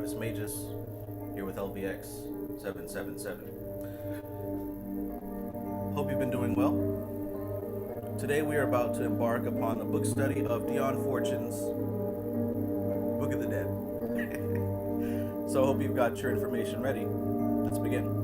Magus here with LVX777. Hope you've been doing well. Today we are about to embark upon the book study of Dion Fortune's Book of the Dead. So I hope you've got your information ready. Let's begin.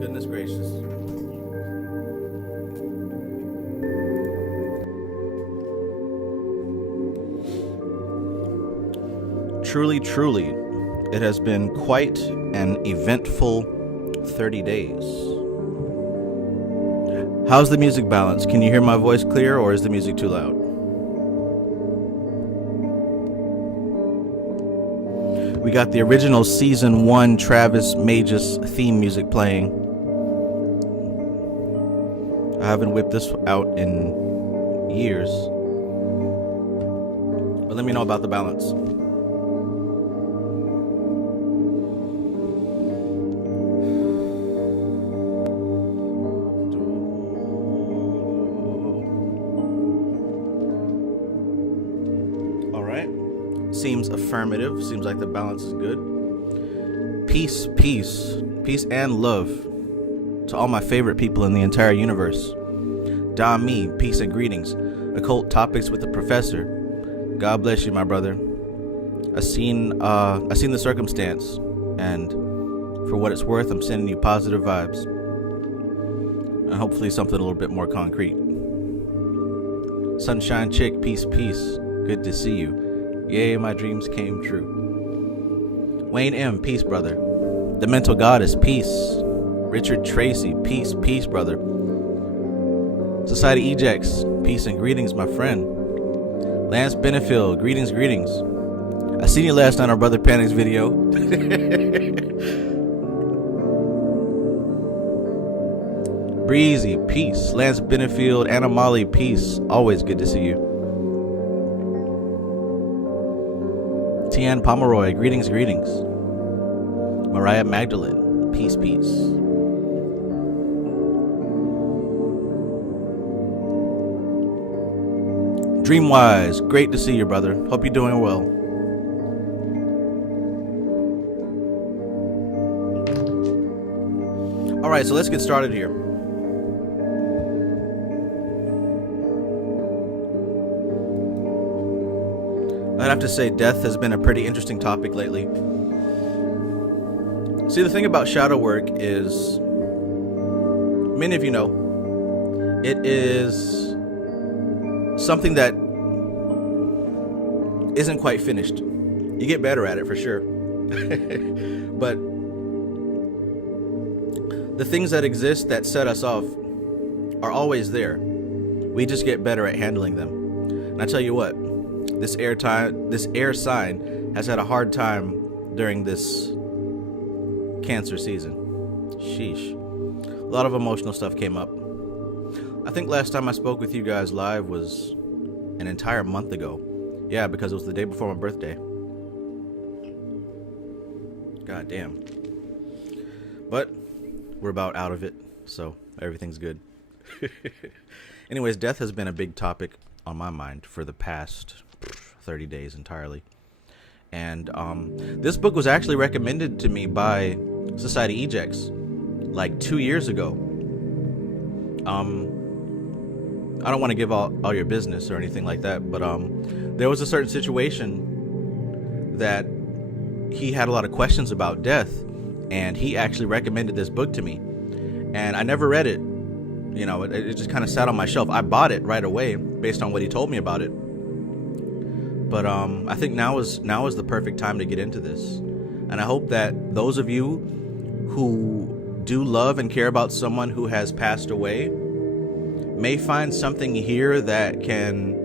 Goodness gracious. Truly, truly, it has been quite an eventful 30 days. How's the music balance? Can you hear my voice clear, or is the music too loud? We got the original season 1 Travis Magus theme music playing. I haven't whipped this out in years. But let me know about the balance. All right. Seems affirmative. Seems like the balance is good. Peace, peace, peace and love to all my favorite people in the entire universe. Don Me, peace and greetings. Occult topics with the professor. God bless you, my brother. I seen the circumstance, and for what it's worth, I'm sending you positive vibes, and hopefully something a little bit more concrete. Sunshine Chick, peace, peace. Good to see you. Yay, my dreams came true. Wayne M, peace, brother. The Mental Goddess, peace. Richard Tracy, peace, peace, brother. Society Ejects, peace and greetings, my friend. Lance Benefield, greetings, greetings. I seen you last night on Brother Panic's video. Breezy, peace. Lance Benefield, Anna Molly, peace. Always good to see you. Tian Pomeroy, greetings, greetings. Mariah Magdalene, peace, peace. Dreamwise, great to see you, brother. Hope you're doing well. All right, so let's get started here. I'd have to say death has been a pretty interesting topic lately. See, the thing about shadow work is, many of you know, it is something that isn't quite finished. You get better at it for sure. But the things that exist that set us off are always there. We just get better at handling them. And I tell you what, this air sign has had a hard time during this Cancer season. Sheesh. A lot of emotional stuff came up. I think last time I spoke with you guys live was an entire month ago. Yeah, because it was the day before my birthday. God damn. But we're about out of it, so everything's good. Anyways, death has been a big topic on my mind for the past 30 days entirely. And this book was actually recommended to me by Society Ejects like 2 years ago. I don't want to give all your business or anything like that, but there was a certain situation that he had a lot of questions about death, and he actually recommended this book to me, and I never read it. You know, it just kind of sat on my shelf. I bought it right away based on what he told me about it, but I think now is the perfect time to get into this, and I hope that those of you who do love and care about someone who has passed away may find something here that can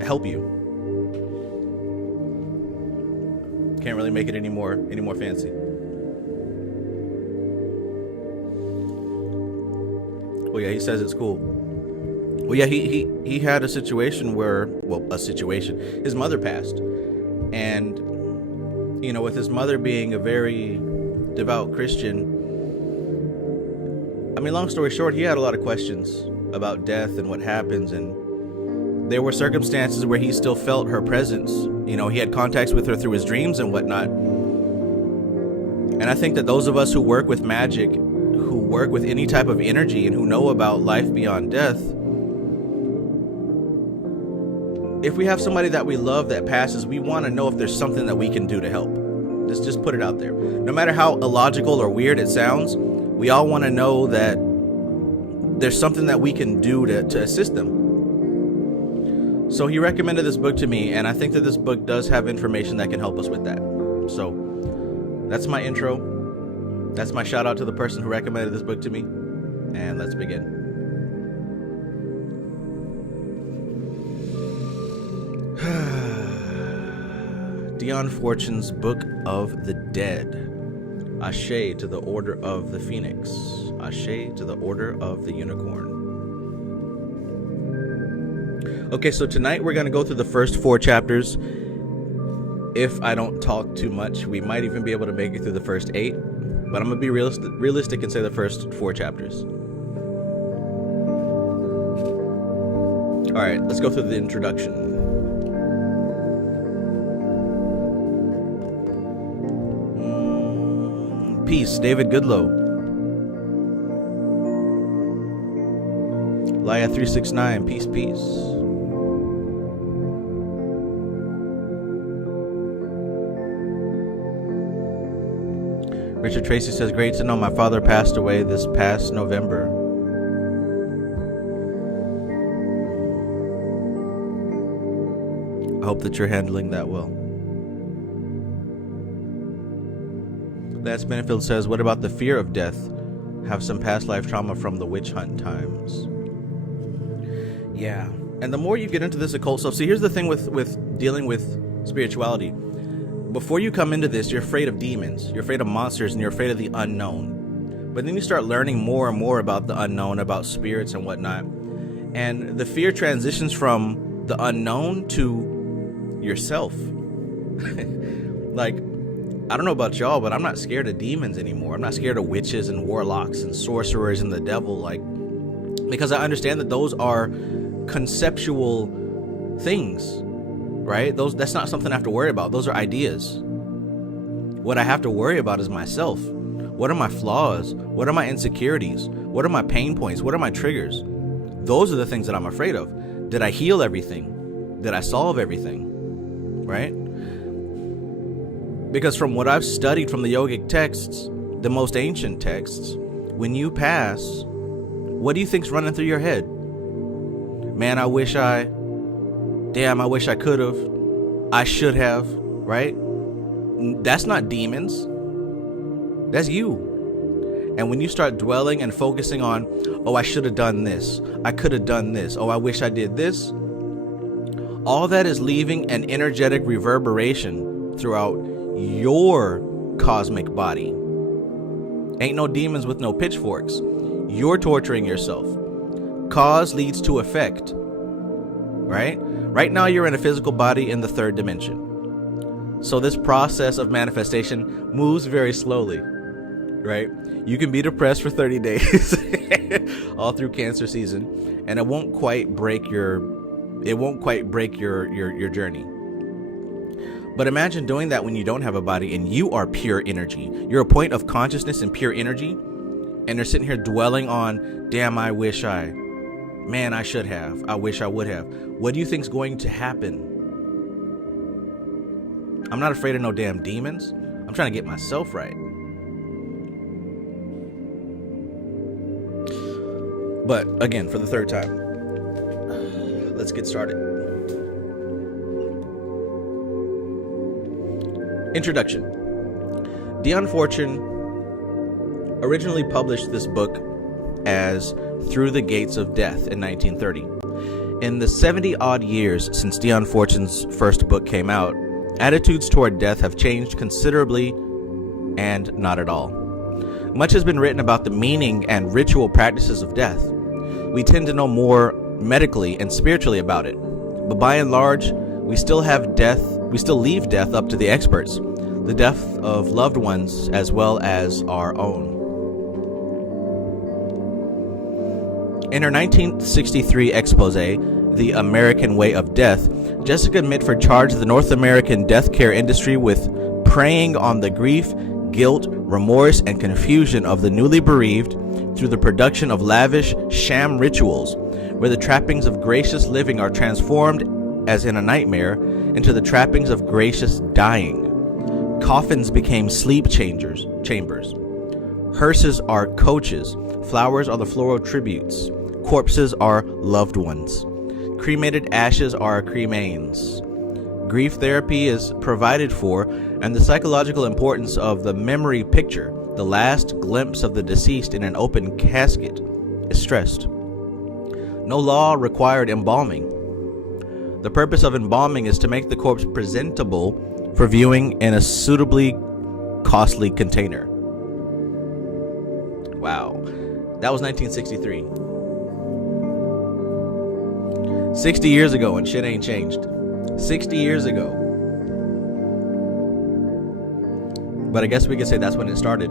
help you. Can't really make it any more fancy. Well, yeah, he says it's cool. Well, yeah, he had a situation where, his mother passed. And, you know, with his mother being a very devout Christian, I mean, long story short, he had a lot of questions about death and what happens. And there were circumstances where he still felt her presence. You know, he had contacts with her through his dreams and whatnot. And I think that those of us who work with magic, who work with any type of energy, and who know about life beyond death, if we have somebody that we love that passes, we want to know if there's something that we can do to help. Just put it out there. No matter how illogical or weird it sounds, we all want to know that there's something that we can do to assist them. So he recommended this book to me, and I think that this book does have information that can help us with that. So that's my intro. That's my shout out to the person who recommended this book to me. And let's begin. Dion Fortune's Book of the Dead. Ashe to the Order of the Phoenix. Ashe to the Order of the Unicorn. Okay, so tonight we're going to go through the first 4 chapters. If I don't talk too much, we might even be able to make it through the first 8. But I'm going to be realistic and say the first 4 chapters. Alright, let's go through the introduction. Peace, David Goodlow. Laya 369, peace. Richard Tracy says, great to know my father passed away this past November. I hope that you're handling that well. Lance Benefield says, what about the fear of death? Have some past life trauma from the witch hunt times. Yeah. And the more you get into this occult stuff, see, here's the thing with dealing with spirituality. Before you come into this, you're afraid of demons, you're afraid of monsters, and you're afraid of the unknown. But then you start learning more and more about the unknown, about spirits and whatnot. And the fear transitions from the unknown to yourself. Like, I don't know about y'all, but I'm not scared of demons anymore. I'm not scared of witches and warlocks and sorcerers and the devil, because I understand that those are conceptual things, right? That's not something I have to worry about. Those are ideas. What I have to worry about is myself. What are my flaws? What are my insecurities? What are my pain points? What are my triggers? Those are the things that I'm afraid of. Did I heal everything? Did I solve everything? Right? Because from what I've studied from the yogic texts, the most ancient texts, when you pass, what do you think's running through your head? Man, I wish I could have. I should have, right? That's not demons. That's you. And when you start dwelling and focusing on, oh, I should have done this. I could have done this. Oh, I wish I did this. All that is leaving an energetic reverberation throughout your cosmic body. Ain't no demons with no pitchforks. You're torturing yourself. Cause leads to effect, right? Right now you're in a physical body in the 3rd dimension. So this process of manifestation moves very slowly, right? You can be depressed for 30 days all through Cancer season, and it won't quite break your journey. But imagine doing that when you don't have a body and you are pure energy. You're a point of consciousness and pure energy. And they're sitting here dwelling on, damn, I should have. I wish I would have. What do you think's going to happen? I'm not afraid of no damn demons. I'm trying to get myself right. But again, for the 3rd time, let's get started. Introduction. Dion Fortune originally published this book as Through the Gates of Death in 1930. In the 70 odd years since Dion Fortune's first book came out, attitudes toward death have changed considerably and not at all. Much has been written about the meaning and ritual practices of death. We tend to know more medically and spiritually about it, but by and large, we still leave death up to the experts, the death of loved ones as well as our own. In her 1963 expose, The American Way of Death, Jessica Mitford charged the North American death care industry with preying on the grief, guilt, remorse, and confusion of the newly bereaved through the production of lavish sham rituals, where the trappings of gracious living are transformed, as in a nightmare, into the trappings of gracious dying. Coffins became sleep chambers. Hearses are coaches. Flowers are the floral tributes. Corpses are loved ones. Cremated ashes are cremains. Grief therapy is provided for, and the psychological importance of the memory picture, the last glimpse of the deceased in an open casket, is stressed. No law required embalming. The purpose of embalming is to make the corpse presentable for viewing in a suitably costly container. Wow. That was 1963. 60 years ago, and shit ain't changed. 60 years ago. But I guess we could say that's when it started.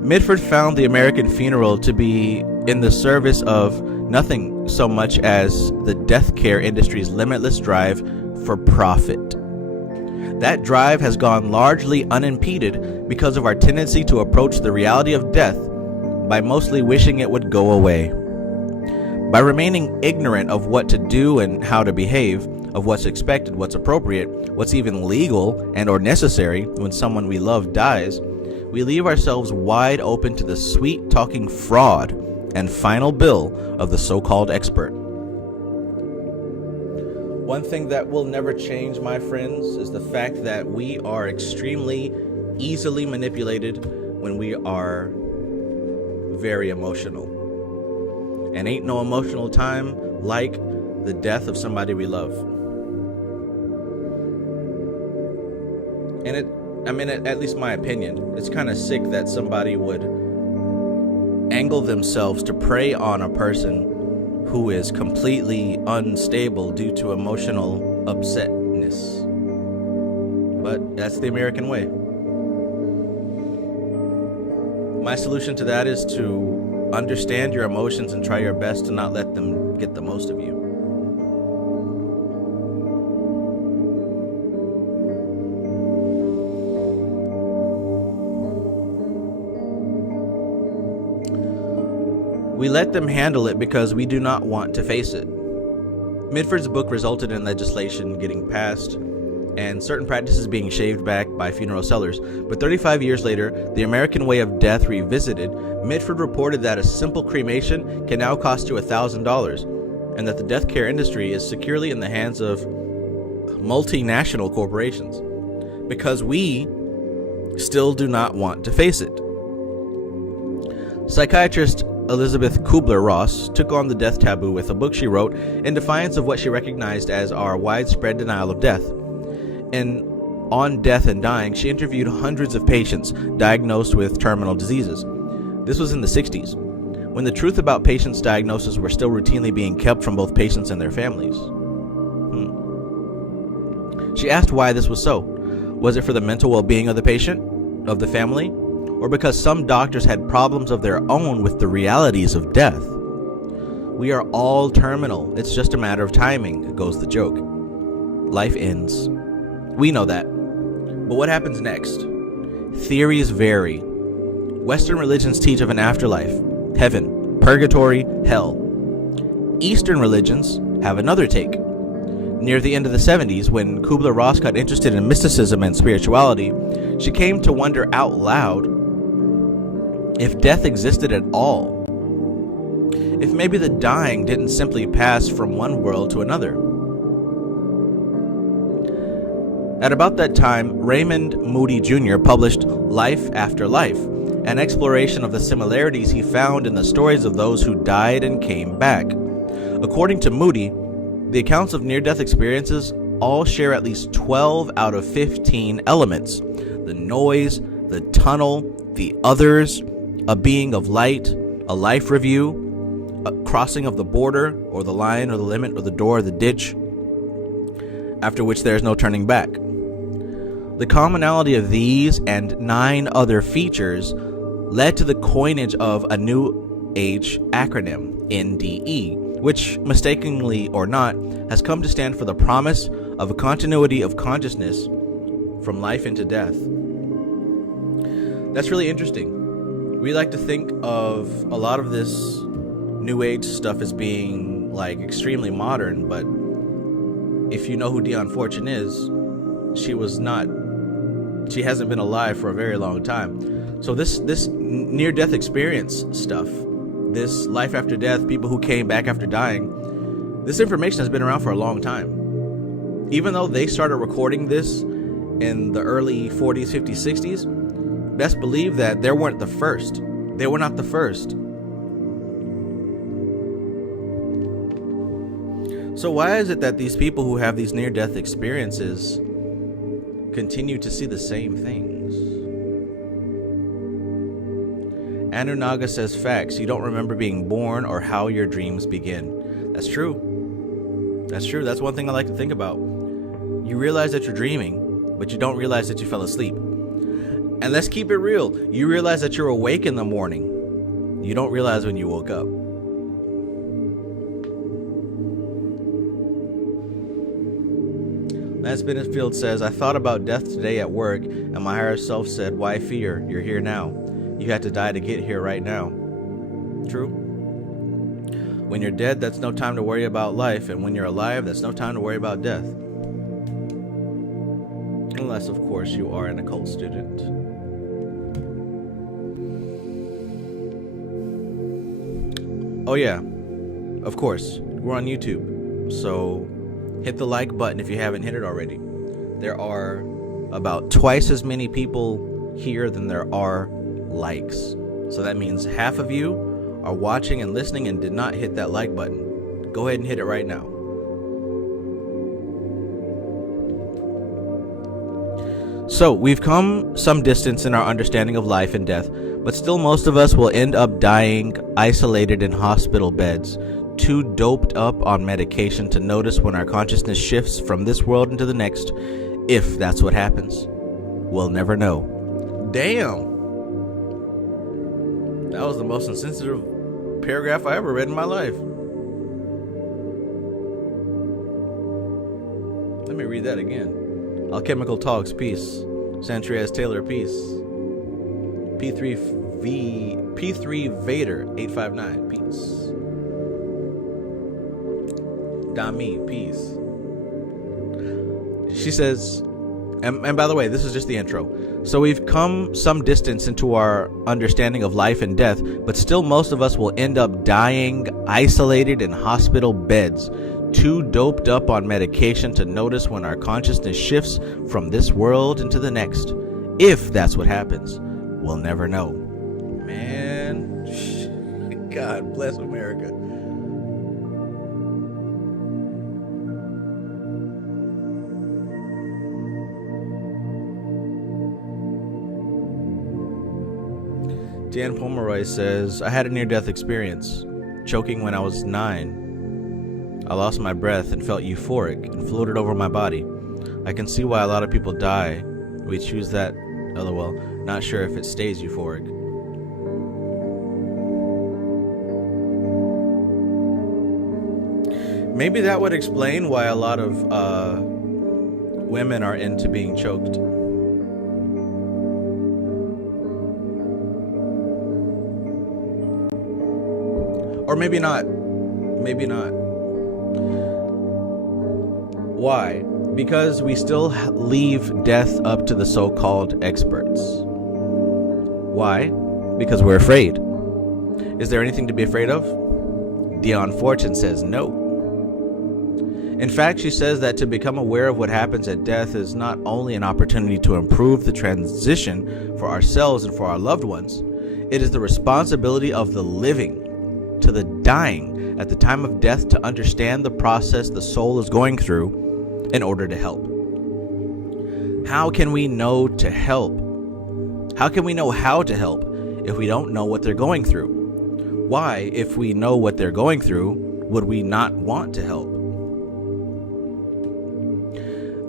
Mitford found the American funeral to be in the service of nothing so much as the death care industry's limitless drive for profit. That drive has gone largely unimpeded because of our tendency to approach the reality of death by mostly wishing it would go away. By remaining ignorant of what to do and how to behave, of what's expected, what's appropriate, what's even legal and or necessary when someone we love dies, we leave ourselves wide open to the sweet-talking fraud and final bill of the so-called expert. One thing that will never change, my friends, is the fact that we are extremely easily manipulated when we are very emotional. And ain't no emotional time like the death of somebody we love. And at least my opinion, it's kind of sick that somebody would angle themselves to prey on a person who is completely unstable due to emotional upsetness. But that's the American way. My solution to that is to understand your emotions and try your best to not let them get the most of you. We let them handle it because we do not want to face it. Mitford's book resulted in legislation getting passed and certain practices being shaved back by funeral sellers. But 35 years later, The American Way of Death Revisited, Mitford reported that a simple cremation can now cost you $1,000, and that the death care industry is securely in the hands of multinational corporations, because we still do not want to face it. Psychiatrist Elizabeth Kubler-Ross took on the death taboo with a book she wrote in defiance of what she recognized as our widespread denial of death. And on Death and Dying, she interviewed hundreds of patients diagnosed with terminal diseases. This was in the 60s, when the truth about patients' diagnoses were still routinely being kept from both patients and their families. She asked why this was so. Was it for the mental well-being of the patient, of the family, or because some doctors had problems of their own with the realities of death? We are all terminal. It's just a matter of timing, goes the joke. Life ends. We know that. But what happens next? Theories vary. Western religions teach of an afterlife, heaven, purgatory, hell. Eastern religions have another take. Near the end of the 70s, when Kubler-Ross got interested in mysticism and spirituality, she came to wonder out loud if death existed at all. If maybe the dying didn't simply pass from one world to another. At about that time, Raymond Moody Jr. published Life After Life, an exploration of the similarities he found in the stories of those who died and came back. According to Moody, the accounts of near-death experiences all share at least 12 out of 15 elements: the noise, the tunnel, the others, a being of light, a life review, a crossing of the border or the line or the limit or the door or the ditch, after which there is no turning back. The commonality of these and 9 other features led to the coinage of a New Age acronym, NDE, which, mistakenly or not, has come to stand for the promise of a continuity of consciousness from life into death. That's really interesting. We like to think of a lot of this New Age stuff as being like extremely modern, but if you know who Dion Fortune is, she hasn't been alive for a very long time. So this near-death experience stuff, this life after death, people who came back after dying, this information has been around for a long time. Even though they started recording this in the early 40s, 50s, 60s, best believe that they weren't the first. They were not the first. So why is it that these people who have these near-death experiences continue to see the same things? Anunaga says, facts. You don't remember being born or how your dreams begin. That's true. That's true. That's one thing I like to think about. You realize that you're dreaming, but you don't realize that you fell asleep. And let's keep it real. You realize that you're awake in the morning. You don't realize when you woke up. Lance Bennefield says, I thought about death today at work, and my higher self said, why fear? You're here now. You had to die to get here right now. True. When you're dead, that's no time to worry about life, and when you're alive, that's no time to worry about death. Unless, of course, you are an occult student. Oh yeah, of course, we're on YouTube, so hit the like button if you haven't hit it already. There are about twice as many people here than there are likes. So that means half of you are watching and listening and did not hit that like button. Go ahead and hit it right now. So we've come some distance in our understanding of life and death, but still most of us will end up dying isolated in hospital beds, too doped up on medication to notice when our consciousness shifts from this world into the next. If that's what happens, we'll never know. Damn. That was the most insensitive paragraph I ever read in my life. Let me read that again. Alchemical Talks, peace. Santriaz Taylor, peace. P3 Vader 859, peace. Dami, peace. She says, and by the way, this is just the intro. So we've come some distance into our understanding of life and death, but still most of us will end up dying isolated in hospital beds, too doped up on medication to notice when our consciousness shifts from this world into the next. If that's what happens, we'll never know. Man, God bless America. Dan Pomeroy says, I had a near-death experience, choking when I was 9. I lost my breath and felt euphoric and floated over my body. I can see why a lot of people die. We choose that, LOL. Not sure if it stays euphoric. Maybe that would explain why a lot of women are into being choked. Or maybe not. Maybe not. Why? Because we still leave death up to the so-called experts. Why? Because we're afraid. Is there anything to be afraid of? Dion Fortune says no. In fact, she says that to become aware of what happens at death is not only an opportunity to improve the transition for ourselves and for our loved ones, it is the responsibility of the living to the dying at the time of death to understand the process the soul is going through in order to help. How can we know to help? How can we know how to help if we don't know what they're going through? Why, if we know what they're going through, would we not want to help?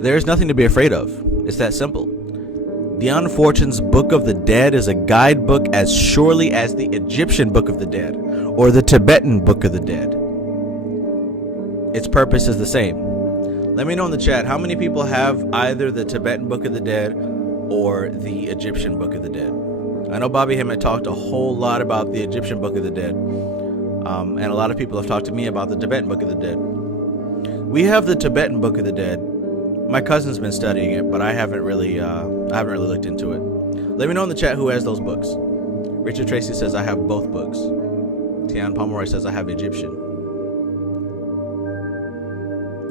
There's nothing to be afraid of. It's that simple. Dion Fortune's Book of the Dead is a guidebook as surely as the Egyptian Book of the Dead or the Tibetan Book of the Dead. Its purpose is the same. Let me know in the chat how many people have either the Tibetan Book of the Dead or the Egyptian Book of the Dead. I know Bobby Hammett talked a whole lot about the Egyptian Book of the Dead, and a lot of people have talked to me about the Tibetan Book of the Dead. We have the Tibetan Book of the Dead. My cousin's been studying it, but I haven't really looked into it. Let me know in the chat who has those books. Richard Tracy says I have both books. Tian Pomeroy says I have Egyptian.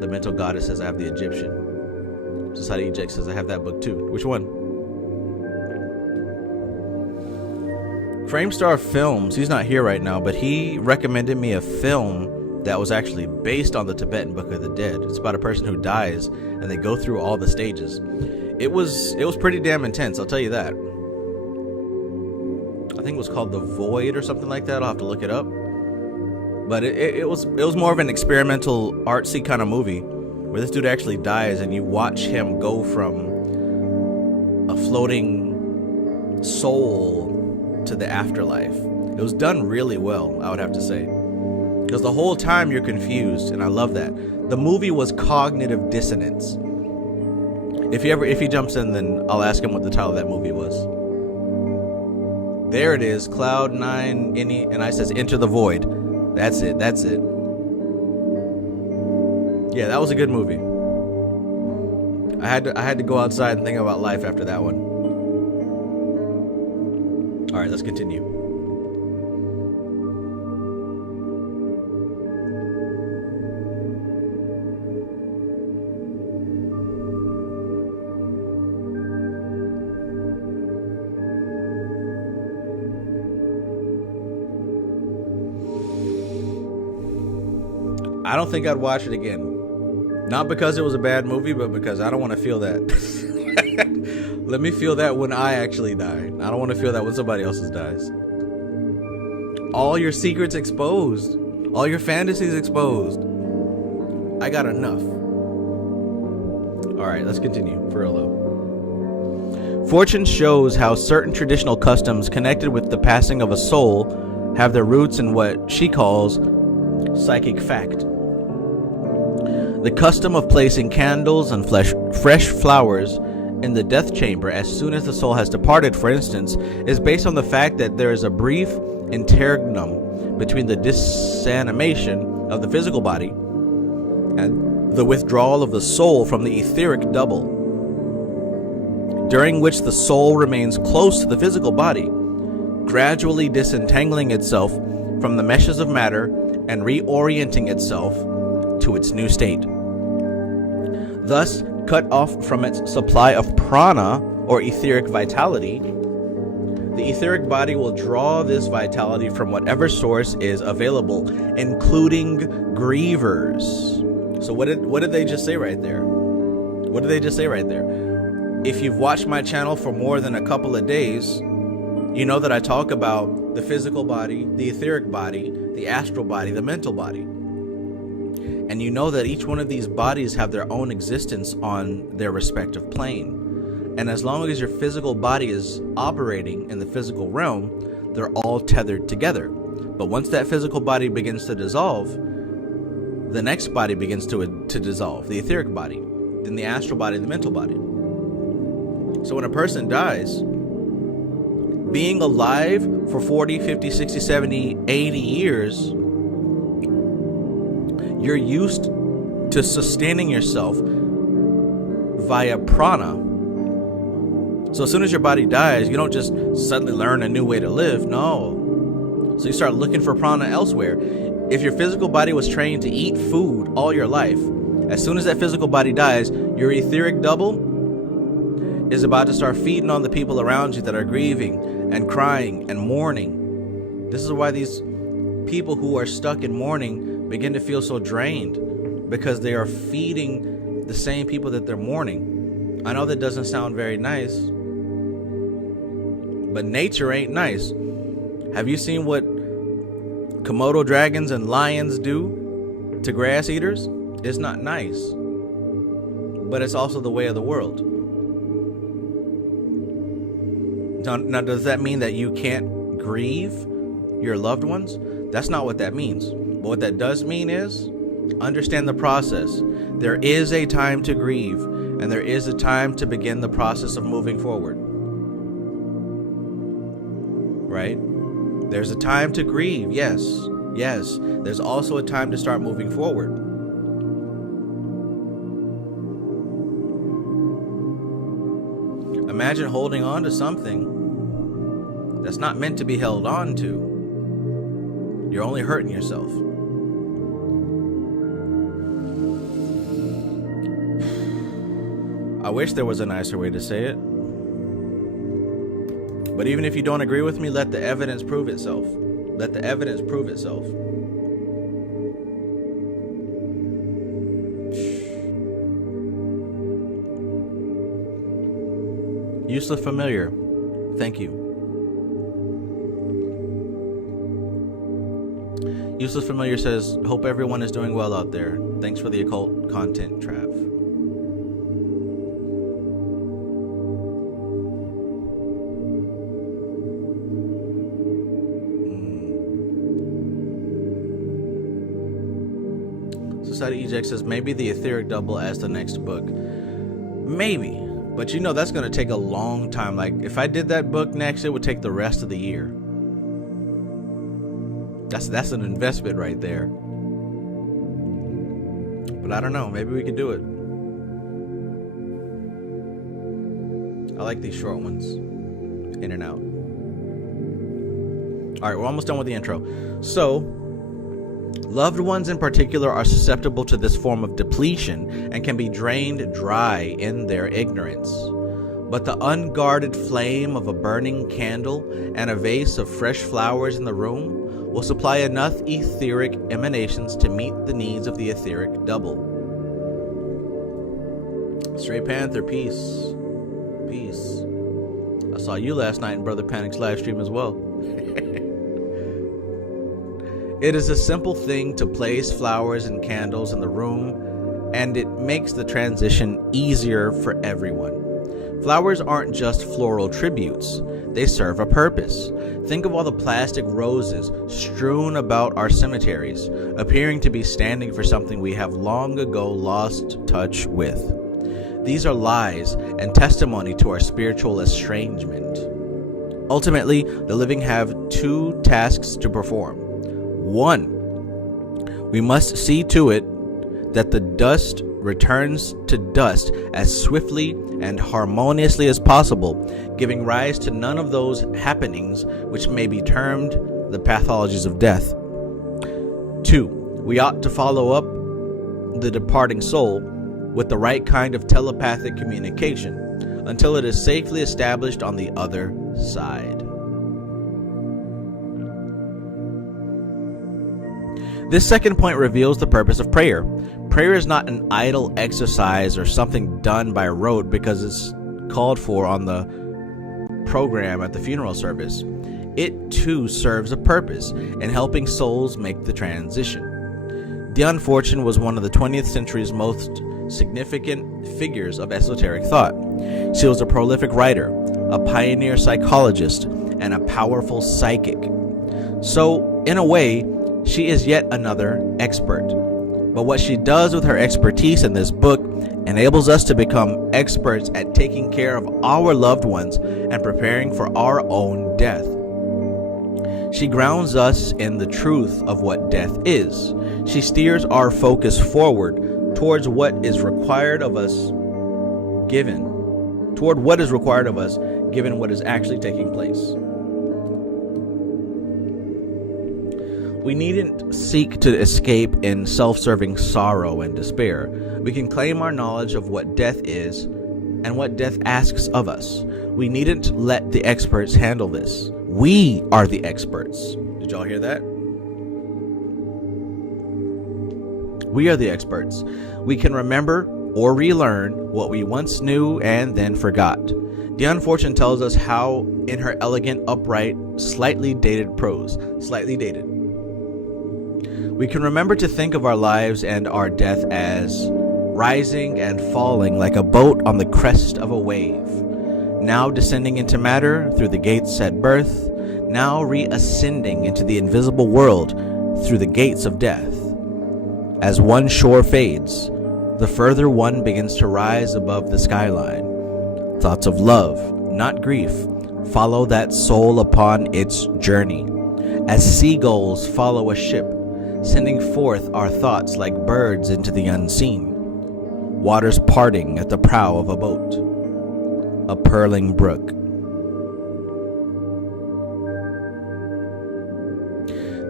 The Mental Goddess says I have the Egyptian. Society Eject says I have that book too. Which one? Framestar Films, he's not here right now, but he recommended me a film that was actually based on the Tibetan Book of the Dead. It's about a person who dies and they go through all the stages. It was pretty damn intense, I'll tell you that. I think it was called The Void or something like that. I'll have to look it up. But it was more of an experimental artsy kind of movie where this dude actually dies and you watch him go from a floating soul to the afterlife. It was done really well, I would have to say, because the whole time you're confused, and I love that. The movie was Cognitive Dissonance. If he jumps in, then I'll ask him what the title of that movie was. There it is, Cloud 9, and I says Enter the Void. That's it. Yeah, that was a good movie. I had to go outside and think about life after that one. All right, let's continue. I don't think I'd watch it again. Not because it was a bad movie, but because I don't want to feel that. Let me feel that when I actually die. I don't want to feel that when somebody else's dies. All your secrets exposed. All your fantasies exposed. I got enough. Alright, let's continue. For real though. Fortune shows how certain traditional customs connected with the passing of a soul have their roots in what she calls psychic fact. The custom of placing candles and fresh flowers in the death chamber as soon as the soul has departed, for instance, is based on the fact that there is a brief interregnum between the disanimation of the physical body and the withdrawal of the soul from the etheric double, during which the soul remains close to the physical body, gradually disentangling itself from the meshes of matter and reorienting itself to its new state. Thus, cut off from its supply of prana, or etheric vitality, the etheric body will draw this vitality from whatever source is available, including grievers. So what did they just say right there? What did they just say right there? If you've watched my channel for more than a couple of days, you know that I talk about the physical body, the etheric body, the astral body, the mental body. And you know that each one of these bodies have their own existence on their respective plane. And as long as your physical body is operating in the physical realm, they're all tethered together. But once that physical body begins to dissolve, the next body begins to dissolve, the etheric body, then the astral body, the mental body. So when a person dies, being alive for 40, 50, 60, 70, 80 years, you're used to sustaining yourself via prana. So as soon as your body dies, you don't just suddenly learn a new way to live. No. So you start looking for prana elsewhere. If your physical body was trained to eat food all your life, as soon as that physical body dies, your etheric double is about to start feeding on the people around you that are grieving and crying and mourning. This is why these people who are stuck in mourning begin to feel so drained, because they are feeding the same people that they're mourning. I know that doesn't sound very nice, but nature ain't nice. Have you seen what Komodo dragons and lions do to grass eaters? It's not nice, but it's also the way of the world. Now, does that mean that you can't grieve your loved ones? That's not what that means. But what that does mean is understand the process. There is a time to grieve, and there is a time to begin the process of moving forward. Right? There's a time to grieve, yes. Yes. There's also a time to start moving forward. Imagine holding on to something that's not meant to be held on to. You're only hurting yourself. I wish there was a nicer way to say it. But even if you don't agree with me, let the evidence prove itself. Let the evidence prove itself. Useless familiar. Thank you. Useless familiar says, hope everyone is doing well out there. Thanks for the occult content, Trav. Society Eject says, maybe the etheric double as the next book. Maybe. But you know that's going to take a long time. Like, if I did that book next, it would take the rest of the year. That's an investment right there. But I don't know. Maybe we could do it. I like these short ones. In and out. All right, we're almost done with the intro. So, loved ones in particular are susceptible to this form of depletion and can be drained dry in their ignorance. But the unguarded flame of a burning candle and a vase of fresh flowers in the room will supply enough etheric emanations to meet the needs of the etheric double. Stray Panther, peace. Peace. I saw you last night in Brother Panic's live stream as well. It is a simple thing to place flowers and candles in the room, and it makes the transition easier for everyone. Flowers aren't just floral tributes. They serve a purpose. Think of all the plastic roses strewn about our cemeteries, appearing to be standing for something we have long ago lost touch with. These are lies and testimony to our spiritual estrangement. Ultimately, the living have two tasks to perform. One, we must see to it that the dust returns to dust as swiftly and harmoniously as possible, giving rise to none of those happenings which may be termed the pathologies of death. Two, we ought to follow up the departing soul with the right kind of telepathic communication until it is safely established on the other side. This second point reveals the purpose of prayer. Prayer is not an idle exercise or something done by rote because it's called for on the program at the funeral service. It too serves a purpose in helping souls make the transition. Dion Fortune was one of the 20th century's most significant figures of esoteric thought. She was a prolific writer, a pioneer psychologist, and a powerful psychic. So, in a way, she is yet another expert. But what she does with her expertise in this book enables us to become experts at taking care of our loved ones and preparing for our own death. She grounds us in the truth of what death is. She steers our focus forward towards what is required of us given what is actually taking place. We needn't seek to escape in self-serving sorrow and despair. We can claim our knowledge of what death is and what death asks of us. We needn't let the experts handle this. We are the experts. Did y'all hear that? We are the experts. We can remember or relearn what we once knew and then forgot. Dion Fortune tells us how in her elegant, upright, slightly dated prose. Slightly dated. We can remember to think of our lives and our death as rising and falling like a boat on the crest of a wave, now descending into matter through the gates at birth, now reascending into the invisible world through the gates of death. As one shore fades, the further one begins to rise above the skyline. Thoughts of love, not grief, follow that soul upon its journey, as seagulls follow a ship, sending forth our thoughts like birds into the unseen. Waters parting at the prow of a boat, a purling brook.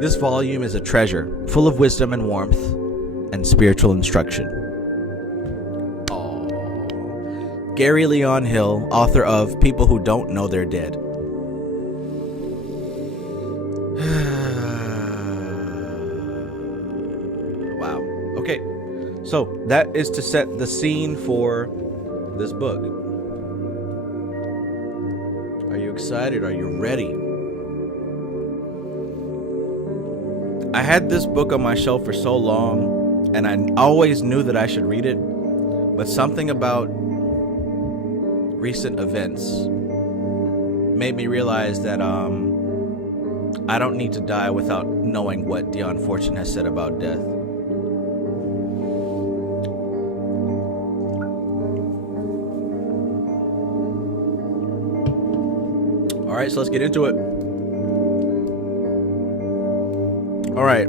This volume is a treasure, full of wisdom and warmth and spiritual instruction. Aww. Gary Leon Hill, author of People Who Don't Know They're Dead. Wow. Okay. So that is to set the scene for this book. Are you excited? Are you ready? I had this book on my shelf for so long, and I always knew that I should read it, but something about recent events made me realize that I don't need to die without knowing what Dion Fortune has said about death. Alright, so let's get into it. Alright.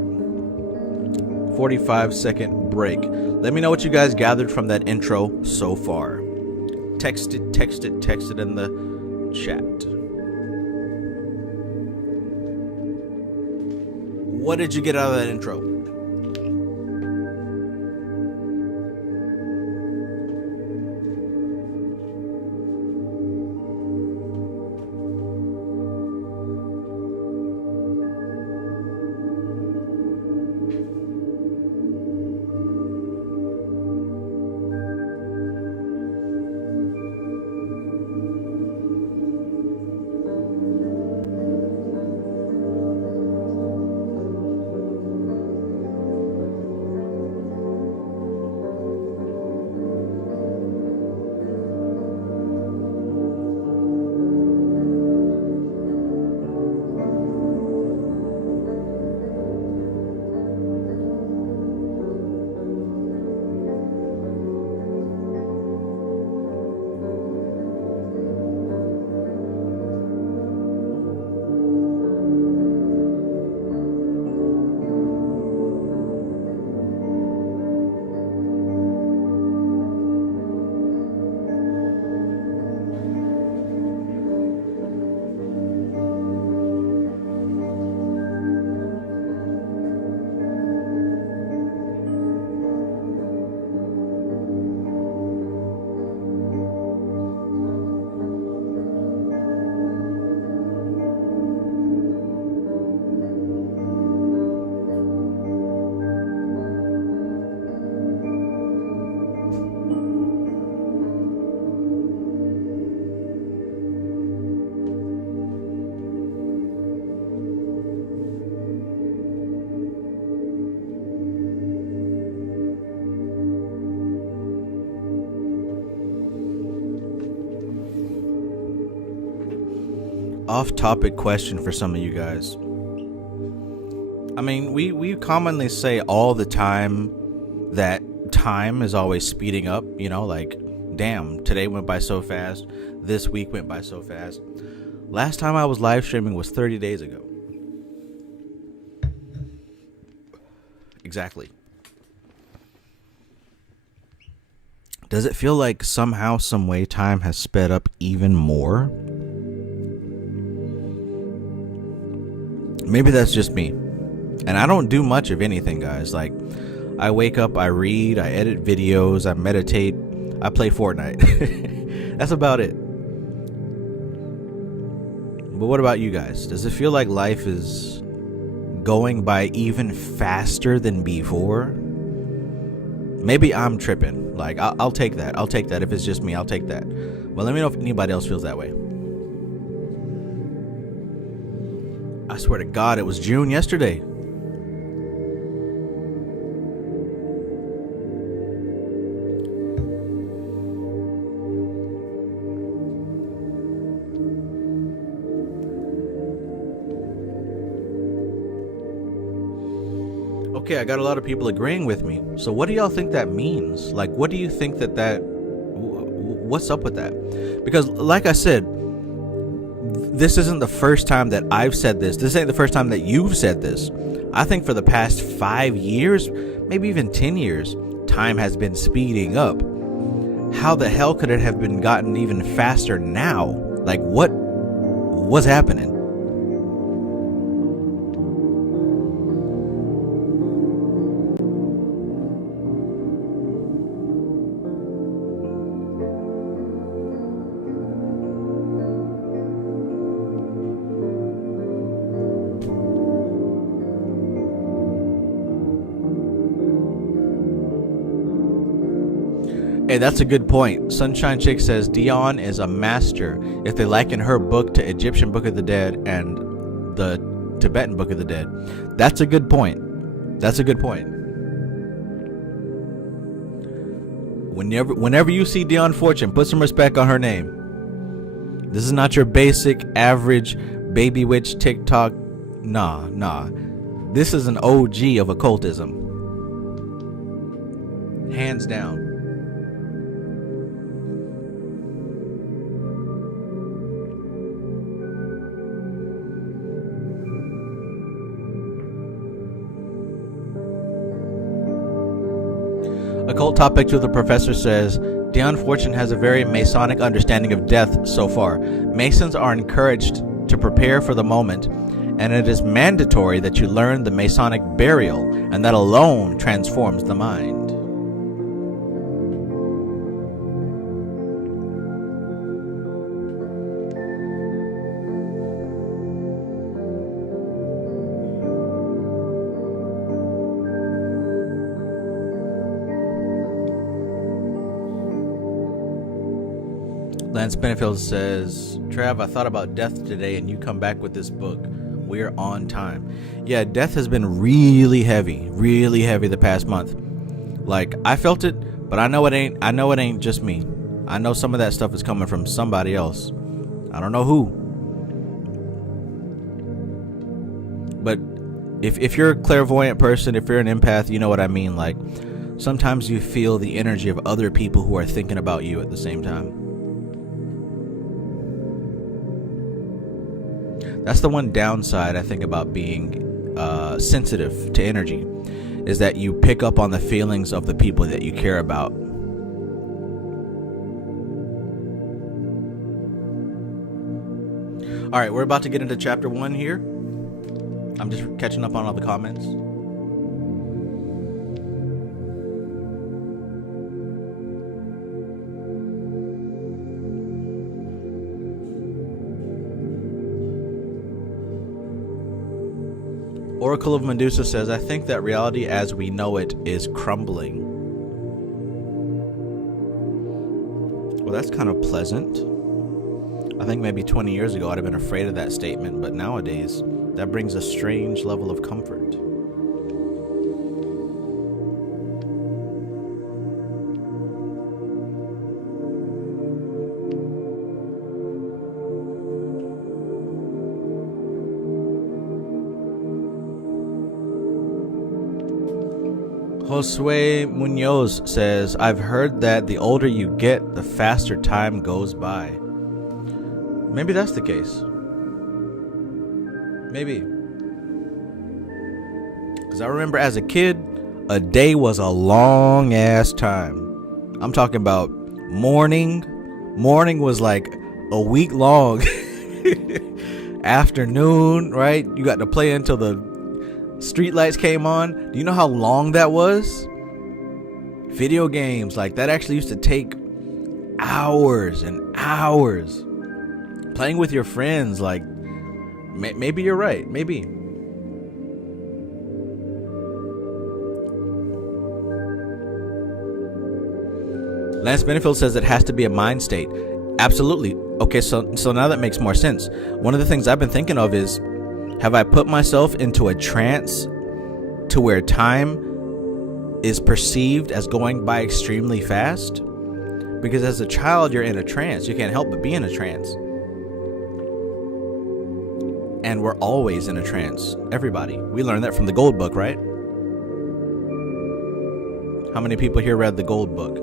45-second break. Let me know what you guys gathered from that intro so far. Text it in the chat. What did you get out of that intro? Off-topic question for some of you guys. I mean, we commonly say all the time that time is always speeding up, you know, like, damn, today went by so fast, this week went by so fast. Last time I was live streaming was 30 days ago. Exactly. Does it feel like somehow, some way, time has sped up even more? Maybe that's just me. And I don't do much of anything, guys. Like, I wake up, I read, I edit videos, I meditate, I play Fortnite. That's about it. But what about you guys? Does it feel like life is going by even faster than before? Maybe I'm tripping. Like, I'll take that. I'll take that. If it's just me, I'll take that. But let me know if anybody else feels that way. I swear to God, it was June yesterday. Okay, I got a lot of people agreeing with me. So what do y'all think that means? Like, what do you think what's up with that? Because like I said, this isn't the first time that I've said this. This ain't the first time that you've said this. I think for the past 5 years, maybe even 10 years, time has been speeding up. How the hell could it have been gotten even faster now? Like, what's happening? Hey, that's a good point. Sunshine Chick says Dion is a master. If they liken her book to Egyptian Book of the Dead and the Tibetan Book of the Dead, that's a good point. That's a good point. Whenever you see Dion Fortune, put some respect on her name. This is not your basic, average, baby witch TikTok. Nah. This is an OG of occultism. Hands down. Occult Topics with the Professor says, Dion Fortune has a very Masonic understanding of death so far. Masons are encouraged to prepare for the moment, and it is mandatory that you learn the Masonic burial, and that alone transforms the mind. Lance Benefield says, Trav, I thought about death today and you come back with this book. We're on time. Yeah, death has been really heavy the past month. Like, I felt it, but I know it ain't just me. I know some of that stuff is coming from somebody else. I don't know who. But if you're a clairvoyant person, if you're an empath, you know what I mean. Like, sometimes you feel the energy of other people who are thinking about you at the same time. That's the one downside I think about being sensitive to energy, is that you pick up on the feelings of the people that you care about. All right, we're about to get into chapter 1 here. I'm just catching up on all the comments. Oracle of Medusa says, I think that reality as we know it is crumbling. Well, that's kind of pleasant. I think maybe 20 years ago I'd have been afraid of that statement, but nowadays that brings a strange level of comfort. Josue Munoz says, I've heard that the older you get, the faster time goes by. Maybe that's the case. Maybe. Because I remember as a kid, a day was a long ass time. I'm talking about morning. Morning was like a week long. Afternoon, right? You got to play until the street lights came on. Do you know how long that was? Video games, like, that actually used to take hours and hours. Playing with your friends, like, maybe you're right. Maybe. Lance Benefield says it has to be a mind state. Absolutely. Okay, so now that makes more sense. One of the things I've been thinking of is, have I put myself into a trance to where time is perceived as going by extremely fast? Because as a child, you're in a trance. You can't help but be in a trance. And we're always in a trance. Everybody. We learned that from the Gold Book, right? How many people here read the Gold Book?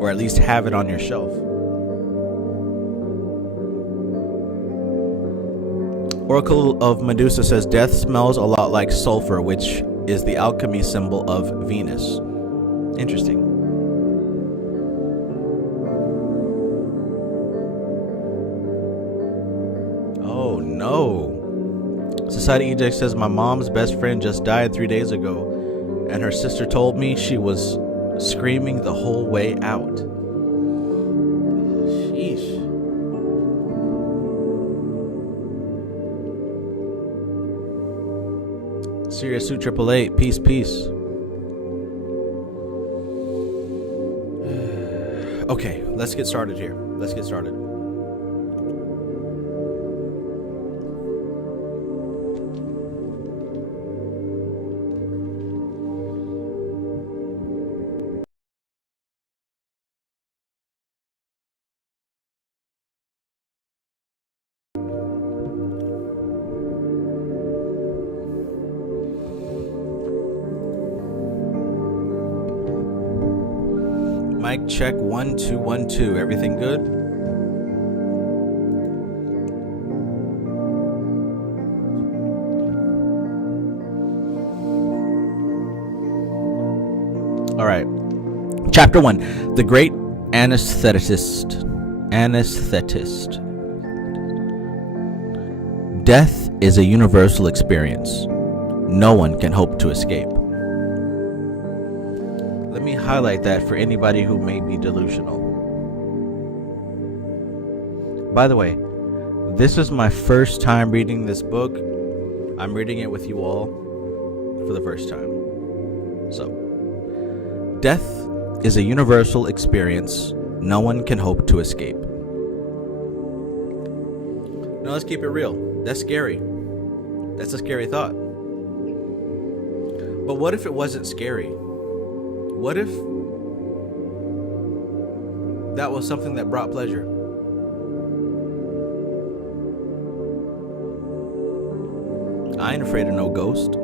Or at least have it on your shelf? Oracle of Medusa says death smells a lot like sulfur, which is the alchemy symbol of Venus. Interesting. Oh no. Society Eject says my mom's best friend just died 3 days ago, and her sister told me she was screaming the whole way out. Sheesh. Serious Suit 888, peace. Okay, let's get started here. Mic check 1 2 1 2. Everything good? All right. Chapter 1. The Great Anesthetist. Death is a universal experience. No one can hope to escape. Let me highlight that for anybody who may be delusional. By the way, this is my first time reading this book. I'm reading it with you all for the first time. So, death is a universal experience. No one can hope to escape. Now let's keep it real. That's scary. That's a scary thought. But what if it wasn't scary? What if that was something that brought pleasure? I ain't afraid of no ghost.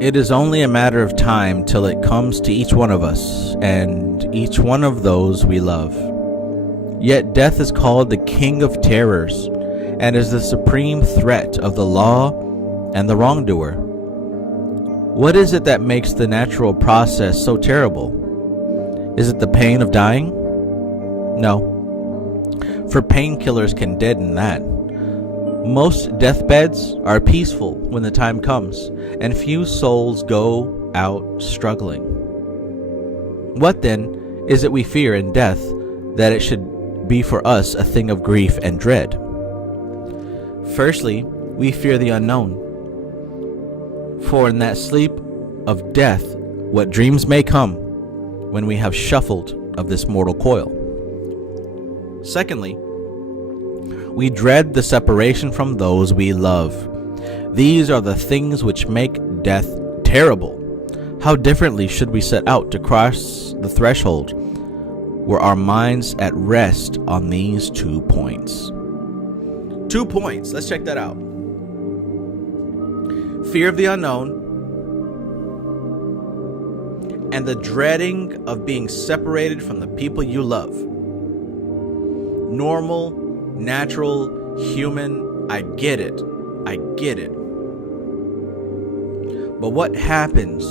It is only a matter of time till it comes to each one of us and each one of those we love. Yet death is called the King of Terrors and is the supreme threat of the law and the wrongdoer. What is it that makes the natural process so terrible? Is it the pain of dying? No, for painkillers can deaden that. Most deathbeds are peaceful when the time comes, and few souls go out struggling. What then is it we fear in death, that it should be for us a thing of grief and dread? Firstly, we fear the unknown. For in that sleep of death, what dreams may come when we have shuffled of this mortal coil. Secondly, we dread the separation from those we love. These are the things which make death terrible. How differently should we set out to cross the threshold? Were our minds at rest on these 2 points? 2 points. Let's check that out. Fear of the unknown and the dreading of being separated from the people you love. Normal, natural, human, I get it. But what happens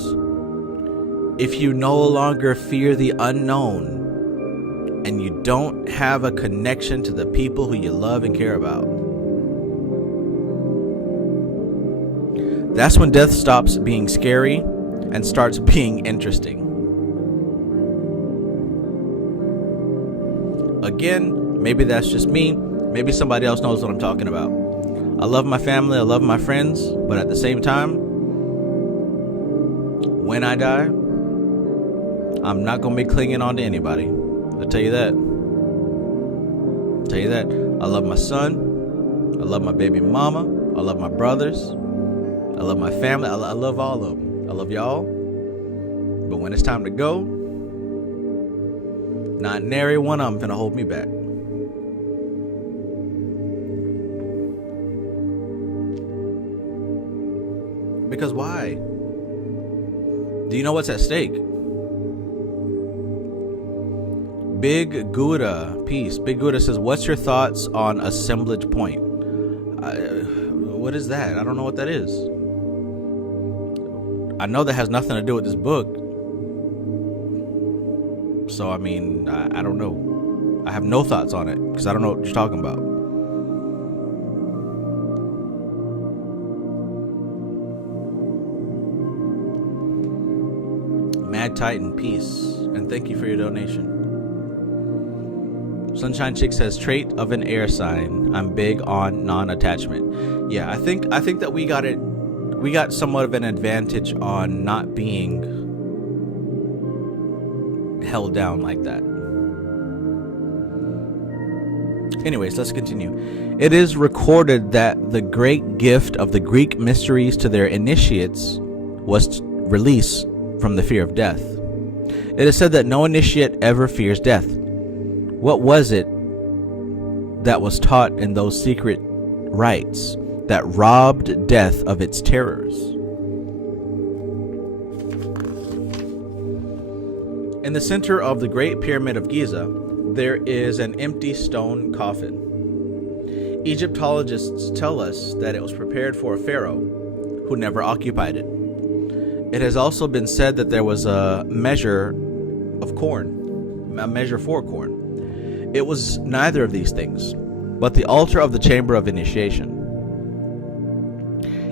if you no longer fear the unknown and you don't have a connection to the people who you love and care about? That's when death stops being scary and starts being interesting. Again, maybe that's just me. Maybe somebody else knows what I'm talking about. I love my family, I love my friends, but at the same time, when I die, I'm not going to be clinging on to anybody. I'll tell you that. I love my son. I love my baby mama. I love my brothers. I love my family. I love all of them. I love y'all. But when it's time to go, not nary one of them finna hold me back. Because why? Do you know what's at stake? Big Gouda, peace. Big Gouda says, what's your thoughts on assemblage point? What is that? I don't know what that is. I know that has nothing to do with this book. So, I mean, I don't know. I have no thoughts on it because I don't know what you're talking about. Mad Titan, peace. And thank you for your donation. Sunshine Chick says, trait of an air sign. I'm big on non-attachment. Yeah, I think that we got somewhat of an advantage on not being held down like that. Anyways, let's continue. It is recorded that the great gift of the Greek mysteries to their initiates was release from the fear of death. It is said that no initiate ever fears death. What was it that was taught in those secret rites that robbed death of its terrors? In the center of the Great Pyramid of Giza, there is an empty stone coffin. Egyptologists tell us that it was prepared for a pharaoh who never occupied it. It has also been said that there was a measure for corn. It was neither of these things, but the altar of the chamber of initiation.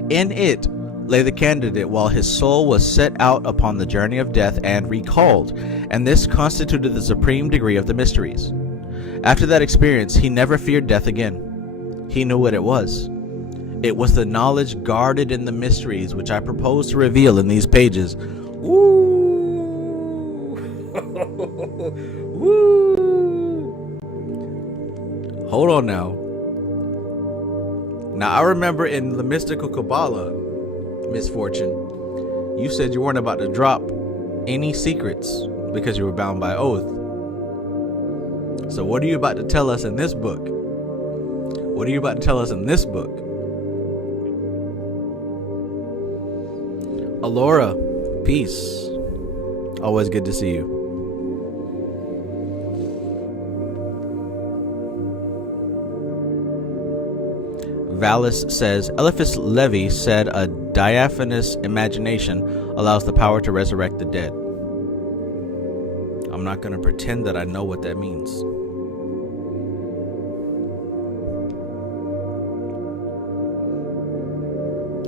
In it lay the candidate while his soul was set out upon the journey of death and recalled, and this constituted the supreme degree of the mysteries. After that experience, he never feared death again. He knew what it was. It was the knowledge guarded in the mysteries which I propose to reveal in these pages. Woo! Woo! Hold on now. Now, I remember in the mystical Kabbalah, Miss Fortune, you said you weren't about to drop any secrets because you were bound by oath. So what are you about to tell us in this book? What are you about to tell us in this book? Alora, peace. Always good to see you. Valis says, Eliphas Levi said a diaphanous imagination allows the power to resurrect the dead. I'm not going to pretend that I know what that means.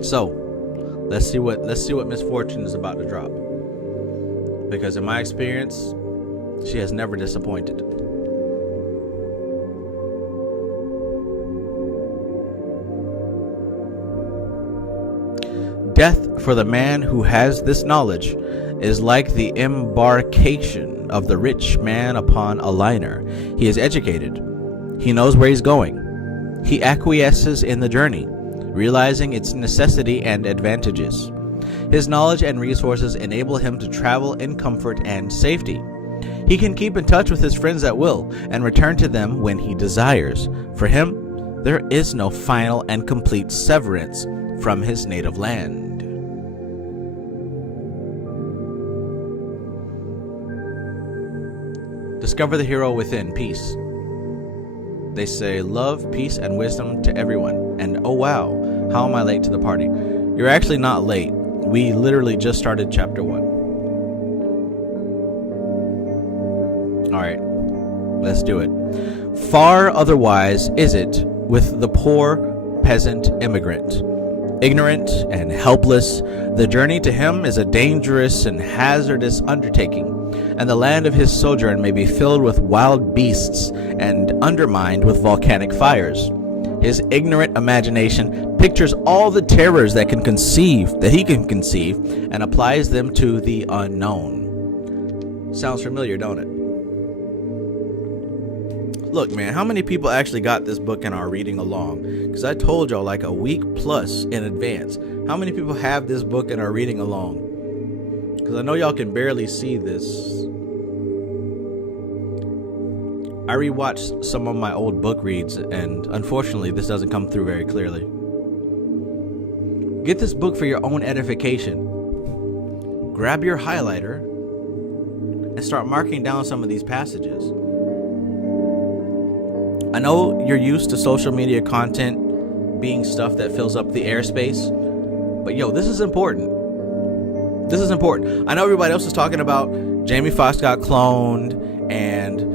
So, let's see what Miss Fortune is about to drop. Because in my experience, she has never disappointed. Death for the man who has this knowledge is like the embarkation of the rich man upon a liner. He is educated. He knows where he's going. He acquiesces in the journey, realizing its necessity and advantages. His knowledge and resources enable him to travel in comfort and safety. He can keep in touch with his friends at will and return to them when he desires. For him, there is no final and complete severance from his native land. Discover the hero within. Peace. They say love, peace, and wisdom to everyone. And oh wow, how am I late to the party? You're actually not late. We literally just started chapter 1. Alright, let's do it. Far otherwise is it with the poor peasant immigrant. Ignorant and helpless, the journey to him is a dangerous and hazardous undertaking, and the land of his sojourn may be filled with wild beasts and undermined with volcanic fires. his ignorant imagination pictures all the terrors that he can conceive, and applies them to the unknown. Sounds familiar, don't it? Look, man, how many people actually got this book and are reading along? Because I told y'all like a week plus in advance. How many people have this book and are reading along? Because I know y'all can barely see this. I rewatched some of my old book reads, and unfortunately, this doesn't come through very clearly. Get this book for your own edification. Grab your highlighter and start marking down some of these passages. I know you're used to social media content being stuff that fills up the airspace, but yo, this is important. This is important. I know everybody else is talking about Jamie Foxx got cloned and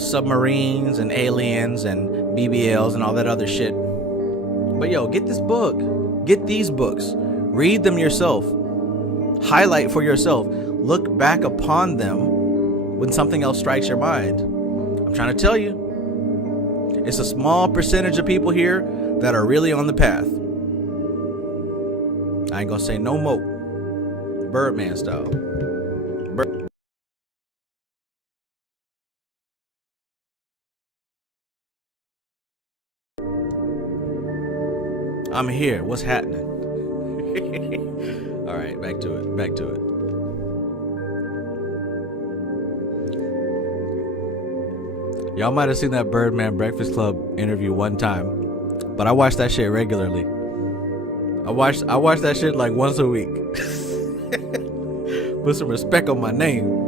submarines and aliens and BBLs and all that other shit. But yo, get this book. Get these books. Read them yourself. Highlight for yourself. Look back upon them when something else strikes your mind. I'm trying to tell you, it's a small percentage of people here that are really on the path. I ain't gonna say no more. Birdman style. I'm here. What's happening? All right, back to it. Back to it. Y'all might have seen that Birdman Breakfast Club interview one time, but I watch that shit regularly. I watch that shit like once a week. Put some respect on my name.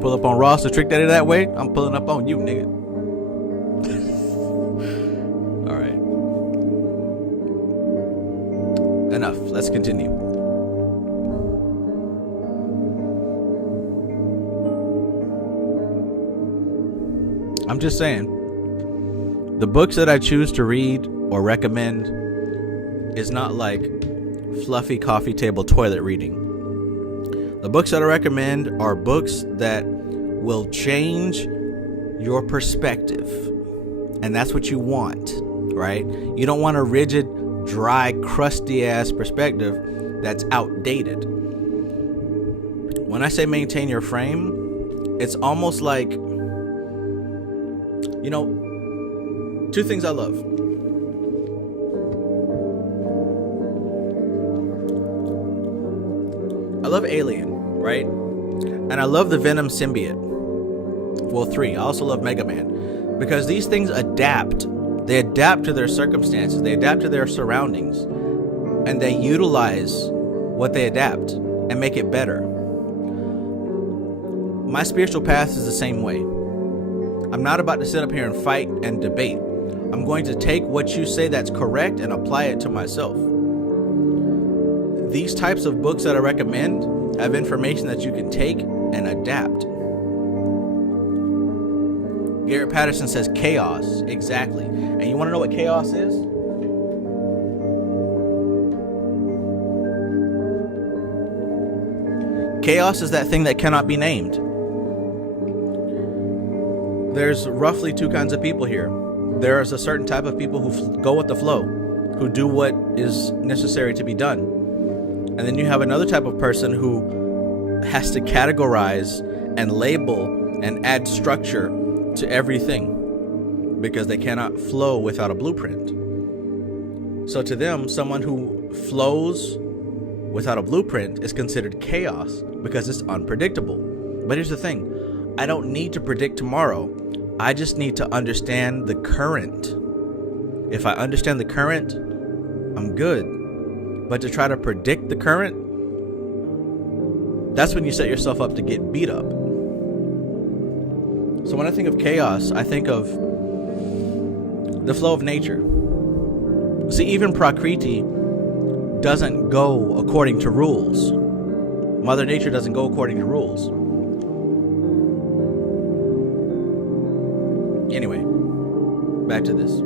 Pull up on Ross or Trick Daddy that way, I'm pulling up on you, nigga. All right. Enough. Let's continue. I'm just saying, the books that I choose to read or recommend is not like fluffy coffee table toilet reading. The books that I recommend are books that will change your perspective. And that's what you want, right? You don't want a rigid, dry, crusty ass perspective that's outdated. When I say maintain your frame, it's almost like, you know, two things I love. I love Alien, right? And I love the Venom symbiote. Well, 3. I also love Mega Man. Because these things adapt. They adapt to their circumstances. They adapt to their surroundings. And they utilize what they adapt and make it better. My spiritual path is the same way. I'm not about to sit up here and fight and debate. I'm going to take what you say that's correct and apply it to myself. These types of books that I recommend have information that you can take and adapt. Garrett Patterson says chaos. Exactly. And you want to know what chaos is? Chaos is that thing that cannot be named. There's roughly 2 kinds of people here. There is a certain type of people who go with the flow, who do what is necessary to be done. And then you have another type of person who has to categorize and label and add structure to everything because they cannot flow without a blueprint. So to them, someone who flows without a blueprint is considered chaos because it's unpredictable. But here's the thing. I don't need to predict tomorrow. I just need to understand the current. If I understand the current, I'm good. But to try to predict the current, that's when you set yourself up to get beat up. So when I think of chaos, I think of the flow of nature. See, even Prakriti doesn't go according to rules. Mother Nature doesn't go according to rules. Anyway, back to this.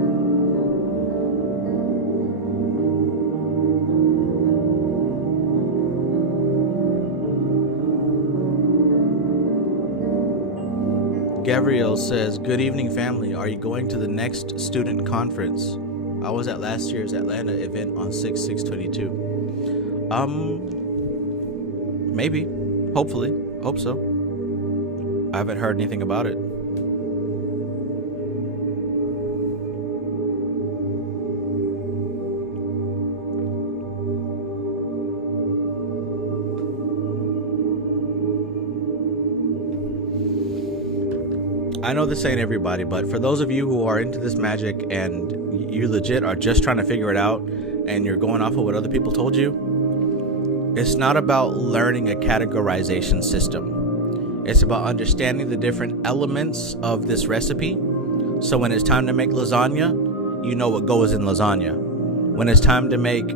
Gabrielle says, good evening, family. Are you going to the next student conference? I was at last year's Atlanta event on 6/6/22. Maybe. Hopefully. Hope so. I haven't heard anything about it. I know this ain't everybody, but for those of you who are into this magic and you legit are just trying to figure it out and you're going off of what other people told you, it's not about learning a categorization system. It's about understanding the different elements of this recipe. So when it's time to make lasagna, you know what goes in lasagna. When it's time to make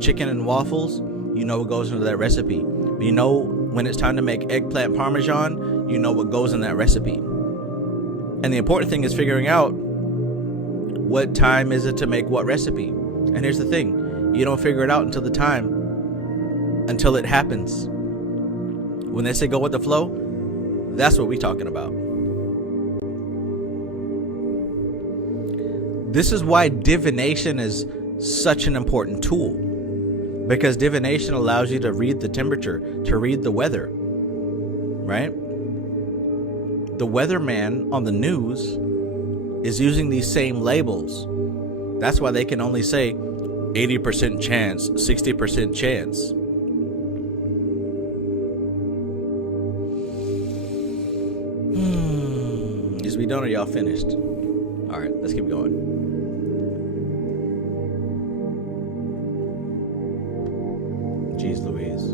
chicken and waffles, you know what goes into that recipe. You know when it's time to make eggplant parmesan, you know what goes in that recipe. And the important thing is figuring out what time is it to make what recipe. And here's the thing. You don't figure it out until it happens. When they say go with the flow, that's what we're talking about. This is why divination is such an important tool. Because divination allows you to read the temperature, to read the weather. Right? The weatherman on the news is using these same labels. That's why they can only say 80% chance, 60% chance. Is we done or y'all finished? All right, let's keep going. Jeez Louise.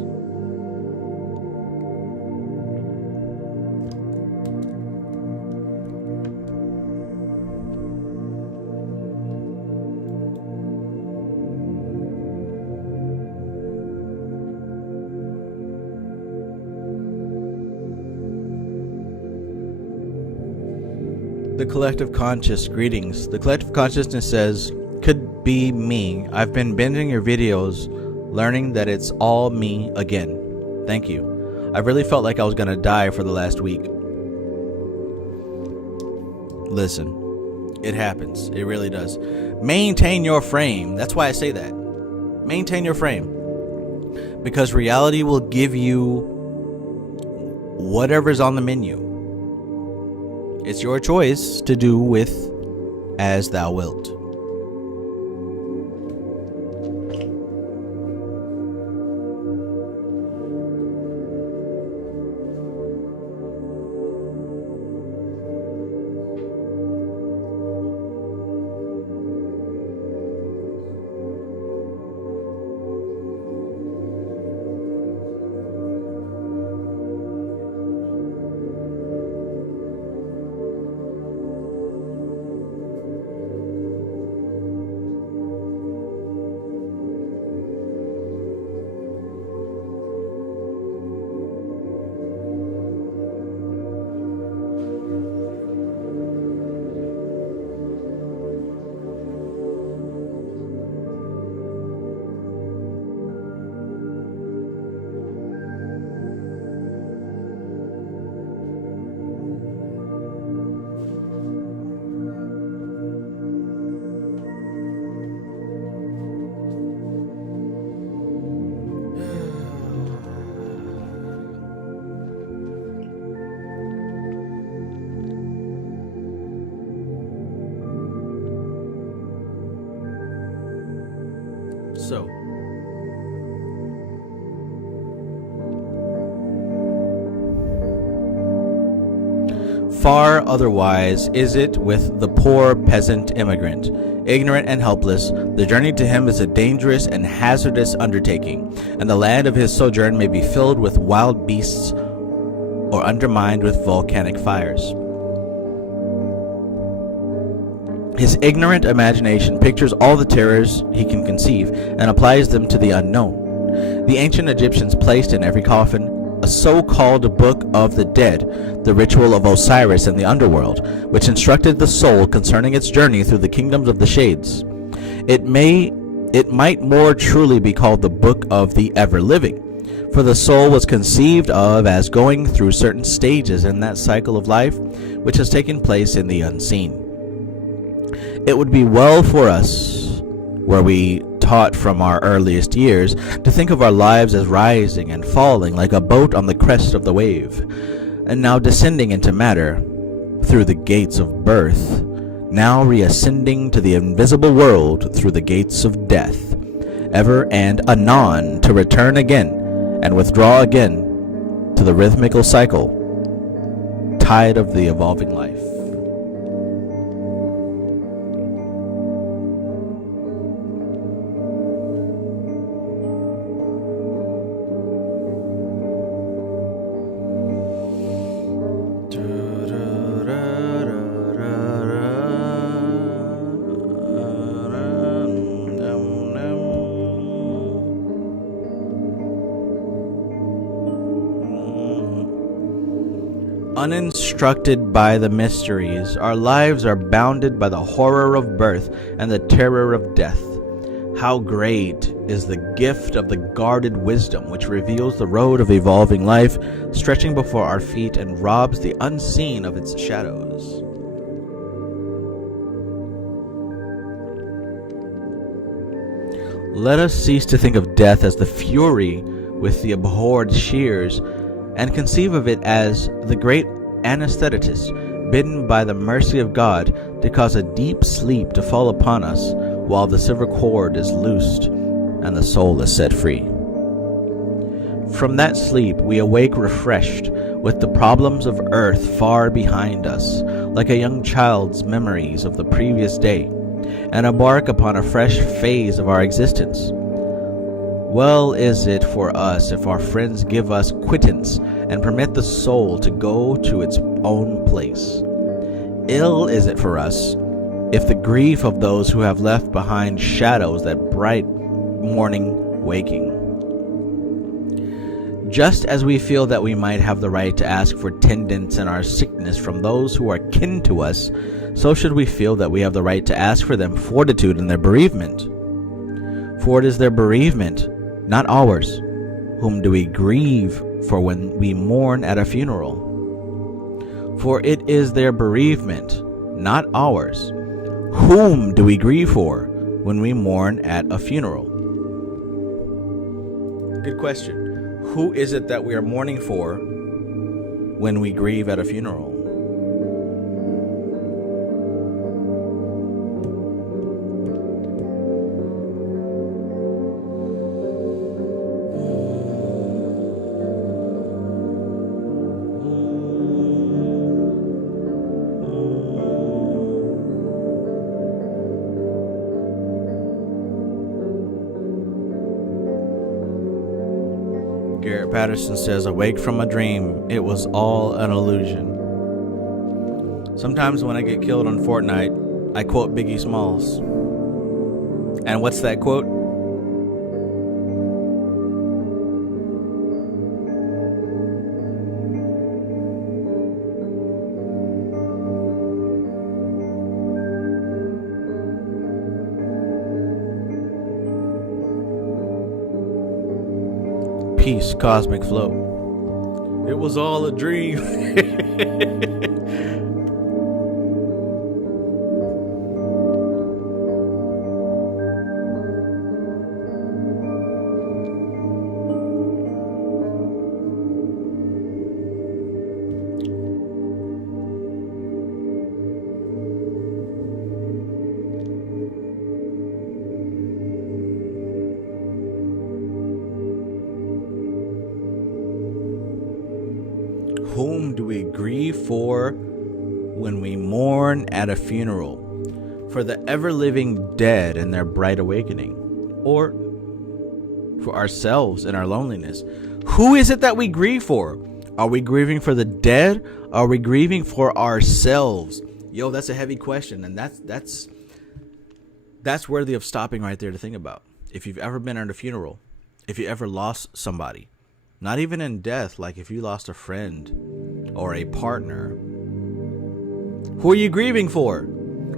The collective conscious greetings. The collective consciousness says, could be me. I've been binging your videos, learning that it's all me again. Thank you. I really felt like I was going to die for the last week. Listen, it happens. It really does. Maintain your frame. That's why I say that. Maintain your frame. Because reality will give you whatever's on the menu. It's your choice to do with as thou wilt. So, far otherwise is it with the poor peasant immigrant. Ignorant and helpless, the journey to him is a dangerous and hazardous undertaking, and the land of his sojourn may be filled with wild beasts or undermined with volcanic fires. His ignorant imagination pictures all the terrors he can conceive and applies them to the unknown. The ancient Egyptians placed in every coffin a so-called Book of the Dead, the ritual of Osiris in the underworld, which instructed the soul concerning its journey through the kingdoms of the shades. It might more truly be called the Book of the Ever-Living, for the soul was conceived of as going through certain stages in that cycle of life which has taken place in the unseen. It would be well for us, were we taught from our earliest years, to think of our lives as rising and falling like a boat on the crest of the wave, and now descending into matter through the gates of birth, now reascending to the invisible world through the gates of death, ever and anon to return again and withdraw again to the rhythmical cycle, tide of the evolving life. Uninstructed by the mysteries, our lives are bounded by the horror of birth and the terror of death. How great is the gift of the guarded wisdom which reveals the road of evolving life stretching before our feet and robs the unseen of its shadows. Let us cease to think of death as the fury with the abhorred shears, and conceive of it as the great anesthetist bidden by the mercy of God to cause a deep sleep to fall upon us while the silver cord is loosed and the soul is set free. From that sleep we awake refreshed, with the problems of earth far behind us, like a young child's memories of the previous day, and embark upon a fresh phase of our existence. Well is it for us if our friends give us quittance and permit the soul to go to its own place. Ill is it for us if the grief of those who have left behind shadows that bright morning waking. Just as we feel that we might have the right to ask for tendance in our sickness from those who are kin to us, so should we feel that we have the right to ask for them fortitude in their bereavement. For it is their bereavement, not ours, whom do we grieve for when we mourn at a funeral. For it is their bereavement, not ours, whom do we grieve for when we mourn at a funeral. Good question. Who is it that we are mourning for when we grieve at a funeral? Garrett Patterson says, awake from a dream, it was all an illusion. Sometimes when I get killed on Fortnite, I quote Biggie Smalls. And what's that quote? Peace, cosmic flow. It was all a dream. Whom do we grieve for when we mourn at a funeral? For the ever-living dead in their bright awakening, or for ourselves in our loneliness? Who is it that we grieve for? Are we grieving for the dead? Are we grieving for ourselves? Yo, that's a heavy question, and that's worthy of stopping right there to think about. If you've ever been at a funeral, if you ever lost somebody, Not even in death, like if you lost a friend or a partner. Who are you grieving for?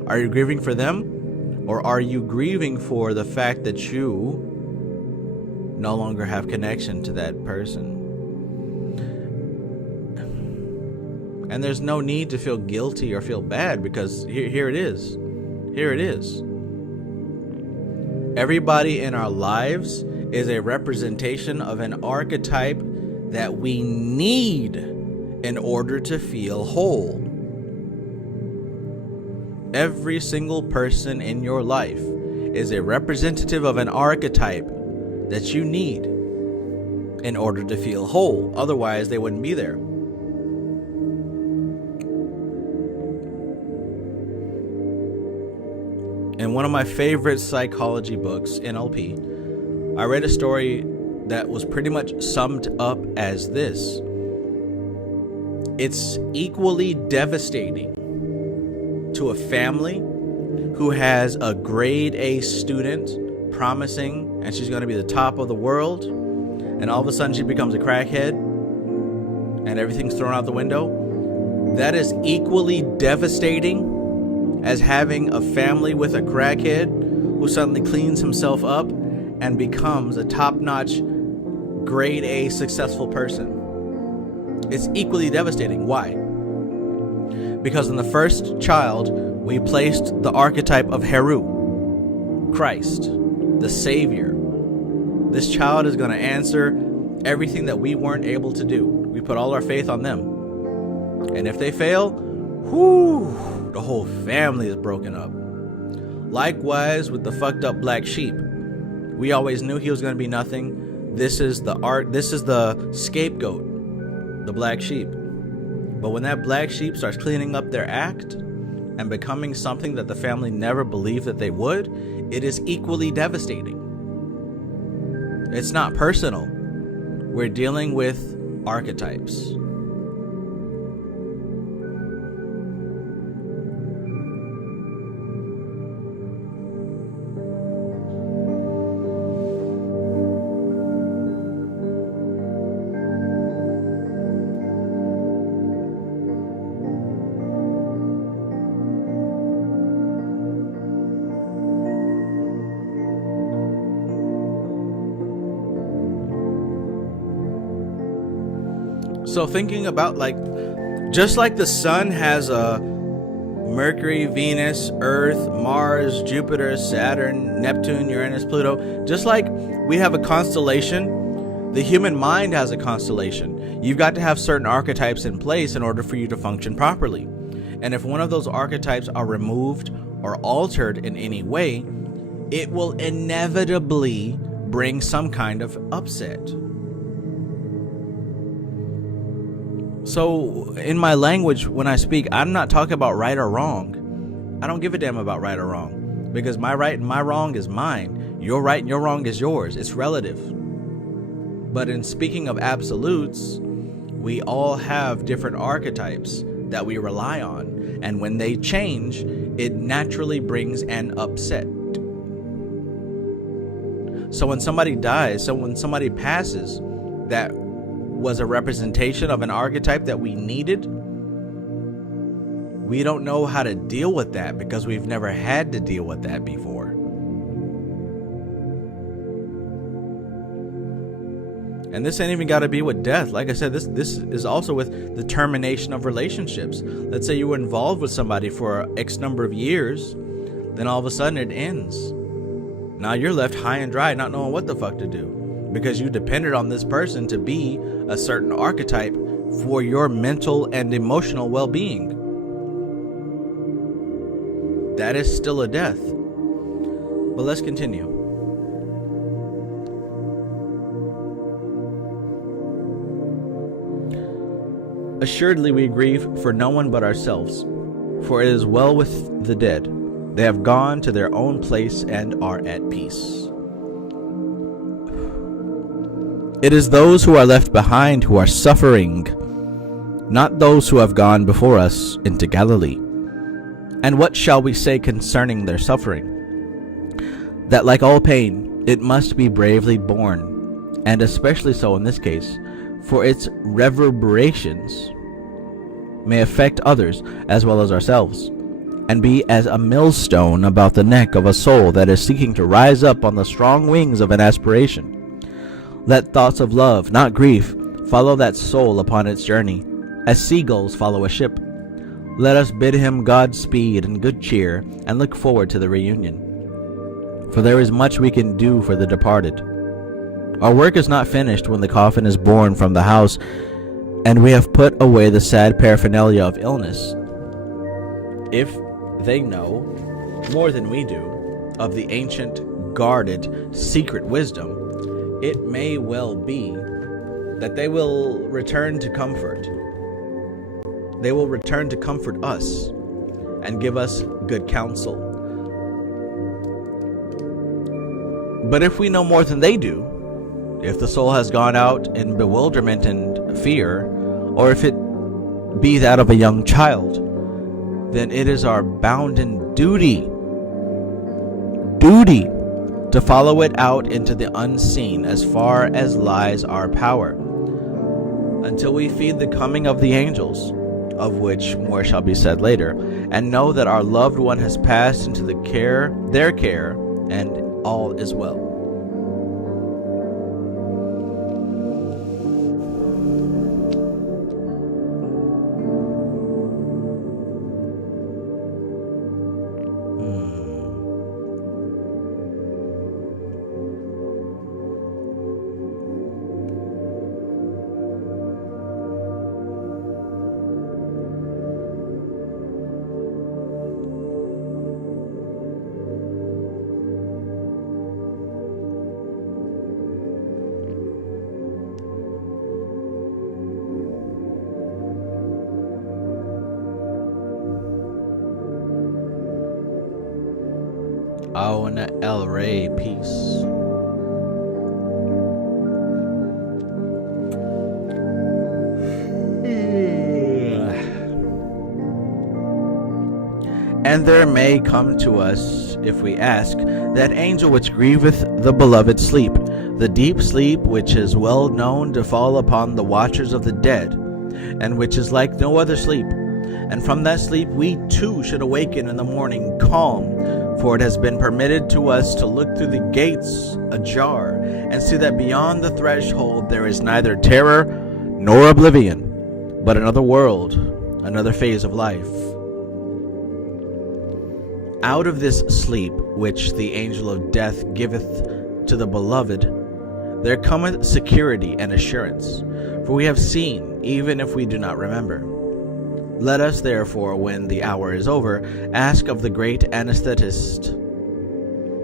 Are you grieving for them? Or are you grieving for the fact that you no longer have connection to that person? And there's no need to feel guilty or feel bad, because here it is. Here it is. Everybody in our lives is a representation of an archetype that we need in order to feel whole. Every single person in your life is a representative of an archetype that you need in order to feel whole. Otherwise, they wouldn't be there. In one of my favorite psychology books, NLP, I read a story that was pretty much summed up as this. It's equally devastating to a family who has a grade A student promising, and she's going to be the top of the world, and all of a sudden she becomes a crackhead and everything's thrown out the window. That is equally devastating as having a family with a crackhead who suddenly cleans himself up and becomes a top-notch, grade A successful person. It's equally devastating. Why? Because in the first child, we placed the archetype of Heru, Christ, the Savior. This child is going to answer everything that we weren't able to do. We put all our faith on them. And if they fail, the whole family is broken up. Likewise with the fucked up black sheep. We always knew he was going to be nothing. This is the scapegoat, the black sheep. But when that black sheep starts cleaning up their act and becoming something that the family never believed that they would, it is equally devastating. It's not personal. We're dealing with archetypes. So thinking about, like, just like the sun has a Mercury, Venus, Earth, Mars, Jupiter, Saturn, Neptune, Uranus, Pluto, just like we have a constellation, the human mind has a constellation. You've got to have certain archetypes in place in order for you to function properly. And if one of those archetypes are removed or altered in any way, it will inevitably bring some kind of upset. So in my language, when I speak, I'm not talking about right or wrong. I don't give a damn about right or wrong, because my right and my wrong is mine. Your right and your wrong is yours. It's relative. But in speaking of absolutes, we all have different archetypes that we rely on. And when they change, it naturally brings an upset. So when somebody dies, so when somebody passes, that was a representation of an archetype that we needed, we don't know how to deal with that because we've never had to deal with that before. And this ain't even got to be with death. Like I said, this is also with the termination of relationships. Let's say you were involved with somebody for X number of years, then all of a sudden it ends. Now you're left high and dry, not knowing what the fuck to do, because you depended on this person to be a certain archetype for your mental and emotional well-being. That is still a death. But let's continue. Assuredly we grieve for no one but ourselves, for it is well with the dead. They have gone to their own place and are at peace. It is those who are left behind who are suffering, not those who have gone before us into Galilee. And what shall we say concerning their suffering? That like all pain, it must be bravely borne, and especially so in this case, for its reverberations may affect others as well as ourselves, and be as a millstone about the neck of a soul that is seeking to rise up on the strong wings of an aspiration. Let thoughts of love, not grief, follow that soul upon its journey, as seagulls follow a ship. Let us bid him Godspeed and good cheer, and look forward to the reunion. For there is much we can do for the departed. Our work is not finished when the coffin is borne from the house, and we have put away the sad paraphernalia of illness. If they know more than we do of the ancient, guarded, secret wisdom, it may well be that they will return to comfort. They will return to comfort us and give us good counsel. But if we know more than they do, if the soul has gone out in bewilderment and fear, or if it be that of a young child, then it is our bounden duty to follow it out into the unseen as far as lies our power, until we feed the coming of the angels, of which more shall be said later, and know that our loved one has passed into their care, and all is well. Aun El Rey, peace. And there may come to us, if we ask, that angel which grieveth the beloved sleep, the deep sleep which is well known to fall upon the watchers of the dead, and which is like no other sleep. And from that sleep we too should awaken in the morning calm, for it has been permitted to us to look through the gates ajar, and see that beyond the threshold there is neither terror nor oblivion, but another world, another phase of life. Out of this sleep which the angel of death giveth to the beloved, there cometh security and assurance, for we have seen, even if we do not remember. Let us therefore, when the hour is over, ask of the great anesthetist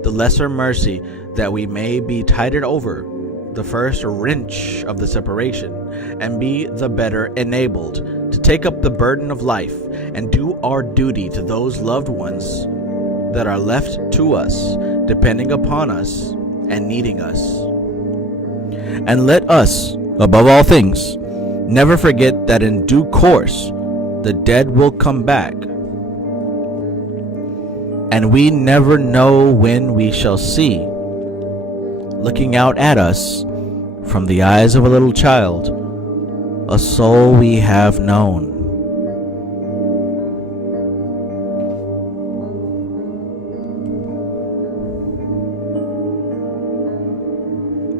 the lesser mercy, that we may be tided over the first wrench of the separation, and be the better enabled to take up the burden of life, and do our duty to those loved ones that are left to us, depending upon us and needing us. And let us, above all things, never forget that in due course the dead will come back, and we never know when we shall see, looking out at us from the eyes of a little child, a soul we have known.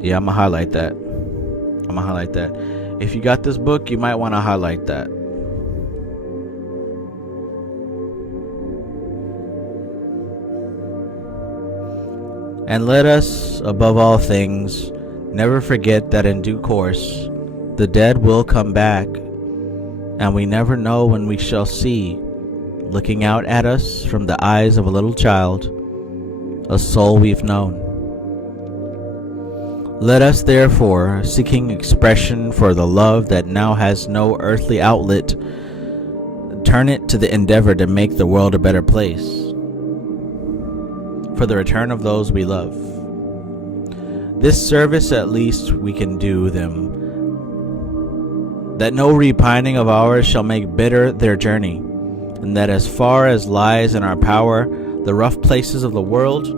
Yeah, I'm gonna highlight that. If you got this book, you might want to highlight that. And let us, above all things, never forget that in due course the dead will come back, and we never know when we shall see, looking out at us from the eyes of a little child, a soul we've known. Let us therefore, seeking expression for the love that now has no earthly outlet, turn it to the endeavor to make the world a better place, for the return of those we love. This service at least we can do them, that no repining of ours shall make bitter their journey, and that as far as lies in our power, the rough places of the world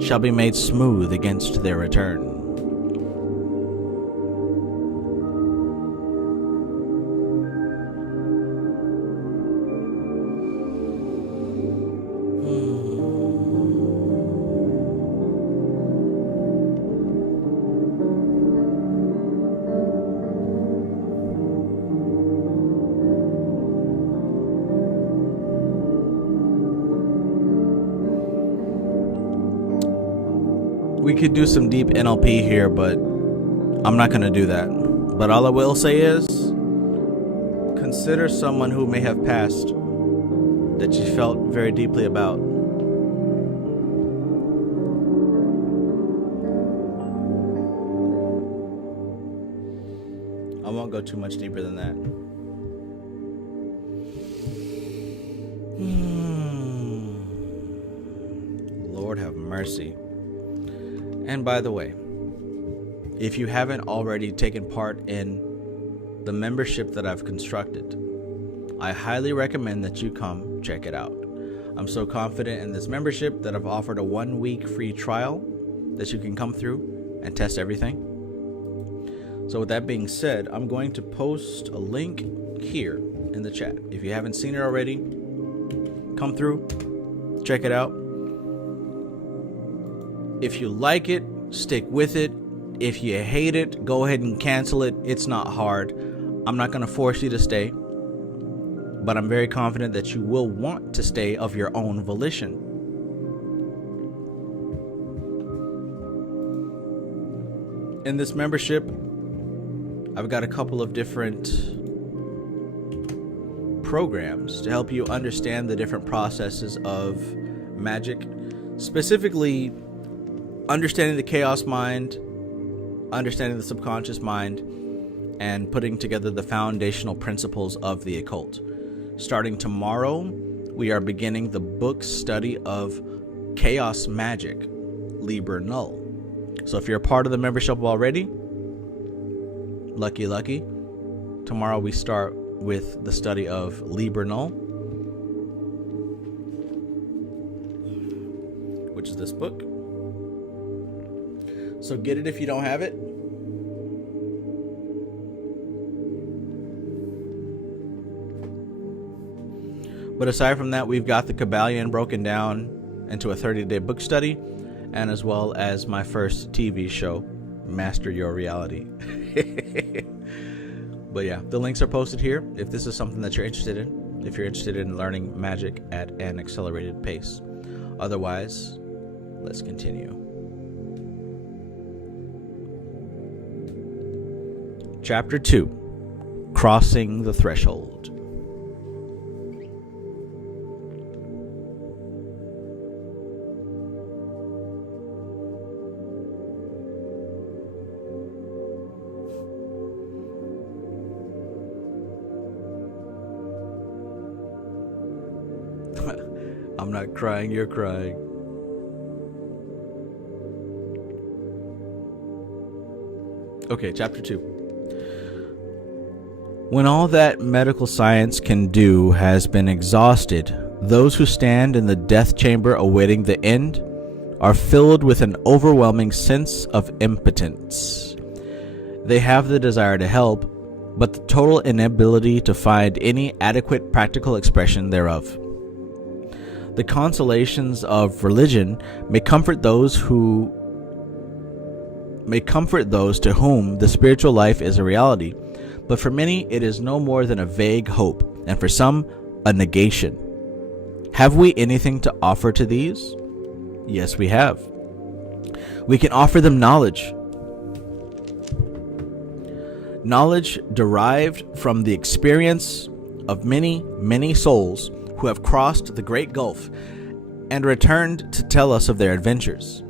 shall be made smooth against their return. We could do some deep NLP here, but I'm not going to do that. But all I will say is, consider someone who may have passed that you felt very deeply about. I won't go too much deeper than that. Lord have mercy. And by the way, if you haven't already taken part in the membership that I've constructed, I highly recommend that you come check it out. I'm so confident in this membership that I've offered a 1-week free trial that you can come through and test everything. So with that being said, I'm going to post a link here in the chat. If you haven't seen it already, come through, check it out. If you like it, stick with it. If you hate it, go ahead and cancel it. It's not hard. I'm not going to force you to stay, but I'm very confident that you will want to stay of your own volition. In this membership, I've got a couple of different programs to help you understand the different processes of magic, specifically understanding the chaos mind, understanding the subconscious mind, and putting together the foundational principles of the occult. Starting tomorrow, we are beginning the book study of Chaos Magic, Liber Null. So if you're a part of the membership already, lucky. Tomorrow we start with the study of Liber Null, which is this book. So get it if you don't have it. But aside from that, we've got the Kabbalion broken down into a 30-day book study, and as well as my first TV show, Master Your Reality. But yeah, the links are posted here if this is something that you're interested in, if you're interested in learning magic at an accelerated pace. Otherwise, let's continue. Chapter 2, Crossing the Threshold. I'm not crying, you're crying. Okay, chapter 2. When all that medical science can do has been exhausted, those who stand in the death chamber awaiting the end are filled with an overwhelming sense of impotence. They have the desire to help, but the total inability to find any adequate practical expression thereof. The consolations of religion may comfort those to whom the spiritual life is a reality, but for many it is no more than a vague hope, and for some a negation. Have we anything to offer to these? Yes, we have. We can offer them knowledge. Knowledge derived from the experience of many, many souls who have crossed the great gulf and returned to tell us of their adventures.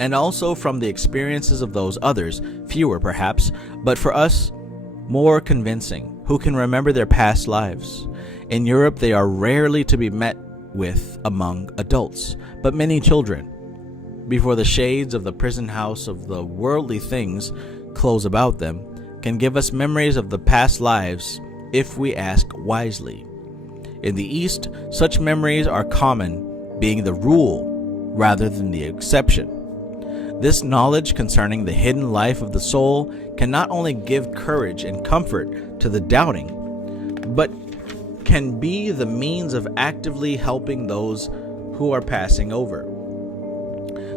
And also from the experiences of those others, fewer perhaps, but for us, more convincing, who can remember their past lives. In Europe, they are rarely to be met with among adults, but many children, before the shades of the prison house of the worldly things close about them, can give us memories of the past lives if we ask wisely. In the East, such memories are common, being the rule rather than the exception. This knowledge concerning the hidden life of the soul can not only give courage and comfort to the doubting, but can be the means of actively helping those who are passing over.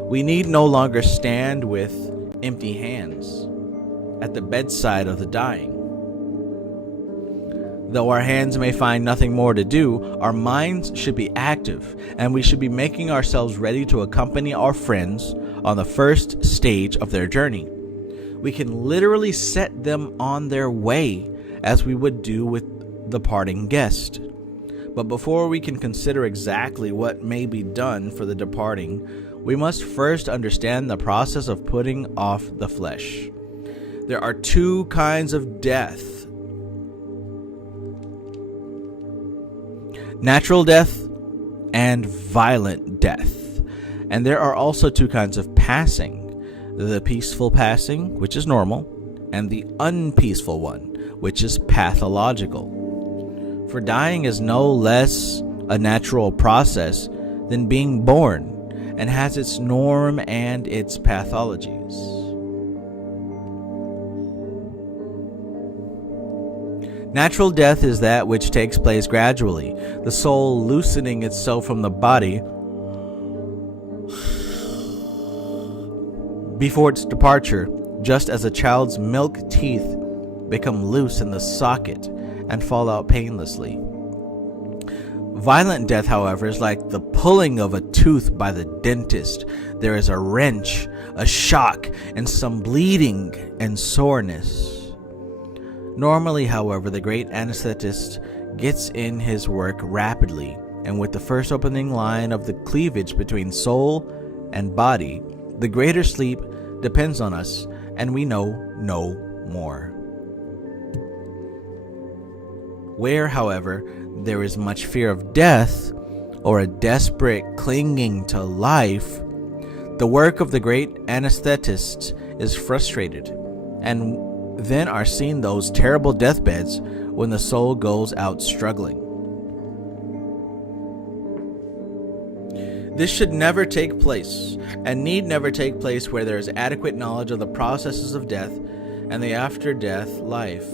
We need no longer stand with empty hands at the bedside of the dying. Though our hands may find nothing more to do, our minds should be active, and we should be making ourselves ready to accompany our friends on the first stage of their journey. We can literally set them on their way as we would do with the parting guest. But before we can consider exactly what may be done for the departing, we must first understand the process of putting off the flesh. There are two kinds of death: natural death and violent death. And there are also two kinds of passing: the peaceful passing, which is normal, and the unpeaceful one, which is pathological. For dying is no less a natural process than being born, and has its norm and its pathologies. Natural death is that which takes place gradually, the soul loosening itself from the body before its departure, just as a child's milk teeth become loose in the socket and fall out painlessly. Violent death, however, is like the pulling of a tooth by the dentist. There is a wrench, a shock, and some bleeding and soreness. Normally, however, the great anesthetist gets in his work rapidly, and with the first opening line of the cleavage between soul and body, the greater sleep depends on us, and we know no more. Where, however, there is much fear of death, or a desperate clinging to life, the work of the great anesthetist is frustrated, and then are seen those terrible deathbeds when the soul goes out struggling. This should never take place, and need never take place where there is adequate knowledge of the processes of death and the after-death life.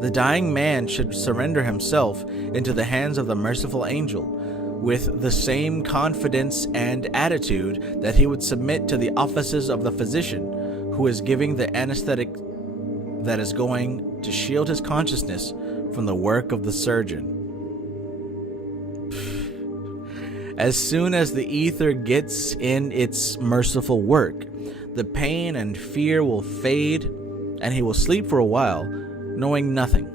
The dying man should surrender himself into the hands of the merciful angel with the same confidence and attitude that he would submit to the offices of the physician who is giving the anesthetic that is going to shield his consciousness from the work of the surgeon. As soon as the ether gets in its merciful work, the pain and fear will fade, and he will sleep for a while, knowing nothing.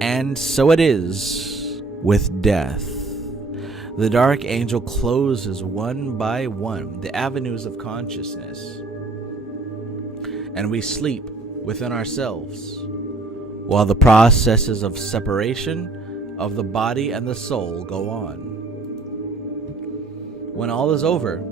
And so it is with death. The dark angel closes one by one the avenues of consciousness, and we sleep within ourselves, while the processes of separation of the body and the soul go on. When all is over,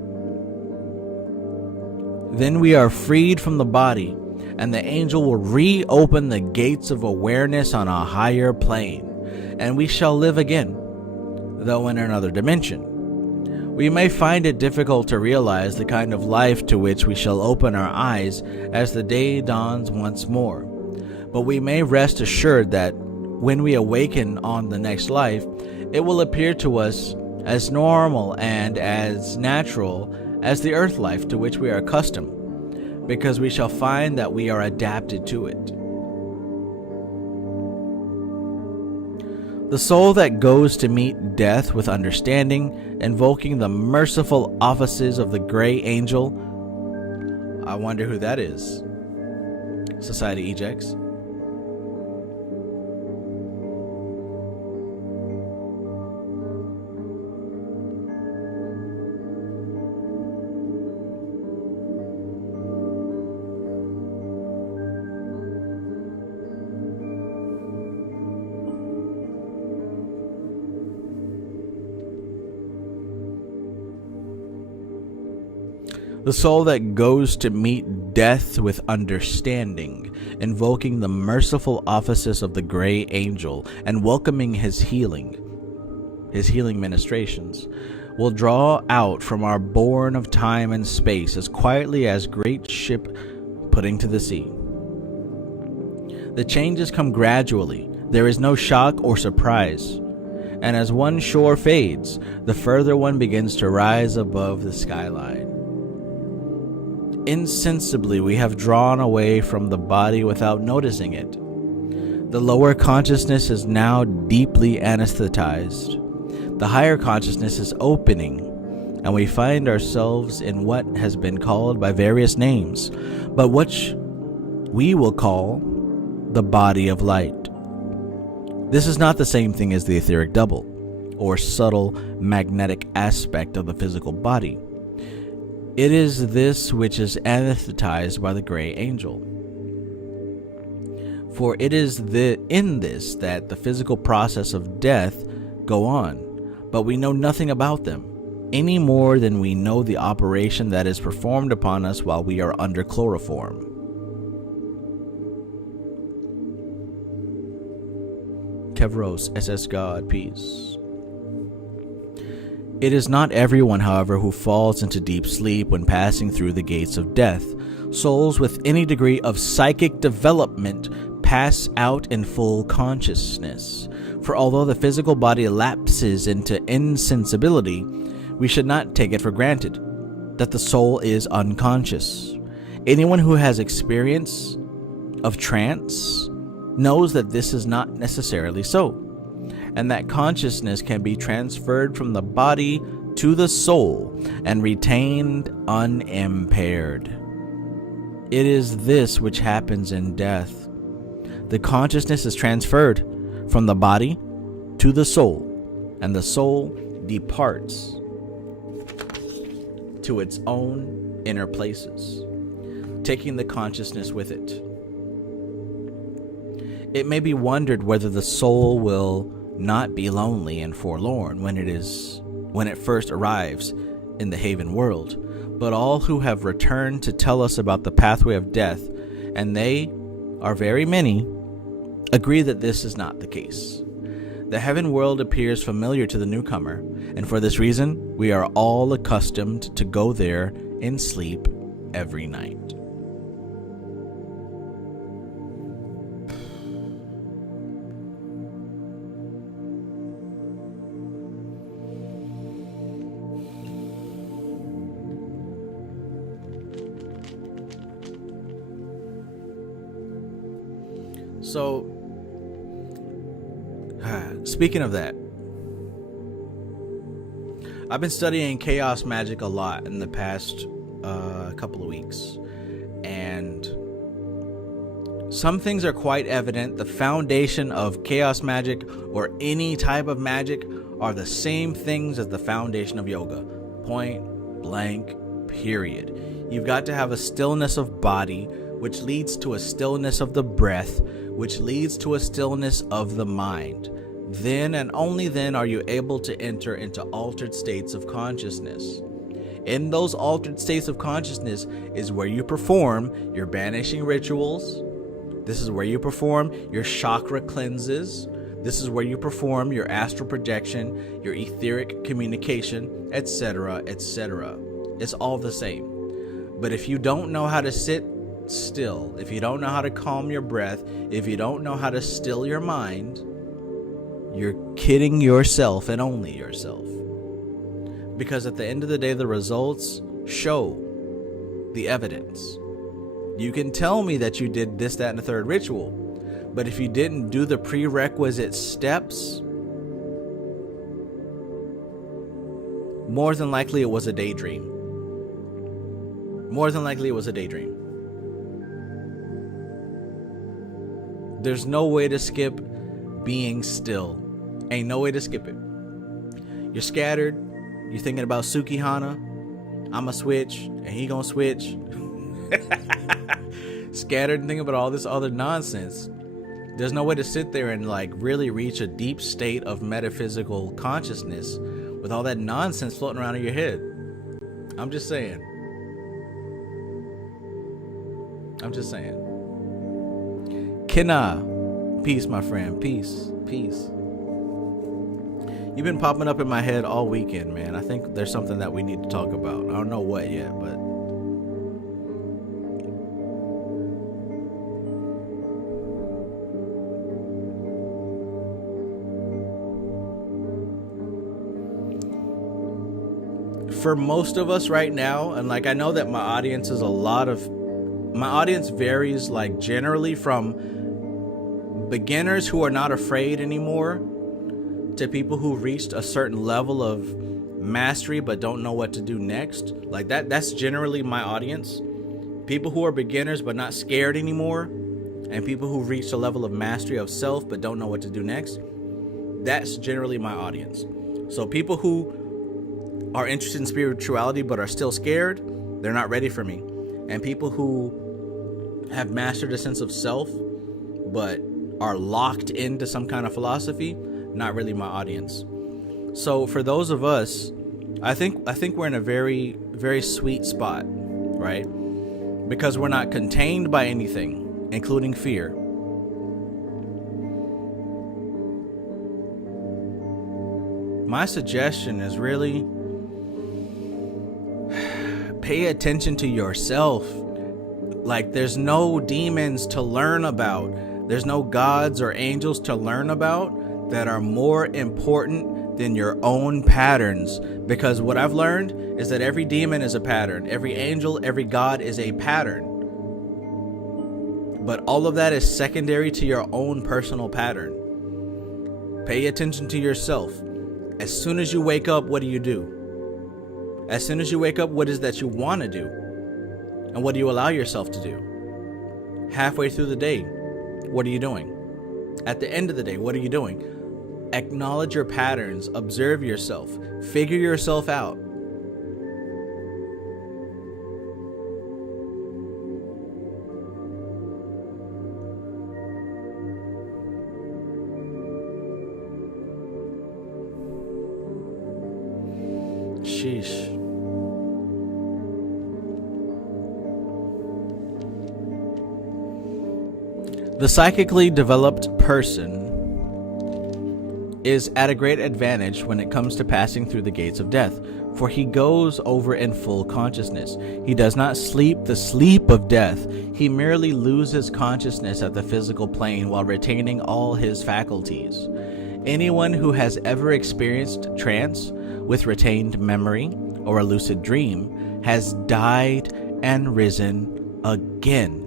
then we are freed from the body, and the angel will reopen the gates of awareness on a higher plane, and we shall live again, though in another dimension. We may find it difficult to realize the kind of life to which we shall open our eyes as the day dawns once more, but we may rest assured that when we awaken on the next life, it will appear to us as normal and as natural as the earth life to which we are accustomed, because we shall find that we are adapted to it. The soul that goes to meet death with understanding, invoking the merciful offices of the gray angel. I wonder who that is. Society ejects. The soul that goes to meet death with understanding, invoking the merciful offices of the gray angel and welcoming his healing ministrations, will draw out from our bourne of time and space as quietly as great ship putting to the sea. The changes come gradually. There is no shock or surprise. And as one shore fades, the further one begins to rise above the skyline. Insensibly, we have drawn away from the body without noticing it. The lower consciousness is now deeply anesthetized. The higher consciousness is opening, and we find ourselves in what has been called by various names, but which we will call the body of light. This is not the same thing as the etheric double, or subtle magnetic aspect of the physical body. It is this which is anesthetized by the gray angel. For it is in this that the physical process of death go on, but we know nothing about them, any more than we know the operation that is performed upon us while we are under chloroform. Kevros, SS God, peace. It is not everyone, however, who falls into deep sleep when passing through the gates of death. Souls with any degree of psychic development pass out in full consciousness. For although the physical body lapses into insensibility, we should not take it for granted that the soul is unconscious. Anyone who has experience of trance knows that this is not necessarily so, and that consciousness can be transferred from the body to the soul and retained unimpaired. It is this which happens in death. The consciousness is transferred from the body to the soul, and the soul departs to its own inner places, taking the consciousness with it. It may be wondered whether the soul will not be lonely and forlorn when it first arrives in the Haven world, but all who have returned to tell us about the pathway of death, and they are very many, agree that this is not the case. The Heaven world appears familiar to the newcomer, and for this reason, we are all accustomed to go there in sleep every night. So, speaking of that, I've been studying chaos magic a lot in the past couple of weeks, and some things are quite evident. The foundation of chaos magic or any type of magic are the same things as the foundation of yoga. Point blank, period. You've got to have a stillness of body, which leads to a stillness of the breath, which leads to a stillness of the mind. Then and only then are you able to enter into altered states of consciousness. In those altered states of consciousness is where you perform your banishing rituals. This is where you perform your chakra cleanses. This is where you perform your astral projection, your etheric communication, etc., etc. It's all the same. But if you don't know how to sit still, if you don't know how to calm your breath, if you don't know how to still your mind, you're kidding yourself and only yourself. Because at the end of the day, the results show the evidence. You can tell me that you did this, that, and the third ritual, but if you didn't do the prerequisite steps, more than likely it was a daydream. More than likely it was a daydream. There's no way to skip being still. Ain't no way to skip it. You're scattered. You're thinking about Sukihana. I'ma switch, and he gonna switch. Scattered and thinking about all this other nonsense. There's no way to sit there and really reach a deep state of metaphysical consciousness with all that nonsense floating around in your head. I'm just saying. Kina, peace, my friend. Peace. You've been popping up in my head all weekend, man. I think there's something that we need to talk about. I don't know what yet, but for most of us right now, and I know that my audience is my audience varies generally from beginners who are not afraid anymore to people who reached a certain level of mastery but don't know what to do next. Like that's generally my audience. People who are beginners but not scared anymore, and people who reached a level of mastery of self but don't know what to do next. That's generally my audience. So people who are interested in spirituality but are still scared, they're not ready for me. And people who have mastered a sense of self but are locked into some kind of philosophy, not really my audience. So for those of us, I think we're in a very, very sweet spot, right? Because we're not contained by anything, including fear. My suggestion is really pay attention to yourself. Like, there's no demons to learn about. There's no gods or angels to learn about that are more important than your own patterns. Because what I've learned is that every demon is a pattern. Every angel, every god is a pattern. But all of that is secondary to your own personal pattern. Pay attention to yourself. As soon as you wake up, what do? As soon as you wake up, what is that you want to do? And what do you allow yourself to do? Halfway through the day, what are you doing? At the end of the day, what are you doing? Acknowledge your patterns, observe yourself, figure yourself out. Sheesh. The psychically developed person is at a great advantage when it comes to passing through the gates of death, for he goes over in full consciousness. He does not sleep the sleep of death. He merely loses consciousness at the physical plane while retaining all his faculties. Anyone who has ever experienced trance with retained memory or a lucid dream has died and risen again.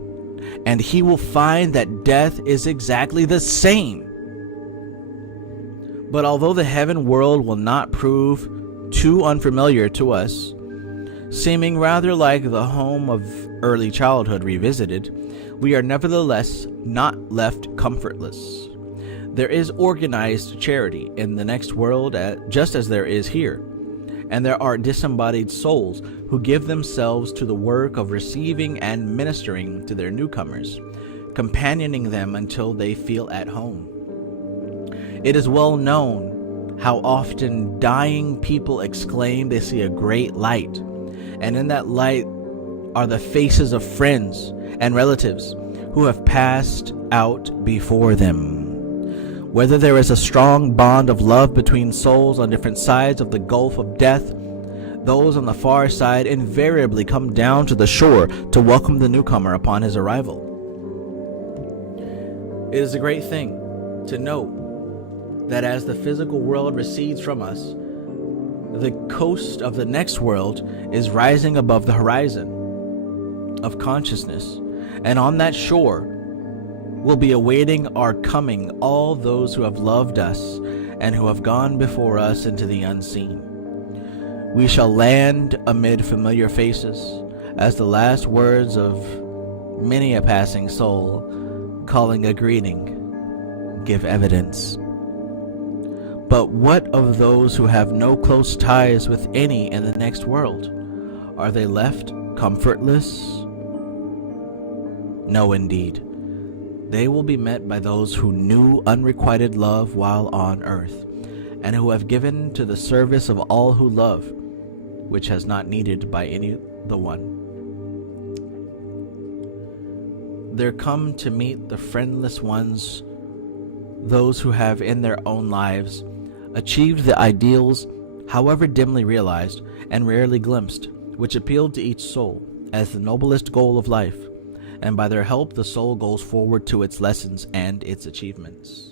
And he will find that death is exactly the same. But although the heaven world will not prove too unfamiliar to us, seeming rather like the home of early childhood revisited, we are nevertheless not left comfortless. There is organized charity in the next world, just as there is here. And there are disembodied souls who give themselves to the work of receiving and ministering to their newcomers, companioning them until they feel at home. It is well known how often dying people exclaim they see a great light, and in that light are the faces of friends and relatives who have passed out before them. Whether there is a strong bond of love between souls on different sides of the gulf of death, those on the far side invariably come down to the shore to welcome the newcomer upon his arrival. It is a great thing to note that as the physical world recedes from us, the coast of the next world is rising above the horizon of consciousness, and on that shore will be awaiting our coming all those who have loved us and who have gone before us into the unseen. We shall land amid familiar faces as the last words of many a passing soul calling a greeting give evidence. But what of those who have no close ties with any in the next world? Are they left comfortless? No, indeed. They will be met by those who knew unrequited love while on earth, and who have given to the service of all who love, which has not needed by any the one. There come to meet the friendless ones, those who have in their own lives achieved the ideals, however dimly realized and rarely glimpsed, which appealed to each soul as the noblest goal of life, and by their help the soul goes forward to its lessons and its achievements.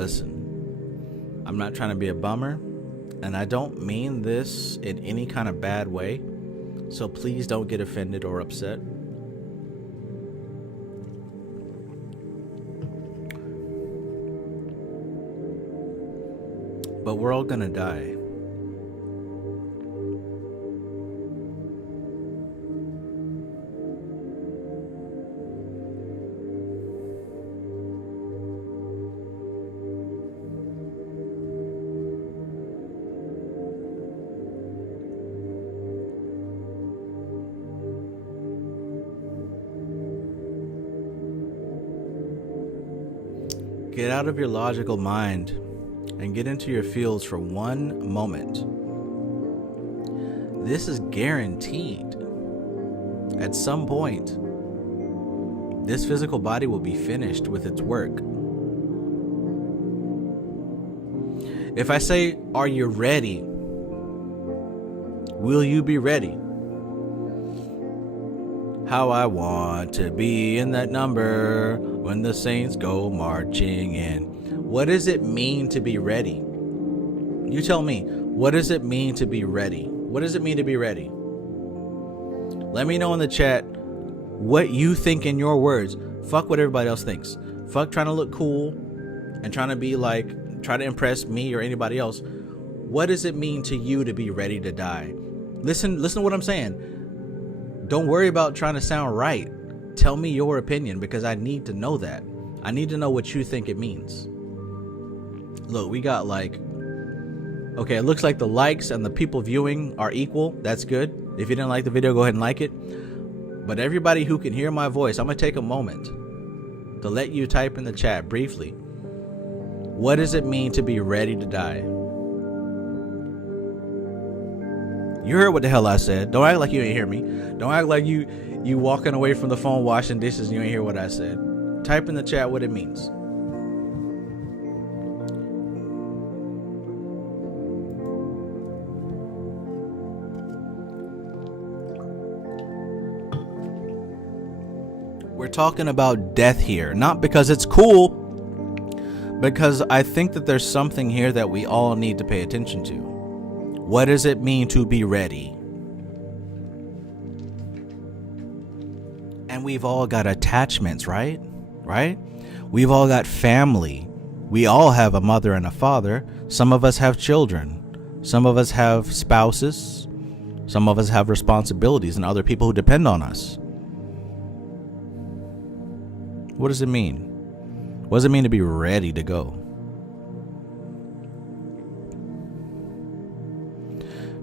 Listen, I'm not trying to be a bummer, and I don't mean this in any kind of bad way, so please don't get offended or upset. But we're all gonna die. Get out of your logical mind and get into your feels for one moment. This is guaranteed. At some point, this physical body will be finished with its work. If I say, are you ready? Will you be ready? How I want to be in that number when the saints go marching in. What does it mean to be ready? You tell me, what does it mean to be ready? What does it mean to be ready? Let me know in the chat what you think in your words. Fuck what everybody else thinks. Fuck trying to look cool and trying to be like, try to impress me or anybody else. What does it mean to you to be ready to die? Listen to what I'm saying. Don't worry about trying to sound right. Tell me your opinion, because I need to know that. I need to know what you think it means. Look, we got like, okay, it looks like the likes and the people viewing are equal. That's good. If you didn't like the video, go ahead and like it. But everybody who can hear my voice, I'm going to take a moment to let you type in the chat briefly. What does it mean to be ready to die? You heard what the hell I said. Don't act like you ain't hear me. Don't act like you walking away from the phone washing dishes and you ain't hear what I said. Type in the chat what it means. We're talking about death here, not because it's cool, because I think that there's something here that we all need to pay attention to. What does it mean to be ready? And we've all got attachments, right? Right? We've all got family. We all have a mother and a father. Some of us have children. Some of us have spouses. Some of us have responsibilities and other people who depend on us. What does it mean? What does it mean to be ready to go?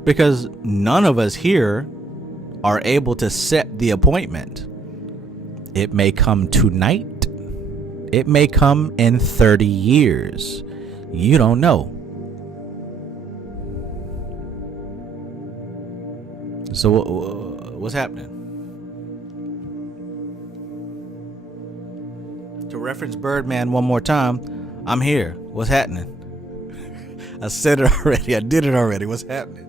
Because none of us here are able to set the appointment. It may come tonight. It may come in 30 years. You don't know. So what's happening? To reference Birdman one more time, I'm here. What's happening? I said it already. I did it already. What's happening?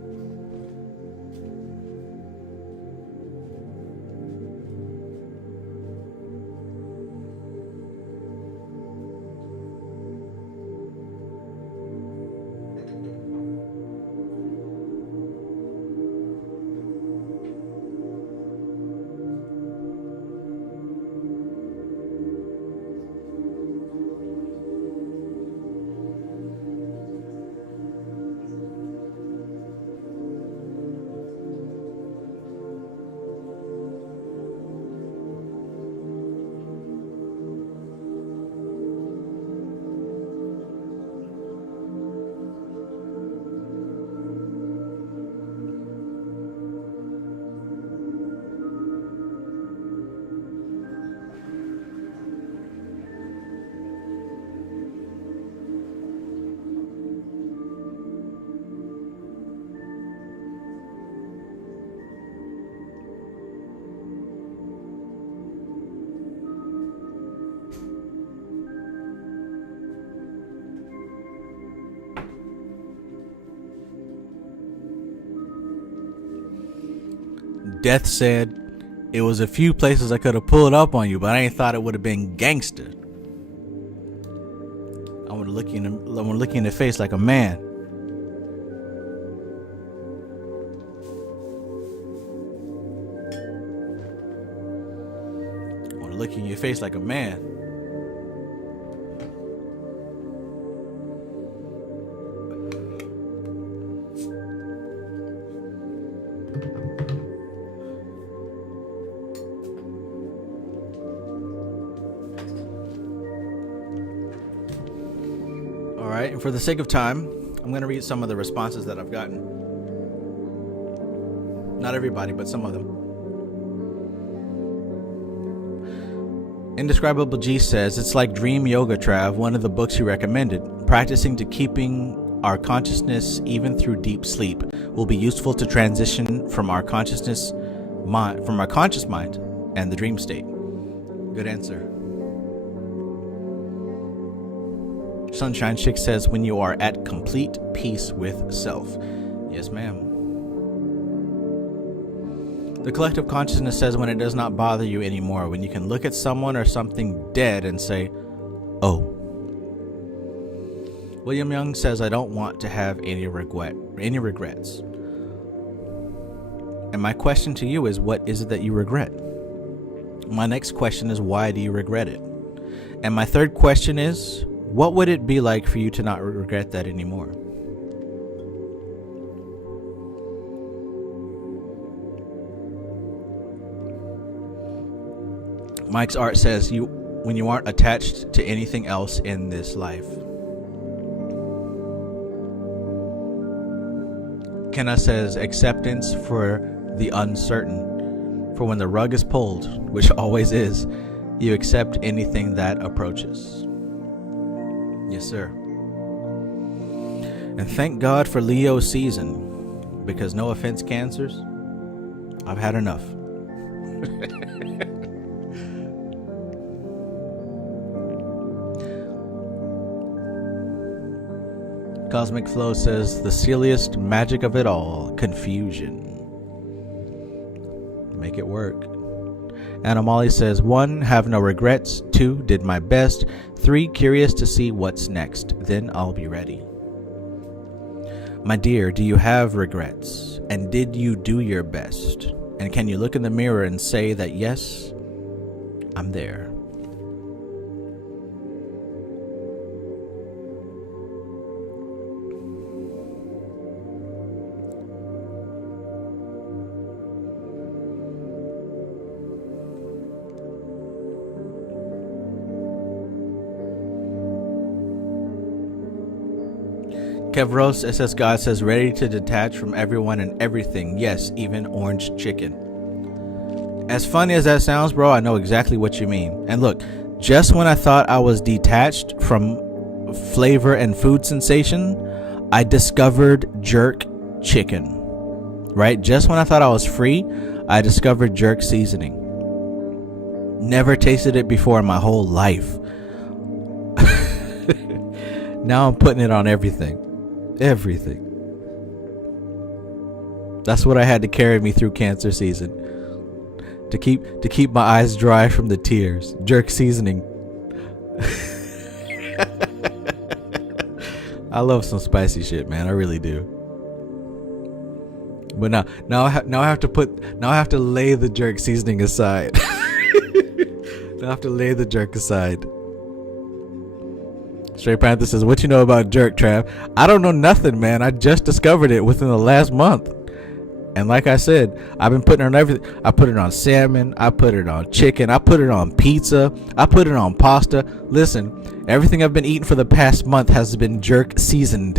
Death said it was a few places I could have pulled up on you, but I ain't thought it would have been gangster. I would have look you in the face like a man. I want to look you in your face like a man. All right, and for the sake of time, I'm going to read some of the responses that I've gotten. Not everybody, but some of them. Indescribable G says, it's like Dream Yoga, Trav, one of the books you recommended. Practicing to keeping our consciousness even through deep sleep will be useful to transition from our conscious mind and the dream state. Good answer. Sunshine Chick says, when you are at complete peace with self. Yes, ma'am. The collective consciousness says, when it does not bother you anymore, when you can look at someone or something dead and say, oh. William Young says, I don't want to have any regrets. And my question to you is, what is it that you regret? My next question is, why do you regret it? And my third question is, what would it be like for you to not regret that anymore? Mike's Art says, when you aren't attached to anything else in this life. Kenna says, acceptance for the uncertain. For when the rug is pulled, which always is, you accept anything that approaches. Yes, sir. And thank God for Leo season, because no offense, Cancers, I've had enough. Cosmic Flow says, the silliest magic of it all, confusion. Make it work. Anna Molly says, 1, have no regrets. 2, did my best. 3, curious to see what's next. Then I'll be ready. My dear, do you have regrets? And did you do your best? And can you look in the mirror and say that, yes, I'm there? Kevros SS God says, ready to detach from everyone and everything. Yes, even orange chicken. As funny as that sounds, bro, I know exactly what you mean. And look, just when I thought I was detached from flavor and food sensation, I discovered jerk chicken. Right? Just when I thought I was free, I discovered jerk seasoning. Never tasted it before in my whole life. Now I'm putting it on everything. Everything. That's what I had to carry me through Cancer season. To keep my eyes dry from the tears. Jerk seasoning. I love some spicy shit, man. I really do. But now I have to lay the jerk seasoning aside. Now I have to lay the jerk aside. Straight Panther says, what you know about jerk, Trav? I don't know nothing, man. I just discovered it within the last month. And like I said, I've been putting it on everything. I put it on salmon. I put it on chicken. I put it on pizza. I put it on pasta. Listen, everything I've been eating for the past month has been jerk seasoned.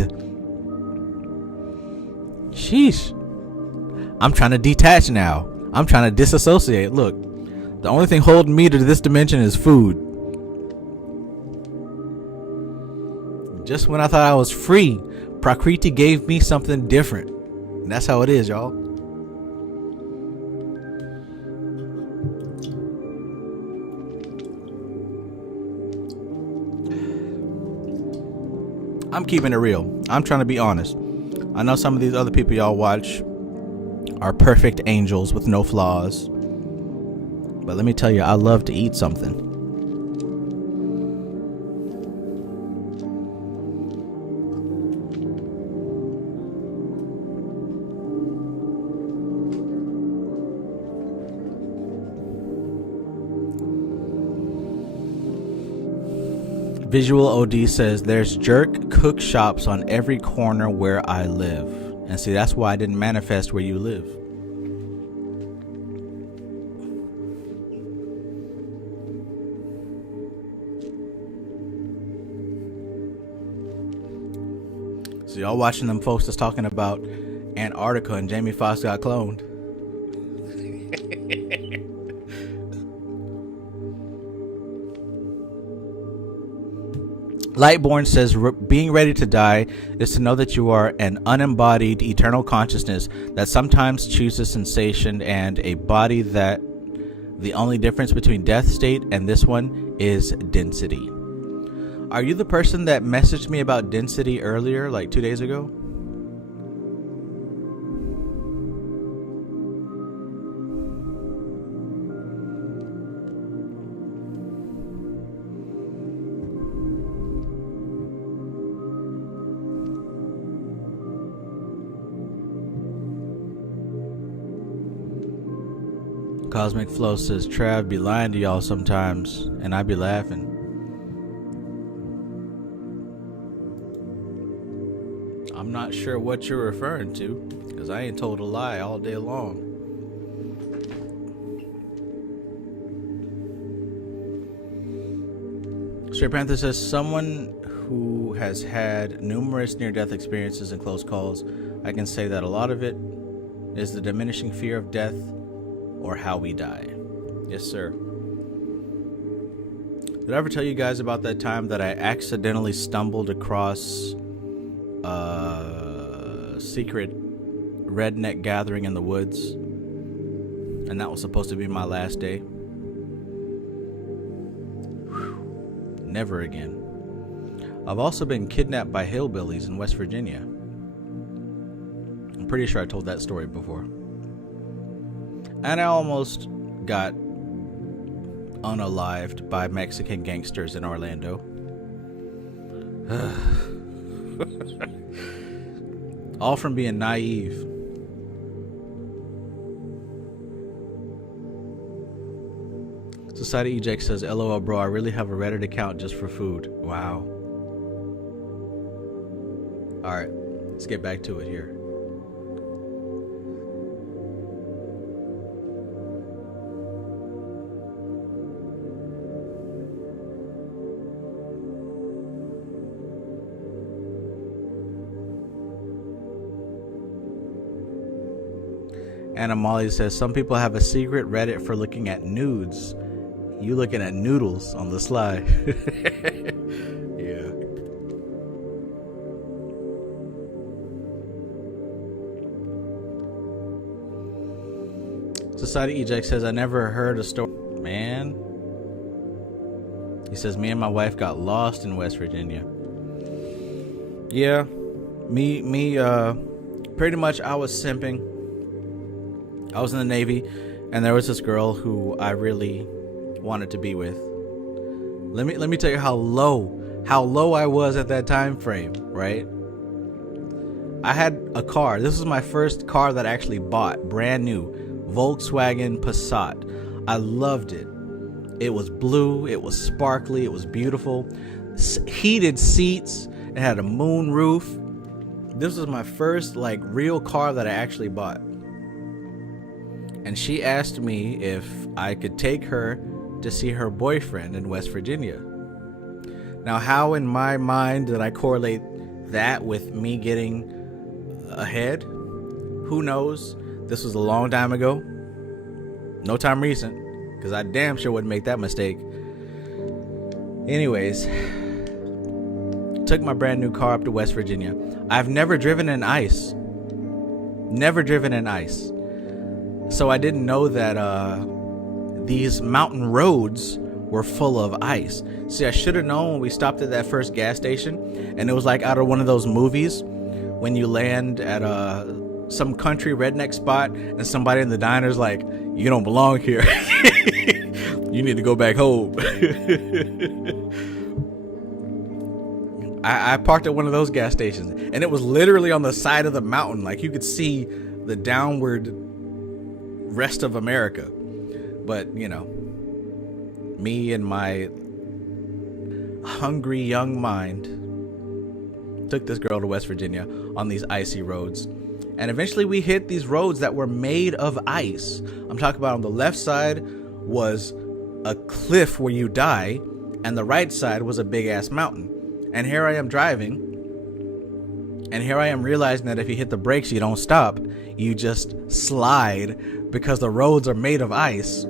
Sheesh. I'm trying to detach now. I'm trying to disassociate. Look, the only thing holding me to this dimension is food. Just when I thought I was free, Prakriti gave me something different. And that's how it is, y'all. I'm keeping it real. I'm trying to be honest. I know some of these other people y'all watch are perfect angels with no flaws. But let me tell you, I love to eat something. Visual OD says, there's jerk cook shops on every corner where I live. And see, that's why I didn't manifest where you live. So y'all watching them folks that's talking about Antarctica and Jamie Foxx got cloned. Lightborn says, being ready to die is to know that you are an unembodied eternal consciousness that sometimes chooses sensation and a body, that the only difference between death state and this one is density. Are you the person that messaged me about density earlier, like 2 days ago? Cosmic Flow says, Trav be lying to y'all sometimes, and I be laughing. I'm not sure what you're referring to, because I ain't told a lie all day long. Straight Panther says, someone who has had numerous near-death experiences and close calls, I can say that a lot of it is the diminishing fear of death or how we die. Yes, sir. Did I ever tell you guys about that time that I accidentally stumbled across a secret redneck gathering in the woods, and that was supposed to be my last day? Whew. Never again. I've also been kidnapped by hillbillies in West Virginia. I'm pretty sure I told that story before. And I almost got unalived by Mexican gangsters in Orlando. All from being naive. Society Eject says, LOL bro, I really have a Reddit account just for food. Wow. Alright, let's get back to it here. Anna Molly says, some people have a secret Reddit for looking at nudes. You looking at noodles on the sly. Yeah. Society Eject says, I never heard a story. Man. He says, me and my wife got lost in West Virginia. Yeah. Me, pretty much I was simping. I was in the Navy, and there was this girl who I really wanted to be with. Let me tell you how low I was at that time frame, right? I had a car. This was my first car that I actually bought, brand new, Volkswagen Passat. I loved it. It was blue, it was sparkly, it was beautiful. Heated seats, it had a moon roof. This was my first like real car that I actually bought. And she asked me if I could take her to see her boyfriend in West Virginia. Now, how in my mind did I correlate that with me getting ahead? Who knows? This was a long time ago. No time recent, because I damn sure wouldn't make that mistake. Anyways, took my brand new car up to West Virginia. I've never driven in ice. Never driven in ice. So I didn't know that these mountain roads were full of ice. See, I should have known when we stopped at that first gas station, and it was like out of one of those movies when you land at some country redneck spot and somebody in the diner's like, you don't belong here. You need to go back home. I parked at one of those gas stations, and it was literally on the side of the mountain. Like you could see the downward rest of America. But you know, me and my hungry young mind took this girl to West Virginia on these icy roads. And eventually we hit these roads that were made of ice. I'm talking about on the left side was a cliff where you die, and the right side was a big ass mountain. And here I am driving, and here I am realizing that if you hit the brakes, you don't stop. You just slide because the roads are made of ice.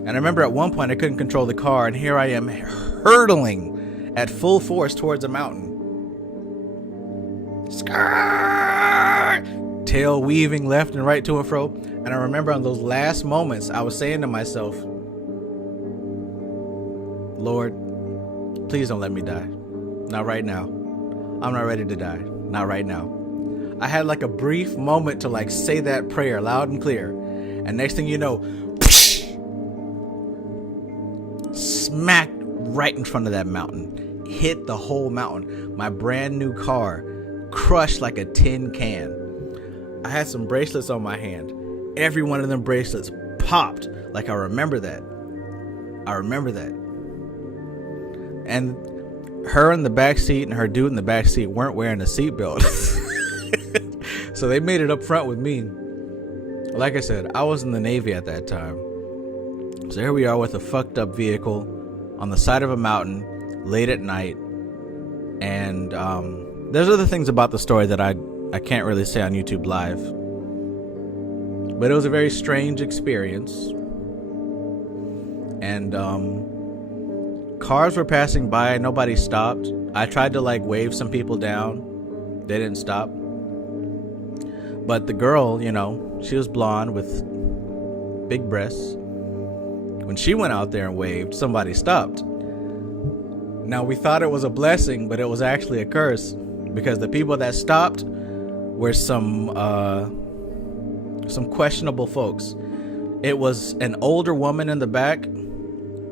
And I remember at one point I couldn't control the car, and here I am hurtling at full force towards a mountain. Skirt! Tail weaving left and right to and fro. And I remember on those last moments, I was saying to myself, Lord, please don't let me die. Not right now. I'm not ready to die. Not right now. I had like a brief moment to like say that prayer loud and clear. And next thing you know, smacked right in front of that mountain. Hit the whole mountain. My brand new car crushed like a tin can. I had some bracelets on my hand. Every one of them bracelets popped. Like I remember that. And her in the back seat and her dude in the back seat weren't wearing a seatbelt. So they made it up front with me. Like I said, I was in the Navy at that time. So here we are with a fucked up vehicle on the side of a mountain late at night. And there's other things about the story that I can't really say on YouTube Live. But it was a very strange experience. And cars were passing by. Nobody stopped. I tried to like wave some people down. They didn't stop. But the girl, you know, she was blonde with big breasts. When she went out there and waved, somebody stopped. Now we thought it was a blessing, but it was actually a curse, because the people that stopped were some questionable folks. It was an older woman in the back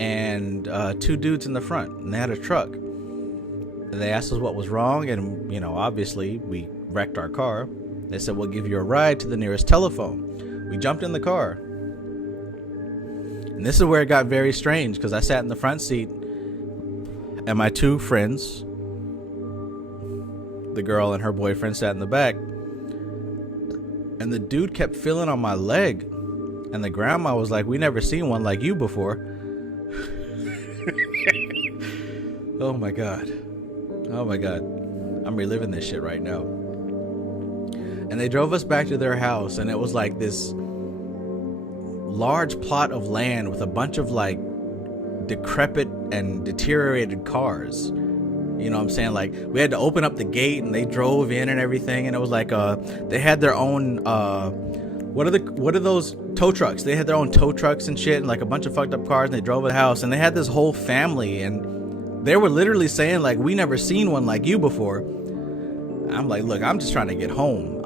and two dudes in the front, and they had a truck. They asked us what was wrong, and you know, obviously we wrecked our car. They said, we'll give you a ride to the nearest telephone. We jumped in the car, and this is where it got very strange, because I sat in the front seat and my two friends, the girl and her boyfriend, sat in the back. And the dude kept feeling on my leg, and the grandma was like, we never seen one like you before. Oh my god, I'm reliving this shit right now. And they drove us back to their house, and it was like this large plot of land with a bunch of like decrepit and deteriorated cars. You know what I'm saying? Like, we had to open up the gate, and they drove in and everything, and it was like they had their own what are those tow trucks? They had their own tow trucks and shit, and like a bunch of fucked up cars, and they drove to the house, and they had this whole family, and they were literally saying like, we never seen one like you before. I'm like, look, I'm just trying to get home.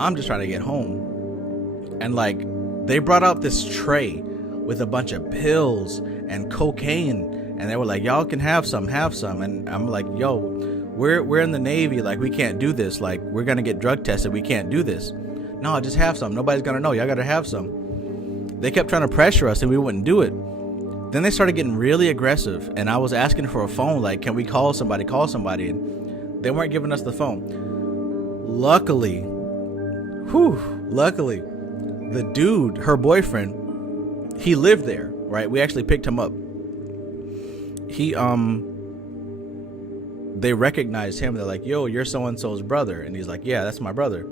And like, they brought out this tray with a bunch of pills and cocaine, and they were like, y'all can have some. And I'm like, yo, we're in the Navy, like, we can't do this, like, we're gonna get drug tested, we can't do this. No, just have some, nobody's gonna know, y'all gotta have some. They kept trying to pressure us, and we wouldn't do it. Then they started getting really aggressive, and I was asking for a phone, like, can we call somebody, and they weren't giving us the phone. Luckily, the dude, her boyfriend, he lived there, right? We actually picked him up. They recognized him. They're like, yo, you're so-and-so's brother. And he's like, yeah, that's my brother.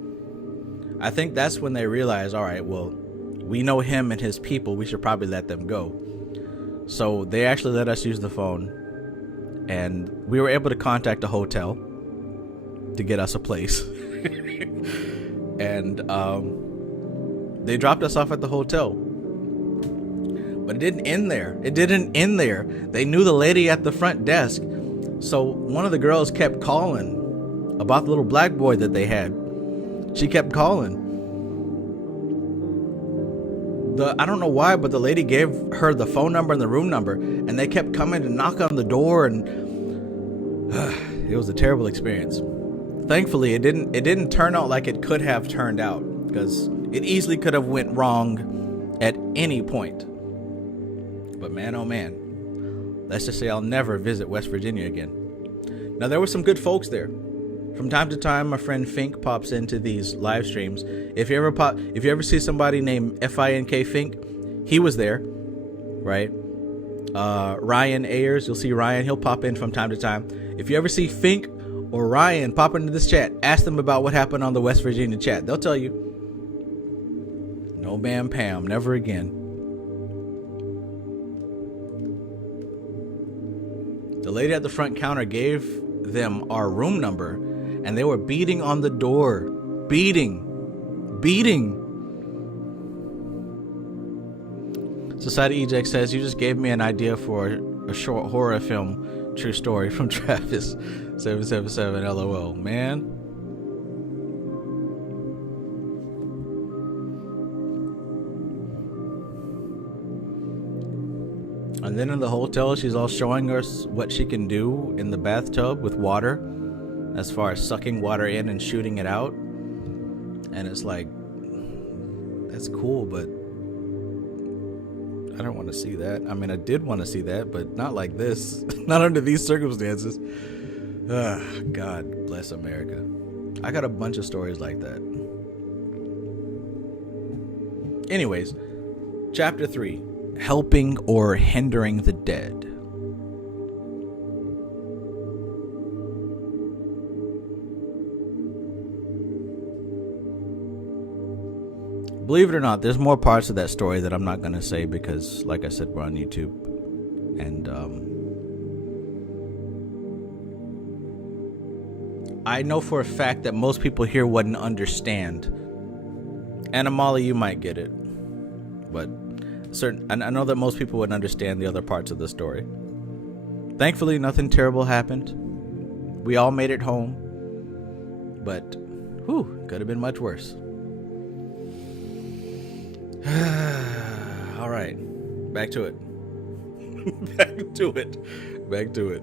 I think that's when they realized, all right, well, we know him and his people, we should probably let them go. So they actually let us use the phone, and we were able to contact a hotel to get us a place. And they dropped us off at the hotel. But it didn't end there. They knew the lady at the front desk. So one of the girls kept calling about the little black boy that they had. She kept calling. I don't know why, but the lady gave her the phone number and the room number, and they kept coming to knock on the door, and it was a terrible experience. Thankfully, it didn't turn out like it could have turned out, because it easily could have went wrong at any point. But man, oh man, let's just say I'll never visit West Virginia again. Now, there were some good folks there. From time to time, my friend Fink pops into these live streams. If you ever see somebody named F-I-N-K Fink, he was there, right? Ryan Ayers, you'll see Ryan. He'll pop in from time to time. If you ever see Fink or Ryan pop into this chat, ask them about what happened on the West Virginia chat. They'll tell you. No bam Pam, never again. The lady at the front counter gave them our room number, and they were beating on the door. Beating. Society Eject says, you just gave me an idea for a short horror film. True story from Travis 777 LOL. Man. And then in the hotel, she's all showing us what she can do in the bathtub with water, as far as sucking water in and shooting it out. And it's like, that's cool, but I don't want to see that. I mean, I did want to see that, but not like this. Not under these circumstances. God bless America. I got a bunch of stories like that. Anyways, chapter 3. Helping or hindering the dead. Believe it or not, there's more parts of that story that I'm not going to say because, like I said, we're on YouTube. And I know for a fact that most people here wouldn't understand. And Amali, you might get it. But I know that most people wouldn't understand the other parts of the story. Thankfully, nothing terrible happened. We all made it home. But, could have been much worse. All right, back to it. Back to it.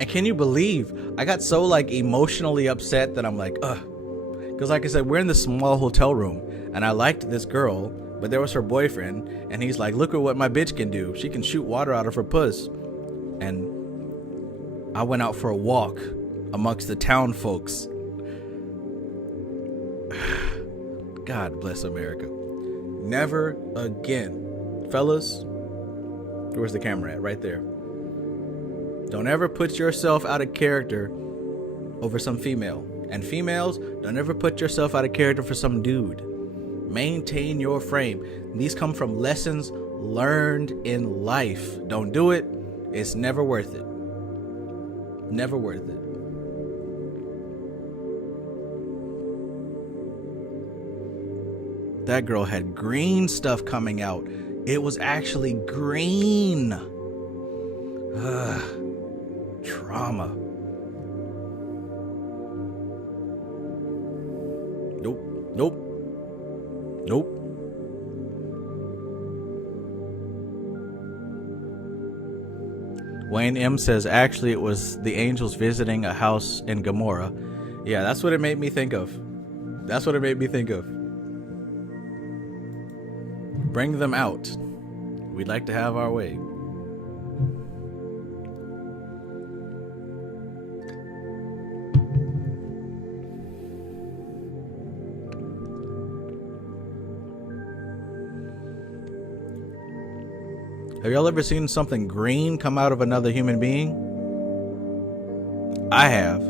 And can you believe I got so emotionally upset that I'm like, because like I said, we're in this small hotel room and I liked this girl, but there was her boyfriend and he's like, look at what my bitch can do. She can shoot water out of her puss. And I went out for a walk amongst the town folks. God bless America. Never again. Fellas, where's the camera at? Right there. Don't ever put yourself out of character over some female. And females, don't ever put yourself out of character for some dude. Maintain your frame. These come from lessons learned in life. Don't do it. It's never worth it. Never worth it. That girl had green stuff coming out. It was actually green. Trauma. Nope. Wayne M says, actually, it was the angels visiting a house in Gomorrah. Yeah, that's what it made me think of. Bring them out. We'd like to have our way. Have y'all ever seen something green come out of another human being? I have.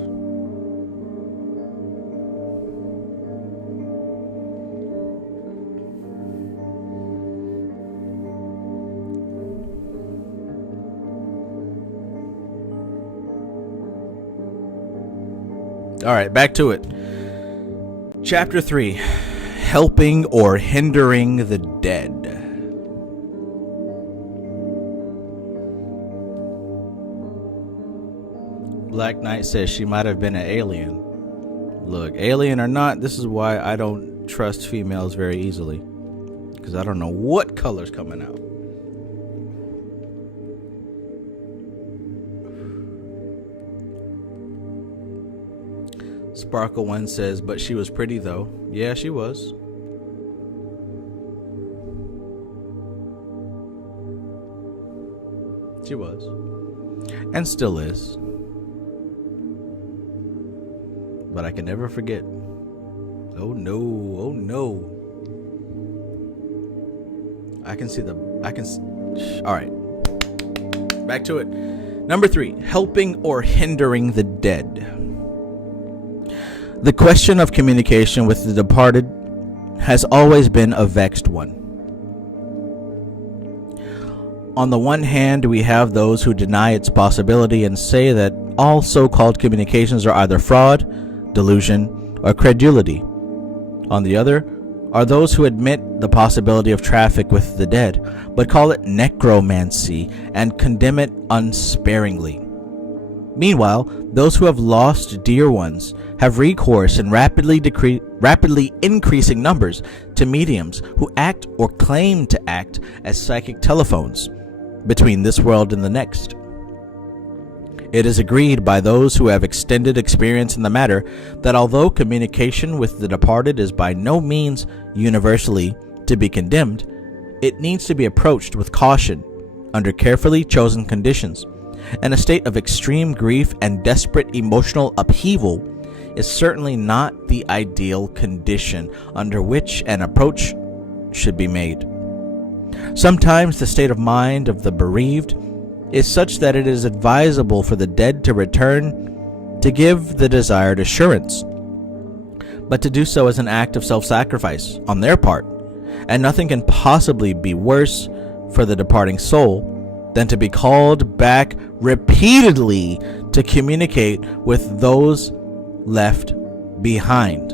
All right, back to it. Chapter 3, helping or hindering the dead. Black Knight says she might have been an alien. Look, alien or not, this is why I don't trust females very easily. Because I don't know what color's coming out. Sparkle One says, but she was pretty though. Yeah, she was. She was. And still is. But I can never forget. Oh no, oh no. Alright. Back to it. Number 3, helping or hindering the dead. The question of communication with the departed has always been a vexed one. On the one hand, we have those who deny its possibility and say that all so-called communications are either fraud, delusion, or credulity. On the other are those who admit the possibility of traffic with the dead, but call it necromancy and condemn it unsparingly. Meanwhile, those who have lost dear ones have recourse in rapidly increasing numbers to mediums who act or claim to act as psychic telephones between this world and the next. It is agreed by those who have extended experience in the matter that although communication with the departed is by no means universally to be condemned, it needs to be approached with caution under carefully chosen conditions, and a state of extreme grief and desperate emotional upheaval is certainly not the ideal condition under which an approach should be made. Sometimes the state of mind of the bereaved is such that it is advisable for the dead to return to give the desired assurance, but to do so as an act of self-sacrifice on their part, and nothing can possibly be worse for the departing soul than to be called back repeatedly to communicate with those left behind.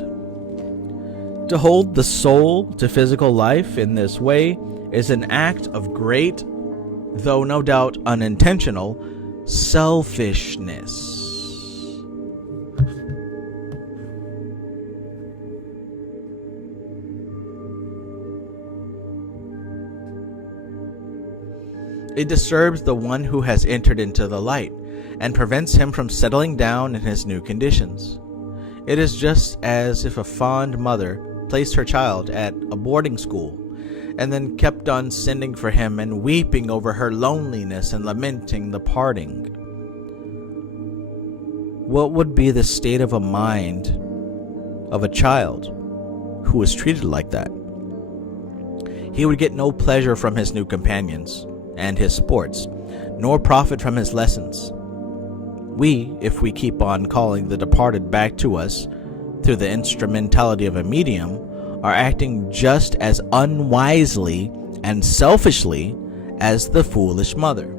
To hold the soul to physical life in this way is an act of great, though no doubt unintentional, selfishness. It disturbs the one who has entered into the light and prevents him from settling down in his new conditions. It is just as if a fond mother placed her child at a boarding school and then kept on sending for him and weeping over her loneliness and lamenting the parting. What would be the state of a mind of a child who was treated like that? He would get no pleasure from his new companions and his sports, nor profit from his lessons. We, if we keep on calling the departed back to us through the instrumentality of a medium, are acting just as unwisely and selfishly as the foolish mother.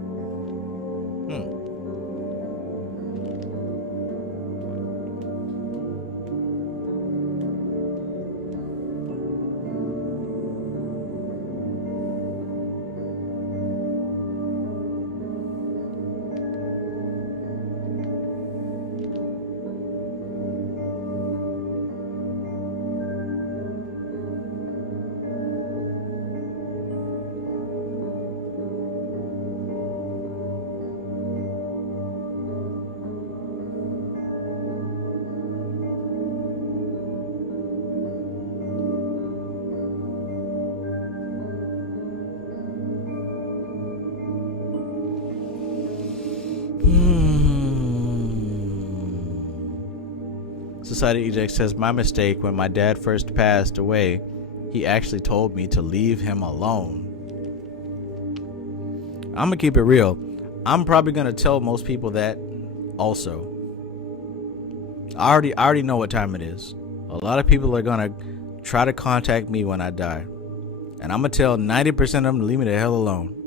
Society Eject says, my mistake, when my dad first passed away, he actually told me to leave him alone. I'm gonna keep it real. I'm probably gonna tell most people that also. I already know what time it is. A lot of people are gonna try to contact me when I die, and I'm gonna tell 90% of them to leave me the hell alone.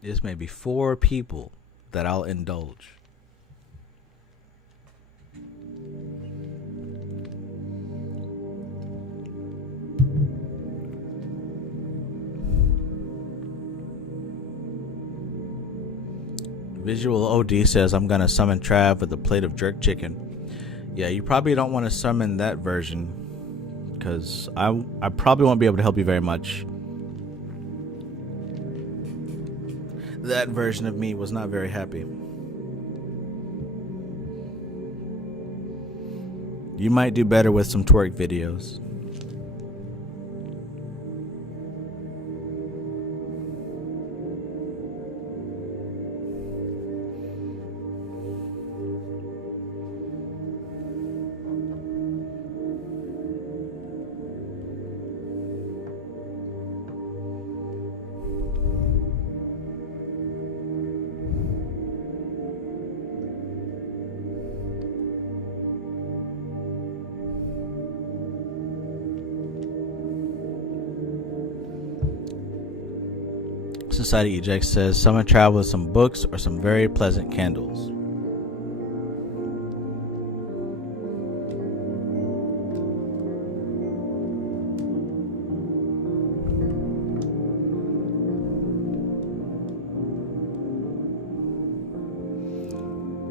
This may be 4 people that I'll indulge. Visual OD says, I'm gonna summon Trav with a plate of jerk chicken. Yeah, you probably don't want to summon that version, because I probably won't be able to help you very much. That version of me was not very happy. You might do better with some twerk videos. Society Eject says, someone travel with some books or some very pleasant candles.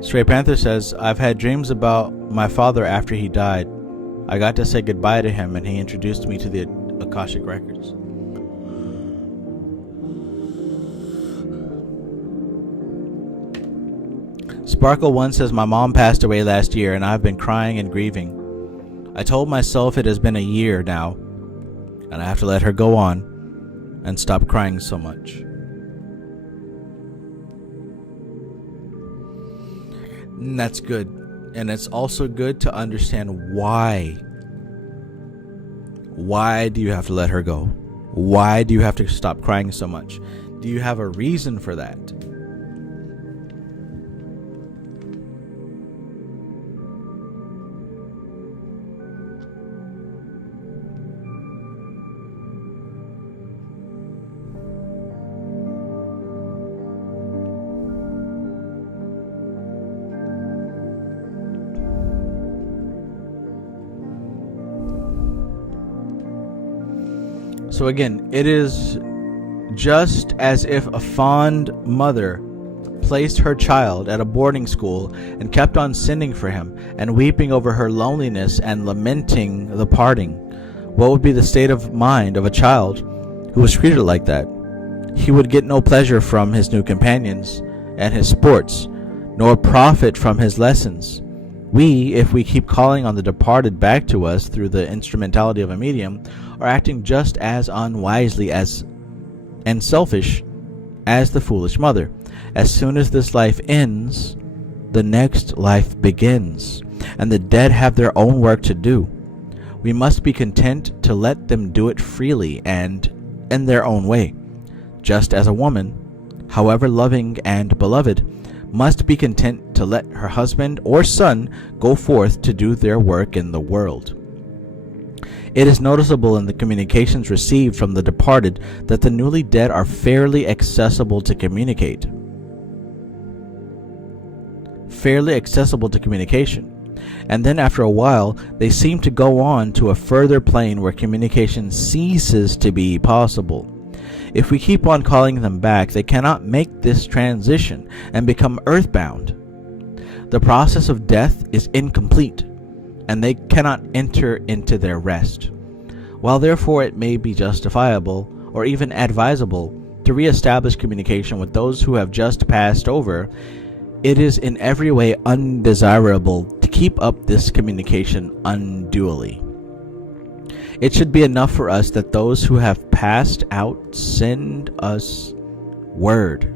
Stray Panther says, I've had dreams about my father after he died. I got to say goodbye to him and he introduced me to the Akashic Records. Sparkle 1 says, my mom passed away last year and I've been crying and grieving. I told myself it has been a year now and I have to let her go on and stop crying so much. And that's good. And it's also good to understand why. Why do you have to let her go? Why do you have to stop crying so much? Do you have a reason for that? So again, it is just as if a fond mother placed her child at a boarding school and kept on sending for him and weeping over her loneliness and lamenting the parting. What would be the state of mind of a child who was treated like that? He would get no pleasure from his new companions and his sports, nor profit from his lessons. We, if we keep calling on the departed back to us through the instrumentality of a medium, are acting just as unwisely and selfish as the foolish mother. As soon as this life ends, the next life begins, and the dead have their own work to do. We must be content to let them do it freely and in their own way, just as a woman, however loving and beloved, must be content to let her husband or son go forth to do their work in the world. It is noticeable in the communications received from the departed that the newly dead are fairly accessible to communicate. Fairly accessible to communication. And then after a while, they seem to go on to a further plane where communication ceases to be possible. If we keep on calling them back, they cannot make this transition and become earthbound. The process of death is incomplete, and they cannot enter into their rest. While therefore it may be justifiable, or even advisable, to re-establish communication with those who have just passed over, it is in every way undesirable to keep up this communication unduly. It should be enough for us that those who have passed out send us word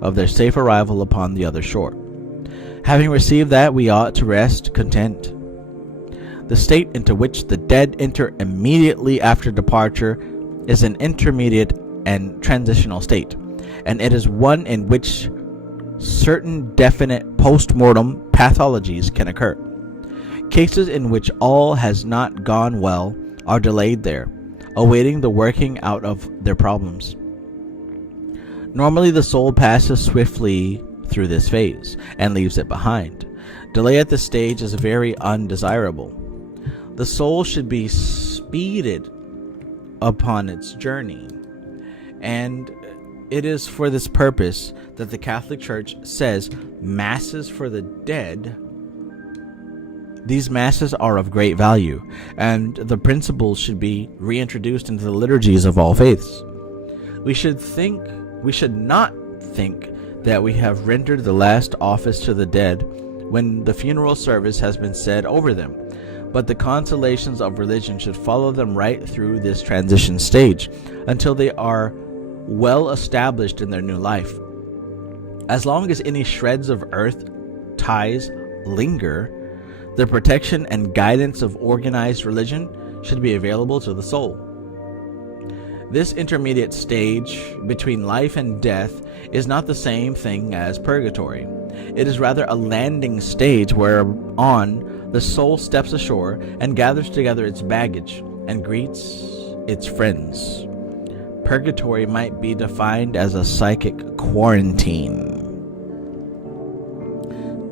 of their safe arrival upon the other shore. Having received that, we ought to rest content. The state into which the dead enter immediately after departure is an intermediate and transitional state, and it is one in which certain definite post-mortem pathologies can occur. Cases in which all has not gone well are delayed there, awaiting the working out of their problems. Normally the soul passes swiftly through this phase and leaves it behind. Delay at this stage is very undesirable. The soul should be speeded upon its journey, and it is for this purpose that the Catholic Church says masses for the dead. These masses are of great value, and the principles should be reintroduced into the liturgies of all faiths. We should not think that we have rendered the last office to the dead when the funeral service has been said over them. But the consolations of religion should follow them right through this transition stage until they are well established in their new life. As long as any shreds of earth ties linger, the protection and guidance of organized religion should be available to the soul. This intermediate stage between life and death is not the same thing as purgatory. It is rather a landing stage whereon the soul steps ashore and gathers together its baggage and greets its friends. Purgatory might be defined as a psychic quarantine.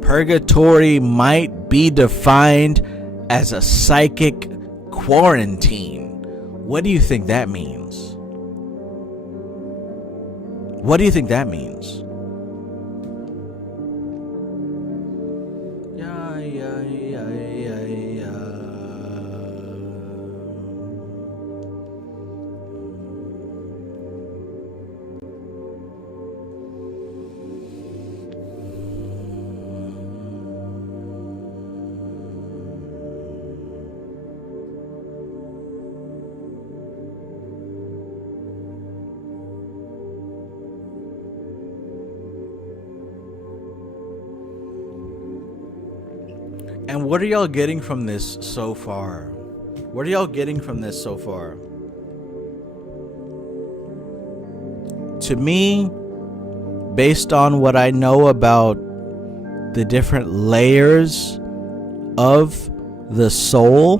Purgatory might be defined as a psychic quarantine. What do you think that means? What do you think that means? And what are y'all getting from this so far? What are y'all getting from this so far? To me, based on what I know about the different layers of the soul,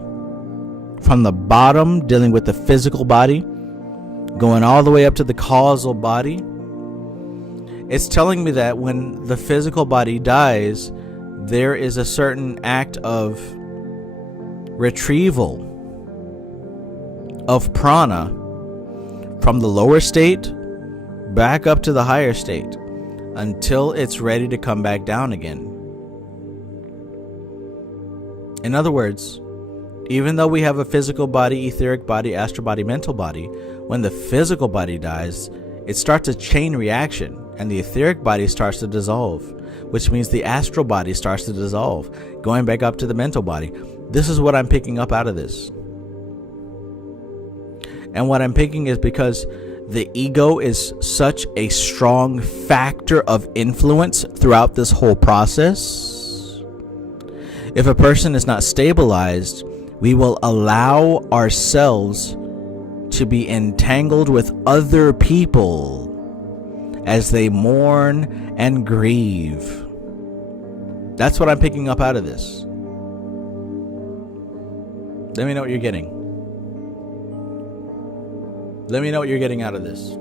from the bottom, dealing with the physical body, going all the way up to the causal body, it's telling me that when the physical body dies, there is a certain act of retrieval of prana from the lower state back up to the higher state until it's ready to come back down again. In other words, even though we have a physical body, etheric body, astral body, mental body, when the physical body dies, it starts a chain reaction and the etheric body starts to dissolve, which means the astral body starts to dissolve, going back up to the mental body. This is what I'm picking up out of this. And what I'm picking is because the ego is such a strong factor of influence throughout this whole process. If a person is not stabilized, we will allow ourselves to be entangled with other people as they mourn and grieve. That's what I'm picking up out of this. Let me know what you're getting. Let me know what you're getting out of this.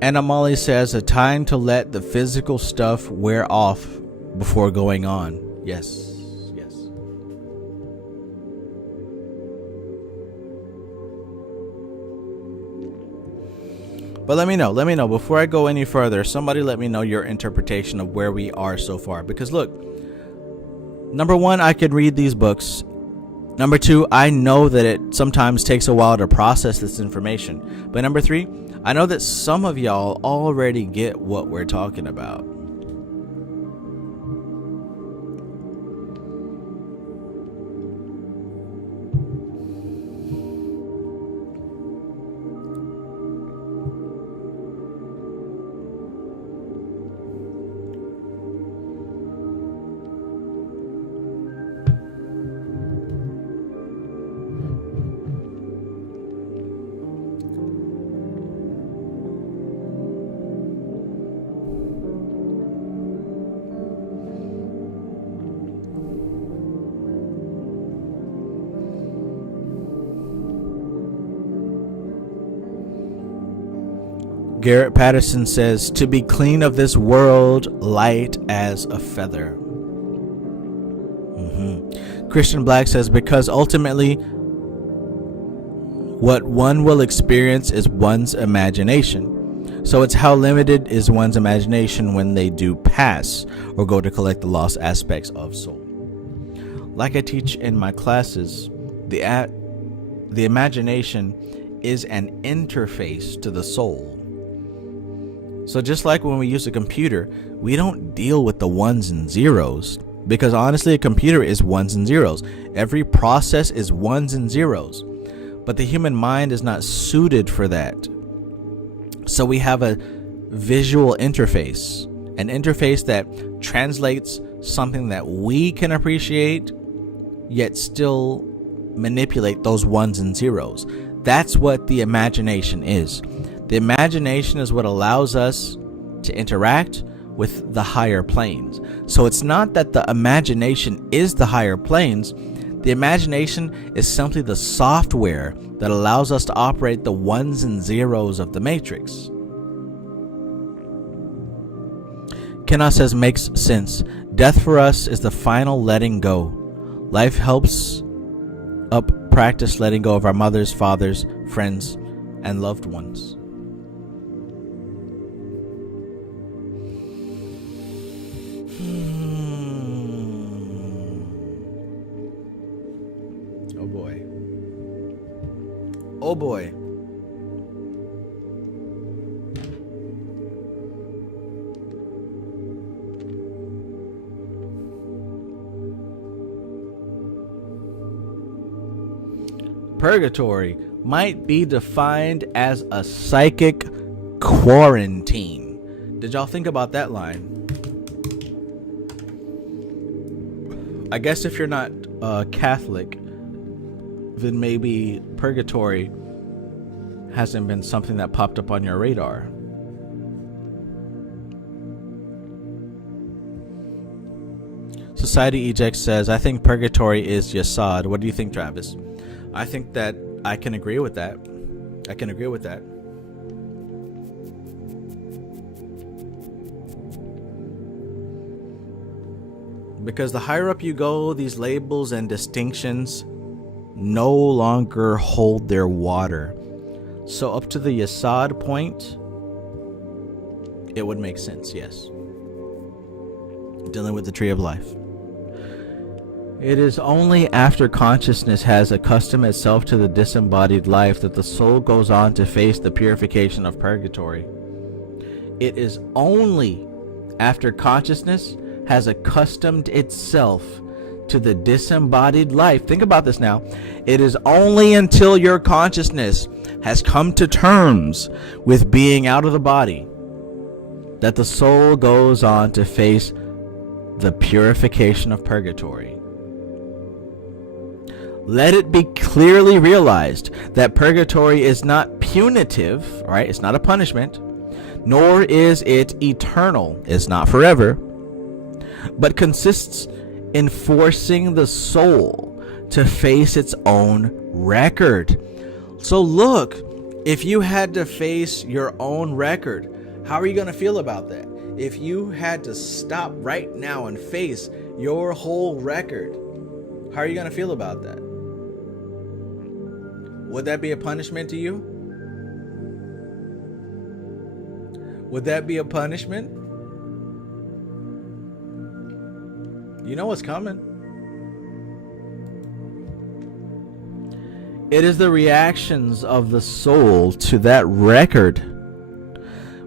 And Amali says, a time to let the physical stuff wear off before going on. Yes, yes. But let me know before I go any further. Somebody let me know your interpretation of where we are so far. Because look, number one, I could read these books. Number two, I know that it sometimes takes a while to process this information. But number three, I know that some of y'all already get what we're talking about. Garrett Patterson says, to be clean of this world, light as a feather. Christian Black says, because ultimately what one will experience is one's imagination. So it's how limited is one's imagination when they do pass or go to collect the lost aspects of soul. Like I teach in my classes, the imagination is an interface to the soul. So just like when we use a computer, we don't deal with the ones and zeros, because honestly, a computer is ones and zeros. Every process is ones and zeros, but the human mind is not suited for that. So we have a visual interface, an interface that translates something that we can appreciate, yet still manipulate those ones and zeros. That's what the imagination is. The imagination is what allows us to interact with the higher planes. So it's not that the imagination is the higher planes. The imagination is simply the software that allows us to operate the ones and zeros of the matrix. Kenna says, makes sense. Death for us is the final letting go. Life helps up practice letting go of our mothers, fathers, friends, and loved ones. Oh boy. Oh boy. Purgatory might be defined as a psychic quarantine. Did y'all think about that line? I guess if you're not Catholic, then maybe purgatory hasn't been something that popped up on your radar. Society Eject says, I think purgatory is Yasad. What do you think, Travis? I think that I can agree with that. I can agree with that. Because the higher up you go, these labels and distinctions no longer hold their water. So up to the Yasad point, it would make sense, yes. Dealing with the tree of life. It is only after consciousness has accustomed itself to the disembodied life that the soul goes on to face the purification of purgatory. It is only after consciousness has accustomed itself to the disembodied life. Think about this now. It is only until your consciousness has come to terms with being out of the body that the soul goes on to face the purification of purgatory. Let it be clearly realized that purgatory is not punitive, right? It's not a punishment, nor is it eternal. It's not forever, but consists in forcing the soul to face its own record. So look, if you had to face your own record, how are you going to feel about that? If you had to stop right now and face your whole record, how are you going to feel about that? Would that be a punishment to you? Would that be a punishment? You know what's coming. It is the reactions of the soul to that record,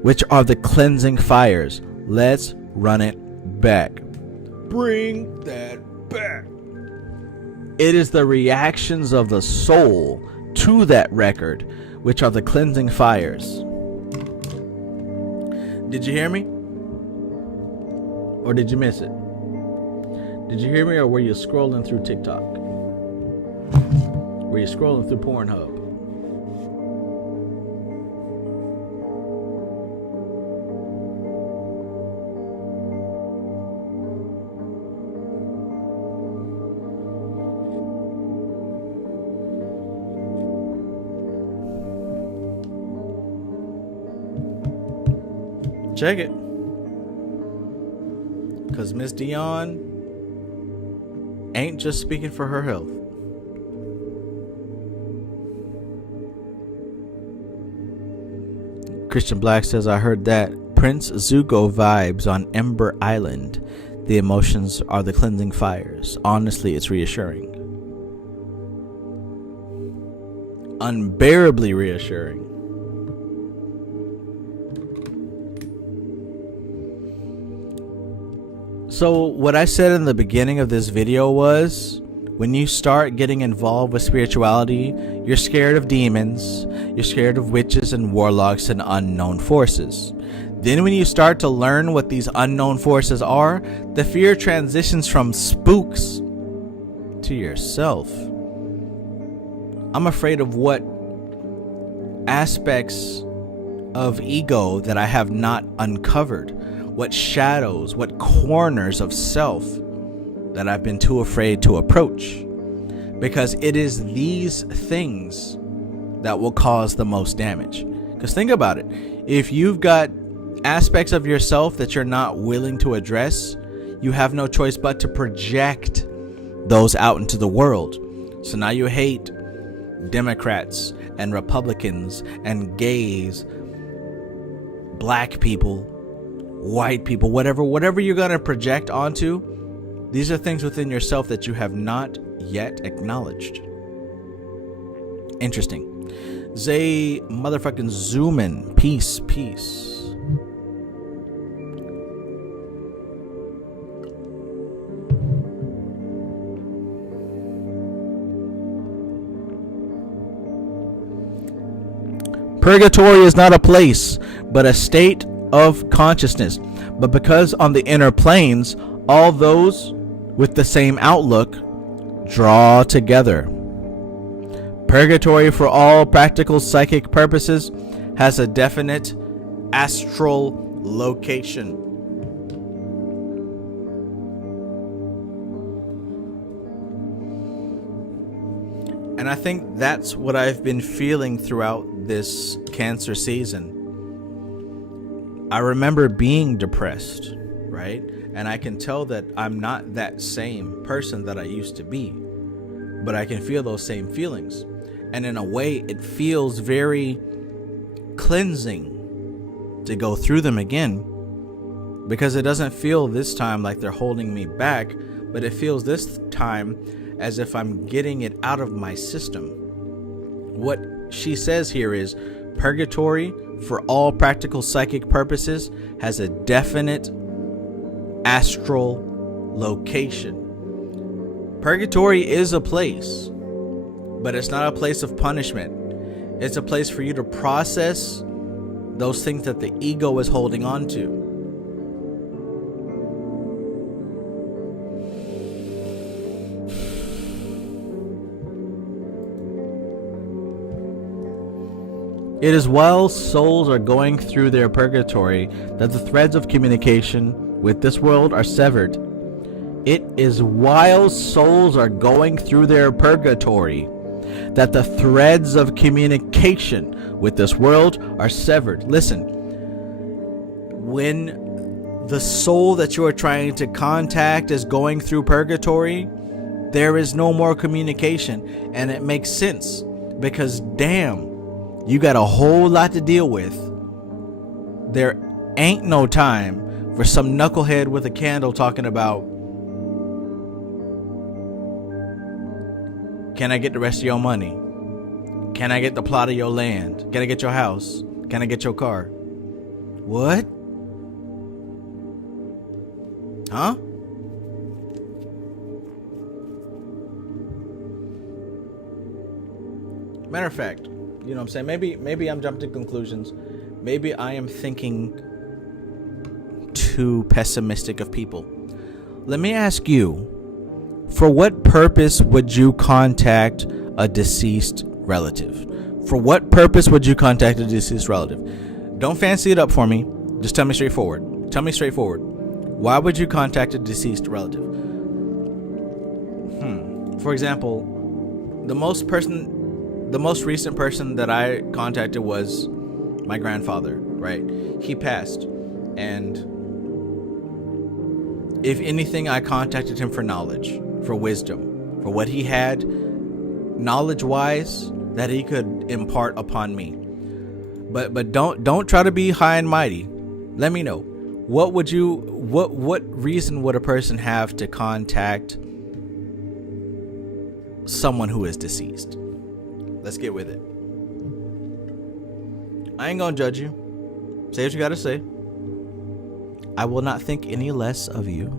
which are the cleansing fires. Let's run it back. Bring that back. It is the reactions of the soul to that record, which are the cleansing fires. Did you hear me? Or did you miss it? Did you hear me, or were you scrolling through TikTok? Were you scrolling through Pornhub? Check it. Because Miss Dion ain't just speaking for her health. Christian Black says, I heard that Prince Zuko vibes on Ember Island. The emotions are the cleansing fires. Honestly, it's reassuring. Unbearably reassuring. So what I said in the beginning of this video was, when you start getting involved with spirituality, you're scared of demons, you're scared of witches and warlocks and unknown forces. Then when you start to learn what these unknown forces are, the fear transitions from spooks to yourself. I'm afraid of what aspects of ego that I have not uncovered, what shadows, what corners of self that I've been too afraid to approach, because it is these things that will cause the most damage. Because think about it, if you've got aspects of yourself that you're not willing to address, you have no choice but to project those out into the world. So now you hate Democrats and Republicans and gays, black people, white people, whatever you're going to project onto. These are things within yourself that you have not yet acknowledged. Interesting. Zay motherfucking Zoomin. Peace. Purgatory is not a place, but a state of consciousness. But because on the inner planes, all those with the same outlook draw together. Purgatory, for all practical psychic purposes, has a definite astral location. And I think that's what I've been feeling throughout this Cancer season. I remember being depressed, right? And I can tell that I'm not that same person that I used to be, but I can feel those same feelings. And in a way, it feels very cleansing to go through them again, because it doesn't feel this time like they're holding me back, but it feels this time as if I'm getting it out of my system. What she says here is, purgatory, for all practical psychic purposes, has a definite astral location. Purgatory is a place, but it's not a place of punishment. It's a place for you to process those things that the ego is holding on to. It is while souls are going through their purgatory that the threads of communication with this world are severed. It is while souls are going through their purgatory that the threads of communication with this world are severed. Listen, when the soul that you are trying to contact is going through purgatory, there is no more communication, and it makes sense, because damn, you got a whole lot to deal with. There ain't no time for some knucklehead with a candle talking about, can I get the rest of your money? Can I get the plot of your land? Can I get your house? Can I get your car? What? Huh? Matter of fact, you know what I'm saying? Maybe I'm jumping to conclusions. Maybe I am thinking too pessimistic of people. Let me ask you, for what purpose would you contact a deceased relative? For what purpose would you contact a deceased relative? Don't fancy it up for me. Just tell me straightforward. Tell me straightforward. Why would you contact a deceased relative? For example, the most recent person that I contacted was my grandfather, right? He passed, and if anything, I contacted him for knowledge, for wisdom, for what he had knowledge-wise that he could impart upon me. But don't try to be high and mighty. Let me know. What reason would a person have to contact someone who is deceased? Let's get with it. I ain't gonna judge you. Say what you gotta say. I will not think any less of you.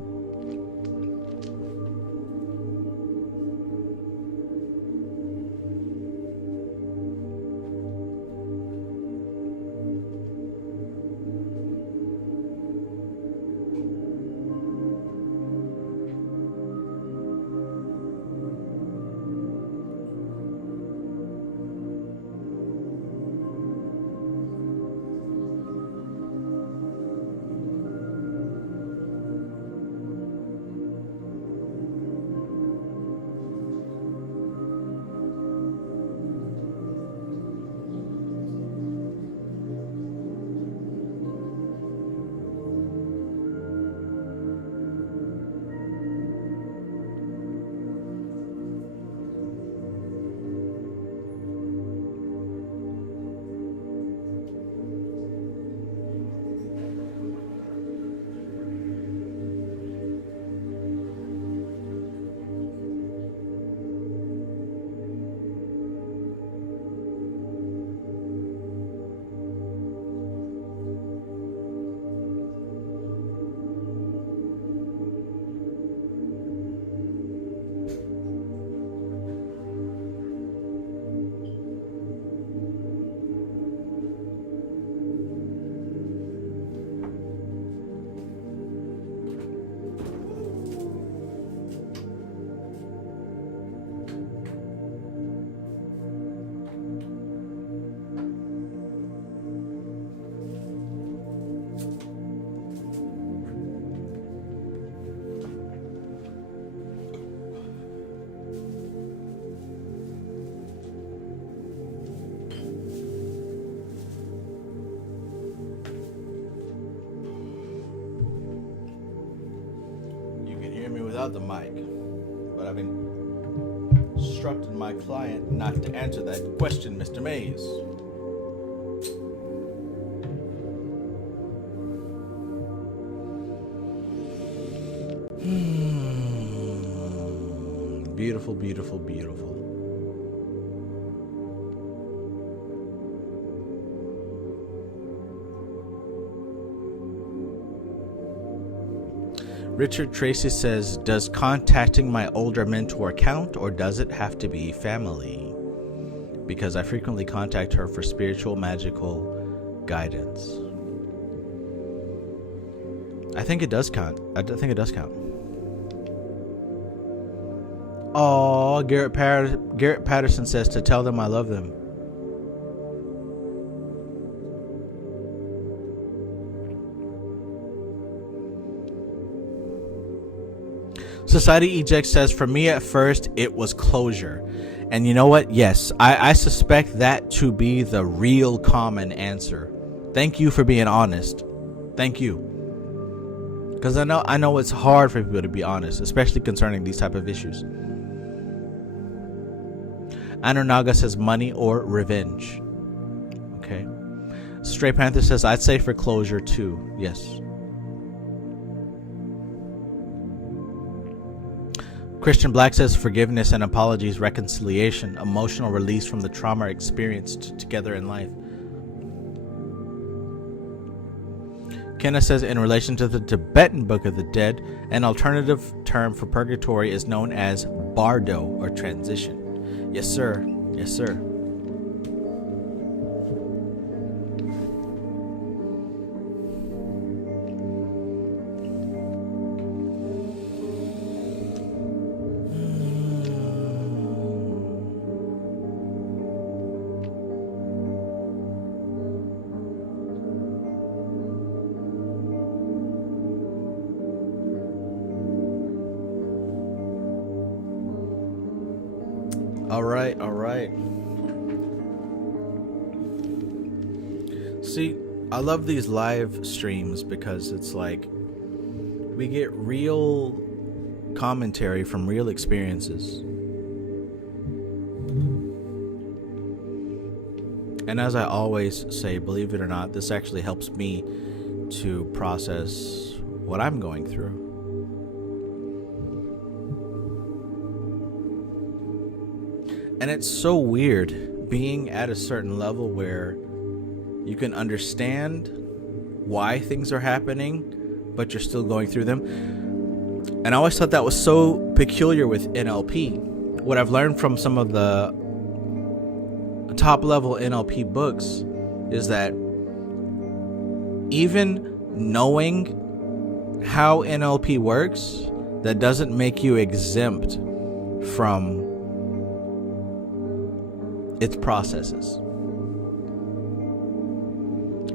Without the mic, but I've instructed my client not to answer that question, Mr. Mays. Beautiful, beautiful, beautiful. Richard Tracy says, does contacting my older mentor count, or does it have to be family? Because I frequently contact her for spiritual, magical guidance. I think it does count. I think it does count. Oh, Garrett Patterson says to tell them I love them. Society Eject says, for me at first, it was closure. And you know what? Yes, I suspect that to be the real common answer. Thank you for being honest. Thank you. Because I know it's hard for people to be honest, especially concerning these type of issues. Anunaga says money or revenge. Okay. Stray Panther says, I'd say for closure too. Yes. Christian Black says forgiveness and apologies, reconciliation, emotional release from the trauma experienced together in life. Kenna says in relation to the Tibetan Book of the Dead, an alternative term for purgatory is known as bardo or transition. Yes, sir. Yes, sir. All right. See, I love these live streams because it's like we get real commentary from real experiences. And as I always say, believe it or not, this actually helps me to process what I'm going through. And it's so weird being at a certain level where you can understand why things are happening, but you're still going through them. And I always thought that was so peculiar with NLP. What I've learned from some of the top level NLP books is that even knowing how NLP works, that doesn't make you exempt from its processes.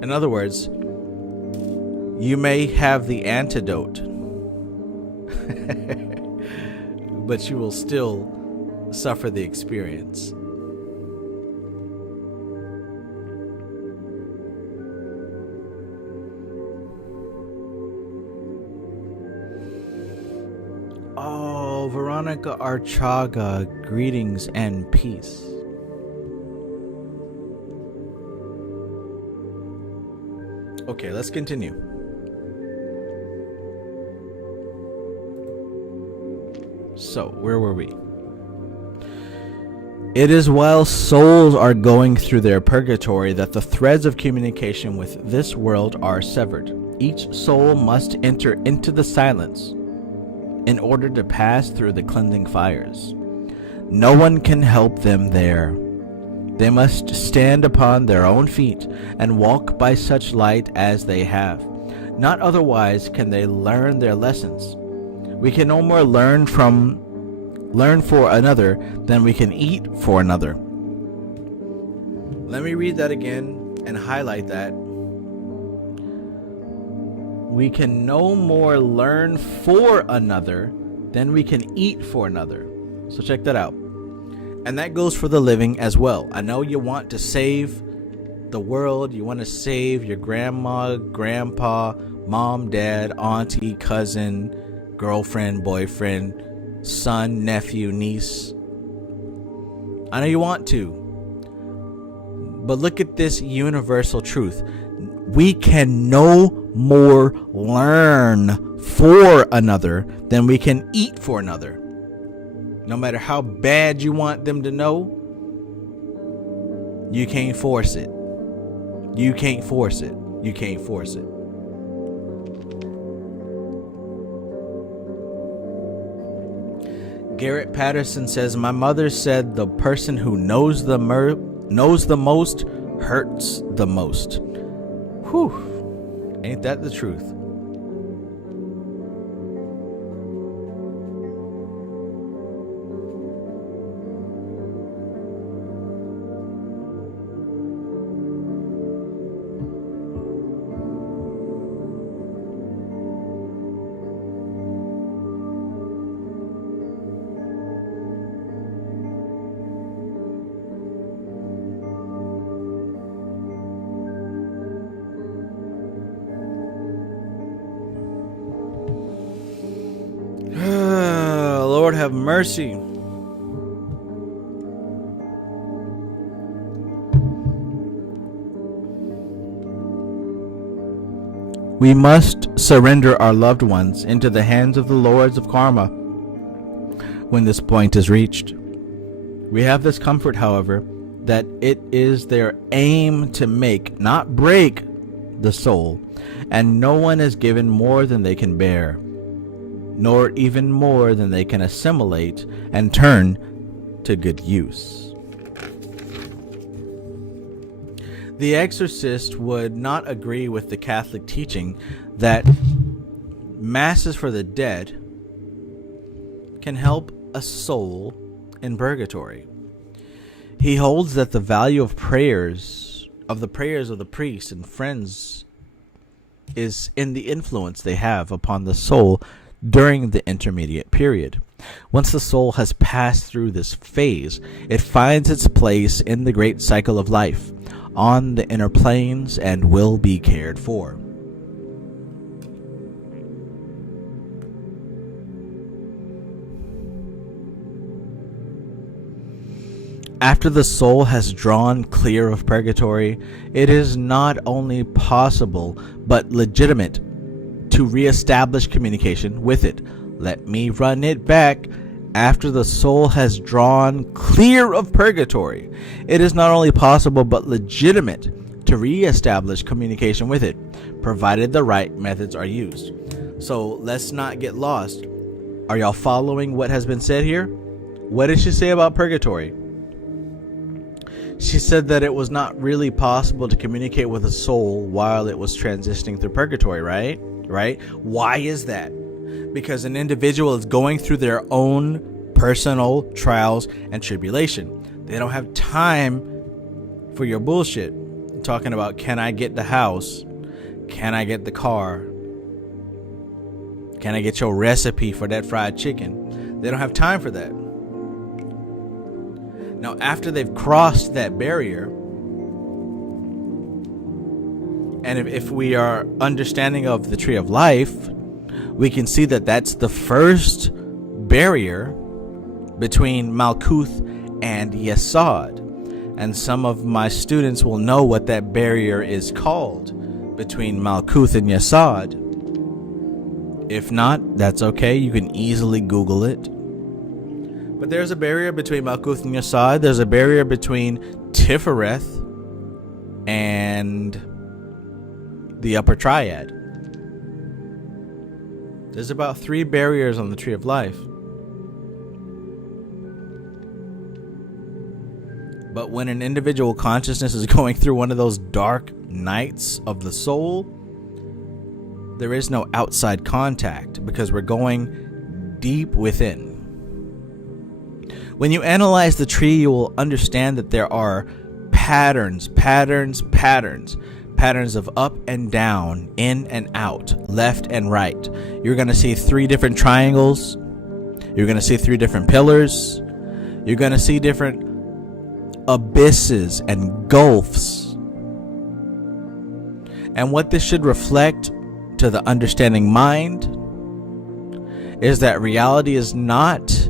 In other words, you may have the antidote, but you will still suffer the experience. Oh, Veronica Archaga, greetings and peace. Okay, let's continue. So, where were we? It is while souls are going through their purgatory that the threads of communication with this world are severed. Each soul must enter into the silence in order to pass through the cleansing fires. No one can help them there. They must stand upon their own feet and walk by such light as they have. Not otherwise can they learn their lessons. We can no more learn for another than we can eat for another. Let me read that again and highlight that. We can no more learn for another than we can eat for another. So check that out. And that goes for the living as well. I know you want to save the world. You want to save your grandma, grandpa, mom, dad, auntie, cousin, girlfriend, boyfriend, son, nephew, niece. I know you want to. But look at this universal truth. We can no more learn for another than we can eat for another. No matter how bad you want them to know, you can't force it. You can't force it. You can't force it. Garrett Patterson says, my mother said the person who knows the most hurts the most. Whew. Ain't that the truth? Lord have mercy. We must surrender our loved ones into the hands of the lords of karma when this point is reached. We have this comfort, however, that it is their aim to make, not break, the soul, and no one is given more than they can bear, nor even more than they can assimilate and turn to good use. The Exorcist would not agree with the Catholic teaching that masses for the dead can help a soul in purgatory. He holds that the value of the prayers of the priest and friends is in the influence they have upon the soul during the intermediate period. Once the soul has passed through this phase, it finds its place in the great cycle of life on the inner planes and will be cared for. After the soul has drawn clear of purgatory, it is not only possible but legitimate to reestablish communication with it. Let me run it back. After the soul has drawn clear of purgatory, it is not only possible but legitimate to reestablish communication with it, provided the right methods are used. So let's not get lost. Are y'all following what has been said here? What did she say about purgatory? She said that it was not really possible to communicate with a soul while it was transitioning through purgatory, right? Why is that? Because an individual is going through their own personal trials and tribulation. They don't have time for your bullshit. Talking about, can I get the house? Can I get the car? Can I get your recipe for that fried chicken? They don't have time for that. Now, after they've crossed that barrier, and if we are understanding of the tree of life, we can see that that's the first barrier between Malkuth and Yesod. And some of my students will know what that barrier is called between Malkuth and Yesod. If not, that's okay. You can easily Google it. But there's a barrier between Malkuth and Yesod. There's a barrier between Tifereth and the upper triad. There's about 3 barriers on the tree of life. But when an individual consciousness is going through one of those dark nights of the soul, there is no outside contact because we're going deep within. When you analyze the tree, you will understand that there are patterns of up and down, in and out, left and right. You're going to see 3 different triangles. You're going to see 3 different pillars. You're going to see different abysses and gulfs. And what this should reflect to the understanding mind is that reality is not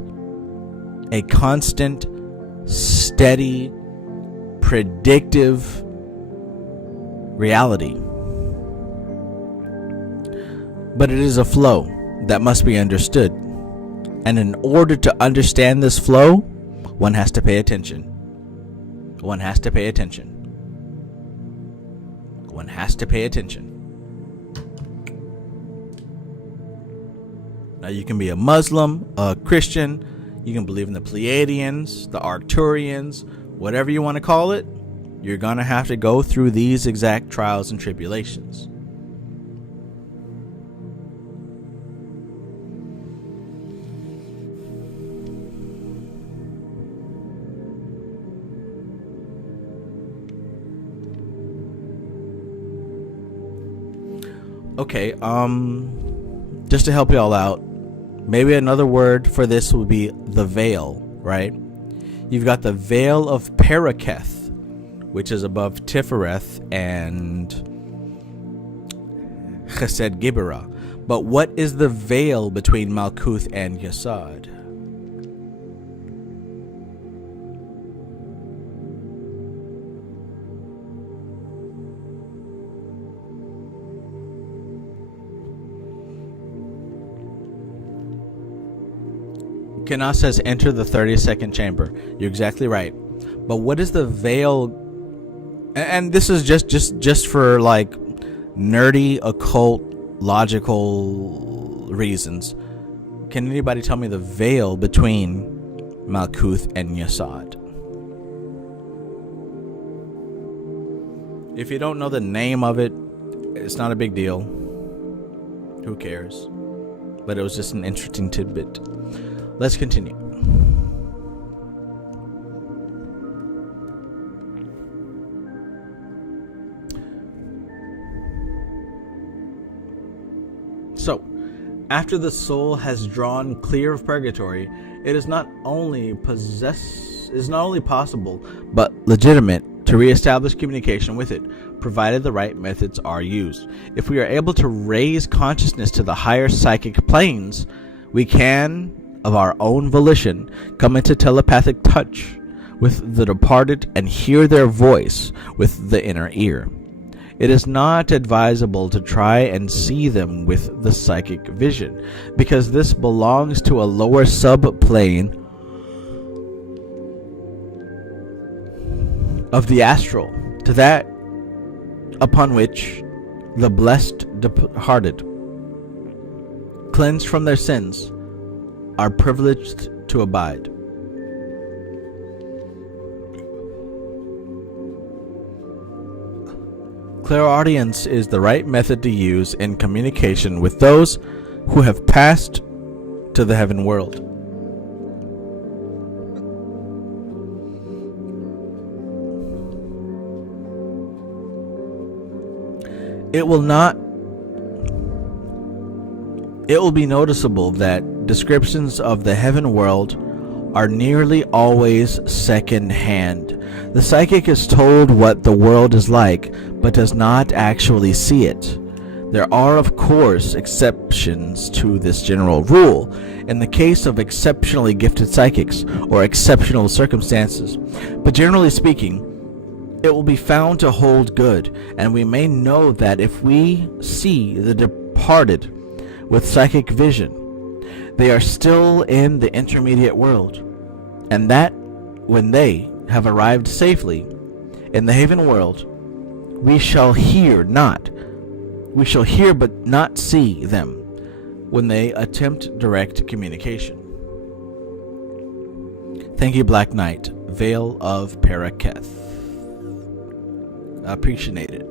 a constant, steady, predictive reality, but it is a flow that must be understood. And in order to understand this flow, one has to pay attention. One has to pay attention. One has to pay attention. Now, you can be a Muslim, a Christian, you can believe in the Pleiadians, the Arcturians, whatever you want to call it. You're going to have to go through these exact trials and tribulations. Okay, just to help y'all out, maybe another word for this would be the veil, right? You've got the veil of Paraketh, which is above Tifereth and Chesed Gibera. But what is the veil between Malkuth and Yesod? Kana says enter the 32nd chamber. You're exactly right. But what is the veil? And this is just for like nerdy, occult, logical reasons. Can anybody tell me the veil between Malkuth and Yesod? If you don't know the name of it, it's not a big deal. Who cares? But it was just an interesting tidbit. Let's continue. So, after the soul has drawn clear of purgatory, it is not only possible, but legitimate to reestablish communication with it, provided the right methods are used. If we are able to raise consciousness to the higher psychic planes, we can, of our own volition, come into telepathic touch with the departed and hear their voice with the inner ear. It is not advisable to try and see them with the psychic vision, because this belongs to a lower subplane of the astral, to that upon which the blessed departed, cleansed from their sins, are privileged to abide. Clairaudience is the right method to use in communication with those who have passed to the heaven world. It will be noticeable that descriptions of the heaven world are nearly always second-hand. The psychic is told what the world is like, but does not actually see it. There are, of course, exceptions to this general rule, in the case of exceptionally gifted psychics or exceptional circumstances. But generally speaking, it will be found to hold good, and we may know that if we see the departed with psychic vision, they are still in the intermediate world, and that when they have arrived safely in the heaven world, we shall hear but not see them when they attempt direct communication. Thank you, Black Knight, Veil of Paraketh. Appreciate it.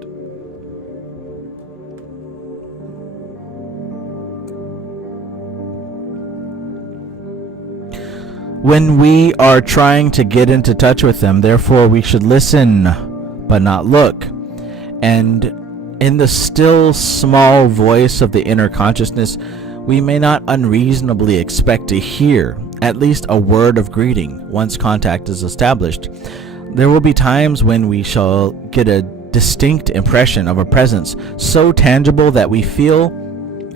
When we are trying to get into touch with them, therefore we should listen but not look. And in the still small voice of the inner consciousness, we may not unreasonably expect to hear at least a word of greeting once contact is established. There will be times when we shall get a distinct impression of a presence so tangible that we feel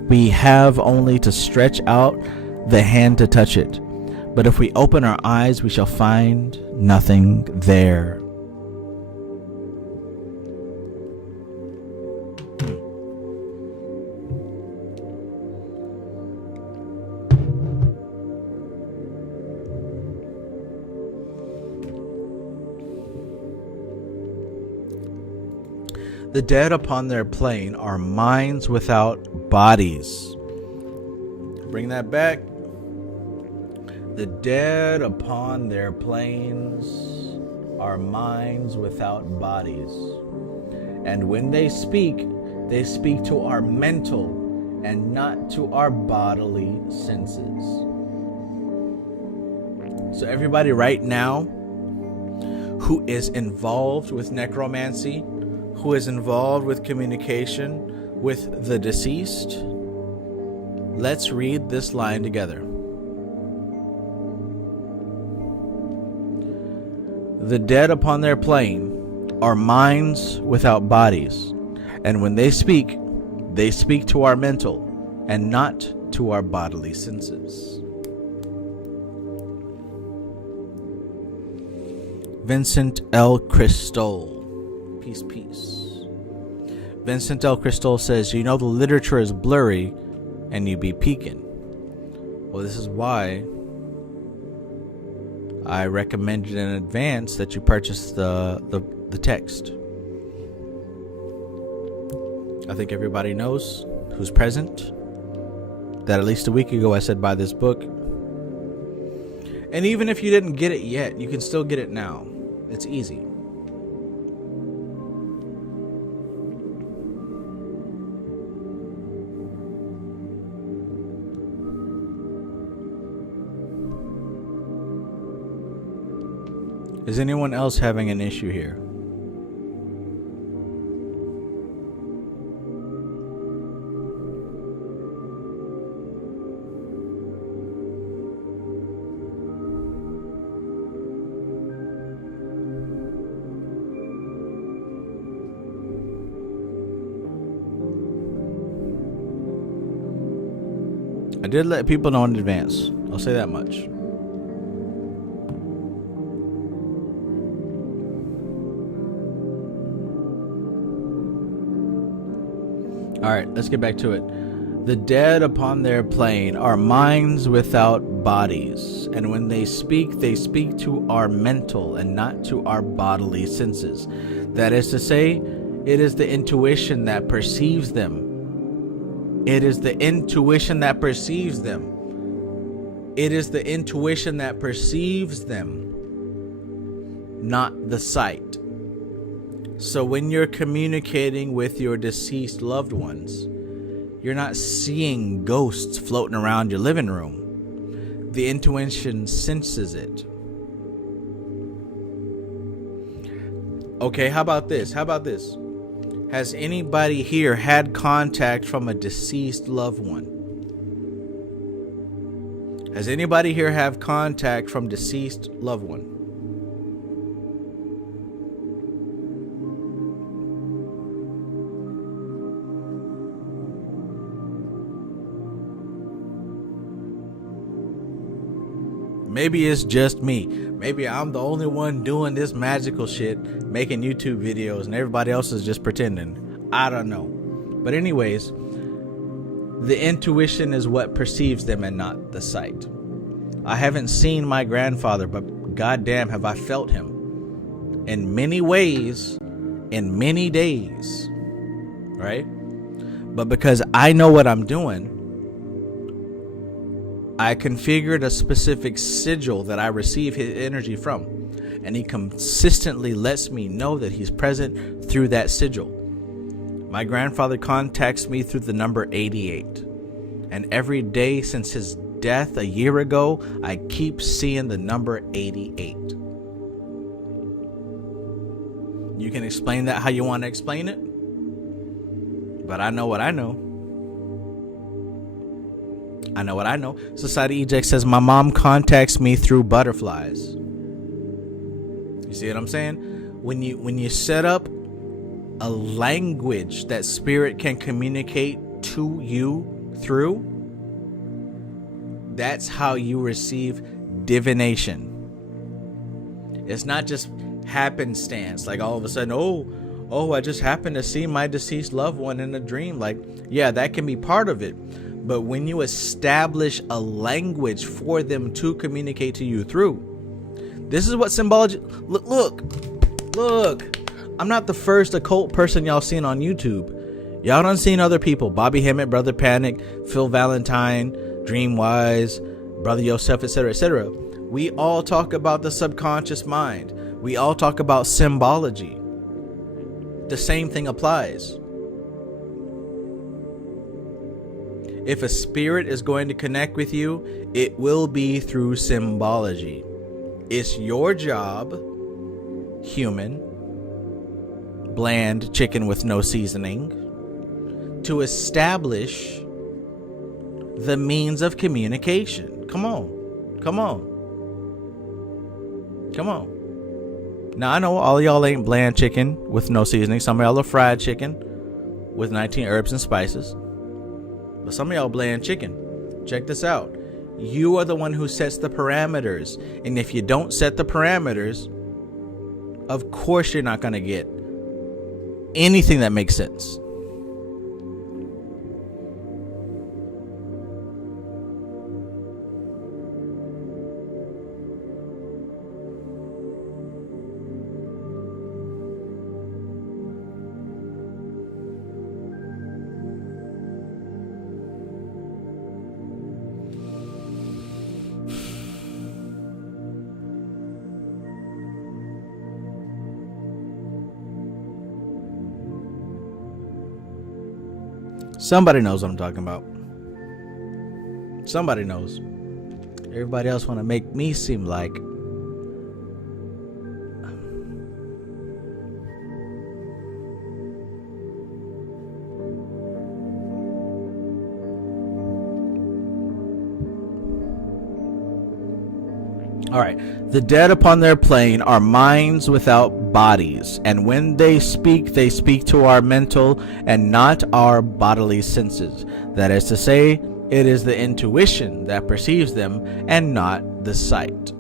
we have only to stretch out the hand to touch it. But if we open our eyes, we shall find nothing there. The dead upon their plane are minds without bodies. Bring that back. The dead upon their planes are minds without bodies. And when they speak to our mental and not to our bodily senses. So everybody right now who is involved with necromancy, who is involved with communication with the deceased, let's read this line together. The dead upon their plane are minds without bodies, and when they speak to our mental and not to our bodily senses. Vincent L. Cristol. Peace, peace. Vincent L. Cristol says, you know the literature is blurry and you be peeking. Well, this is why I recommended in advance that you purchase the text. I think everybody knows who's present that at least a week ago I said buy this book. And even if you didn't get it yet, you can still get it now. It's easy. Is anyone else having an issue here? I did let people know in advance. I'll say that much. All right, let's get back to it. The dead upon their plane are minds without bodies, and when they speak to our mental and not to our bodily senses. That is to say, it is the intuition that perceives them. It is the intuition that perceives them. It is the intuition that perceives them, not the sight. So when you're communicating with your deceased loved ones, you're not seeing ghosts floating around your living room. The intuition senses it. Okay, how about this? Has anybody here had contact from a deceased loved one? Has anybody here have contact from deceased loved one? Maybe it's just me. Maybe I'm the only one doing this magical shit, making YouTube videos, and everybody else is just pretending. I don't know. But anyways, the intuition is what perceives them and not the sight. I haven't seen my grandfather, but goddamn have I felt him in many ways, in many days, right? But because I know what I'm doing, I configured a specific sigil that I receive his energy from, and he consistently lets me know that he's present through that sigil. My grandfather contacts me through the number 88, and every day since his death a year ago, I keep seeing the number 88. You can explain that how you want to explain it, but I know what I know. I know what I know. Society Eject says, my mom contacts me through butterflies. You see what I'm saying? When you set up a language that spirit can communicate to you through, that's how you receive divination. It's not just happenstance, like all of a sudden, oh, I just happened to see my deceased loved one in a dream. Like, yeah, that can be part of it. But when you establish a language for them to communicate to you through, this is what symbology. Look. I'm not the first occult person y'all seen on YouTube. Y'all done seen other people: Bobby Hemmett, Brother Panic, Phil Valentine, Dreamwise, Brother Yosef, etc., etc. We all talk about the subconscious mind. We all talk about symbology. The same thing applies. If a spirit is going to connect with you, it will be through symbology. It's your job, human, bland chicken with no seasoning, to establish the means of communication. Come on. Now, I know all of y'all ain't bland chicken with no seasoning. Some of y'all are fried chicken with 19 herbs and spices. But some of y'all bland chicken. Check this out. You are the one who sets the parameters. And if you don't set the parameters, of course you're not going to get anything that makes sense. Somebody knows what I'm talking about. Somebody knows. Everybody else want to make me seem like all right. The dead upon their plane are minds without bodies, and when they speak to our mental and not our bodily senses. That is to say, it is the intuition that perceives them and not the sight.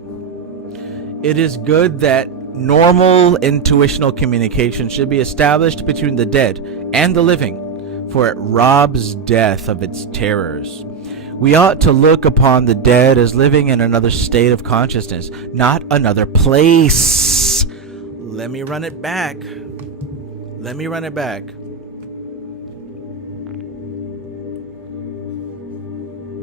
It is good that normal intuitional communication should be established between the dead and the living for it robs death of its terrors. We ought to look upon the dead as living in another state of consciousness, not another place. Let me run it back.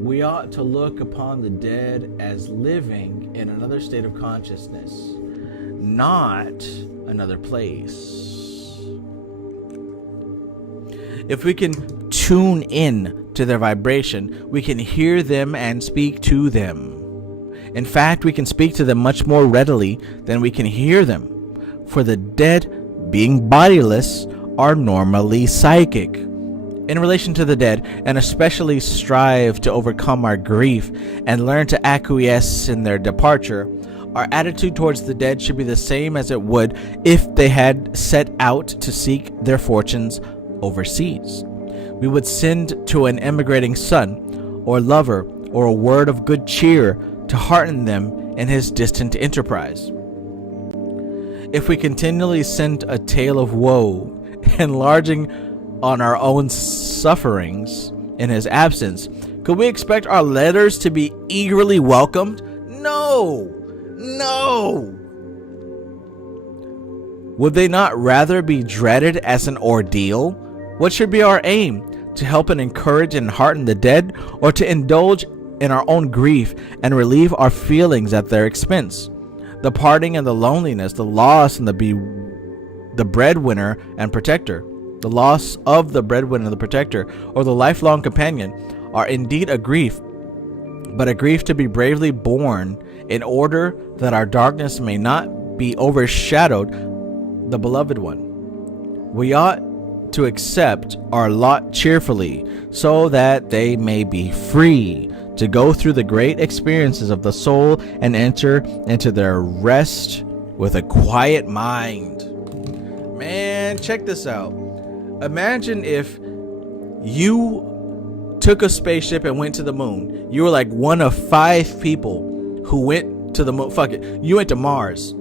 We ought to look upon the dead as living in another state of consciousness, not another place. If we can tune in to their vibration, we can hear them and speak to them. In fact, we can speak to them much more readily than we can hear them, for the dead, being bodiless, are normally psychic. In relation to the dead, and especially strive to overcome our grief and learn to acquiesce in their departure, our attitude towards the dead should be the same as it would if they had set out to seek their fortunes overseas. We would send to an emigrating son or lover or a word of good cheer to hearten them in his distant enterprise. If we continually sent a tale of woe, enlarging on our own sufferings in his absence, could we expect our letters to be eagerly welcomed? No! Would they not rather be dreaded as an ordeal? What should be our aim? To help and encourage and hearten the dead, or to indulge in our own grief and relieve our feelings at their expense? The parting and the loneliness, the loss and the breadwinner and protector, the loss of the breadwinner and the protector, or the lifelong companion, are indeed a grief, but a grief to be bravely borne in order that our darkness may not be overshadowed the beloved one. We ought to accept our lot cheerfully, so that they may be free to go through the great experiences of the soul and enter into their rest with a quiet mind. Man, check this out. Imagine if you took a spaceship and went to the moon. You were like one of 5 people who went to the moon. Fuck it. You went to Mars.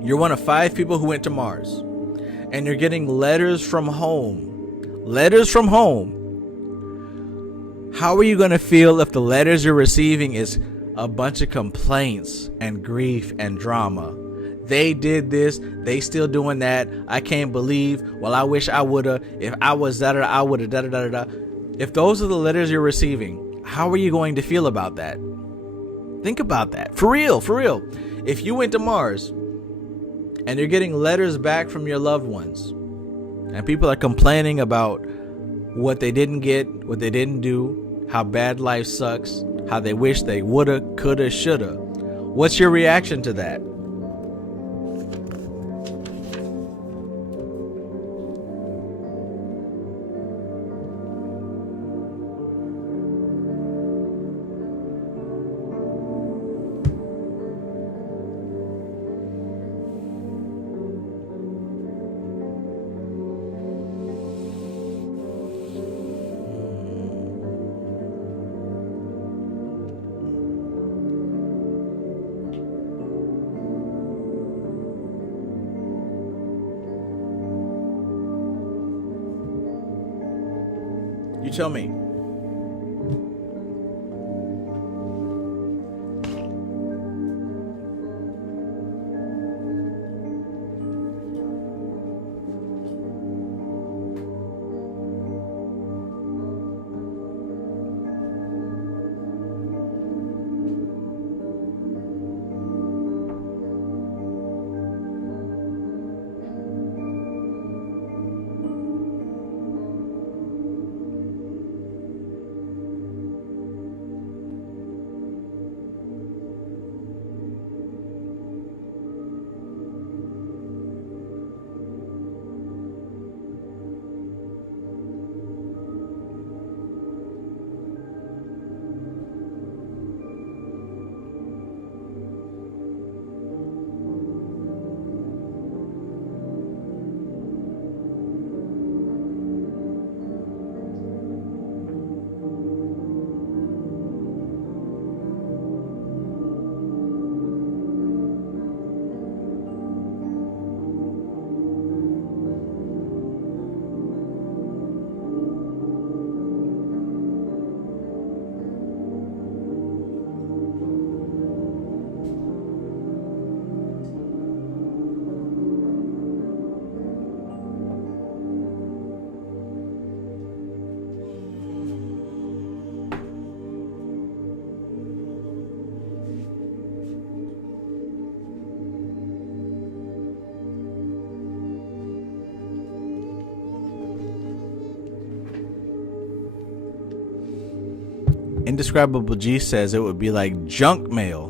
You're one of 5 people who went to Mars. And you're getting letters from home. Letters from home. How are you going to feel if the letters you're receiving is a bunch of complaints and grief and drama? They did this, they still doing that. I can't believe. Well, I wish I woulda. If I was that, I woulda. Da da da da. If those are the letters you're receiving, how are you going to feel about that? Think about that. For real. If you went to Mars and you're getting letters back from your loved ones, and people are complaining about what they didn't get, what they didn't do, how bad life sucks, how they wish they woulda, coulda, shoulda, what's your reaction to that? You tell me. Indescribable G says it would be like junk mail.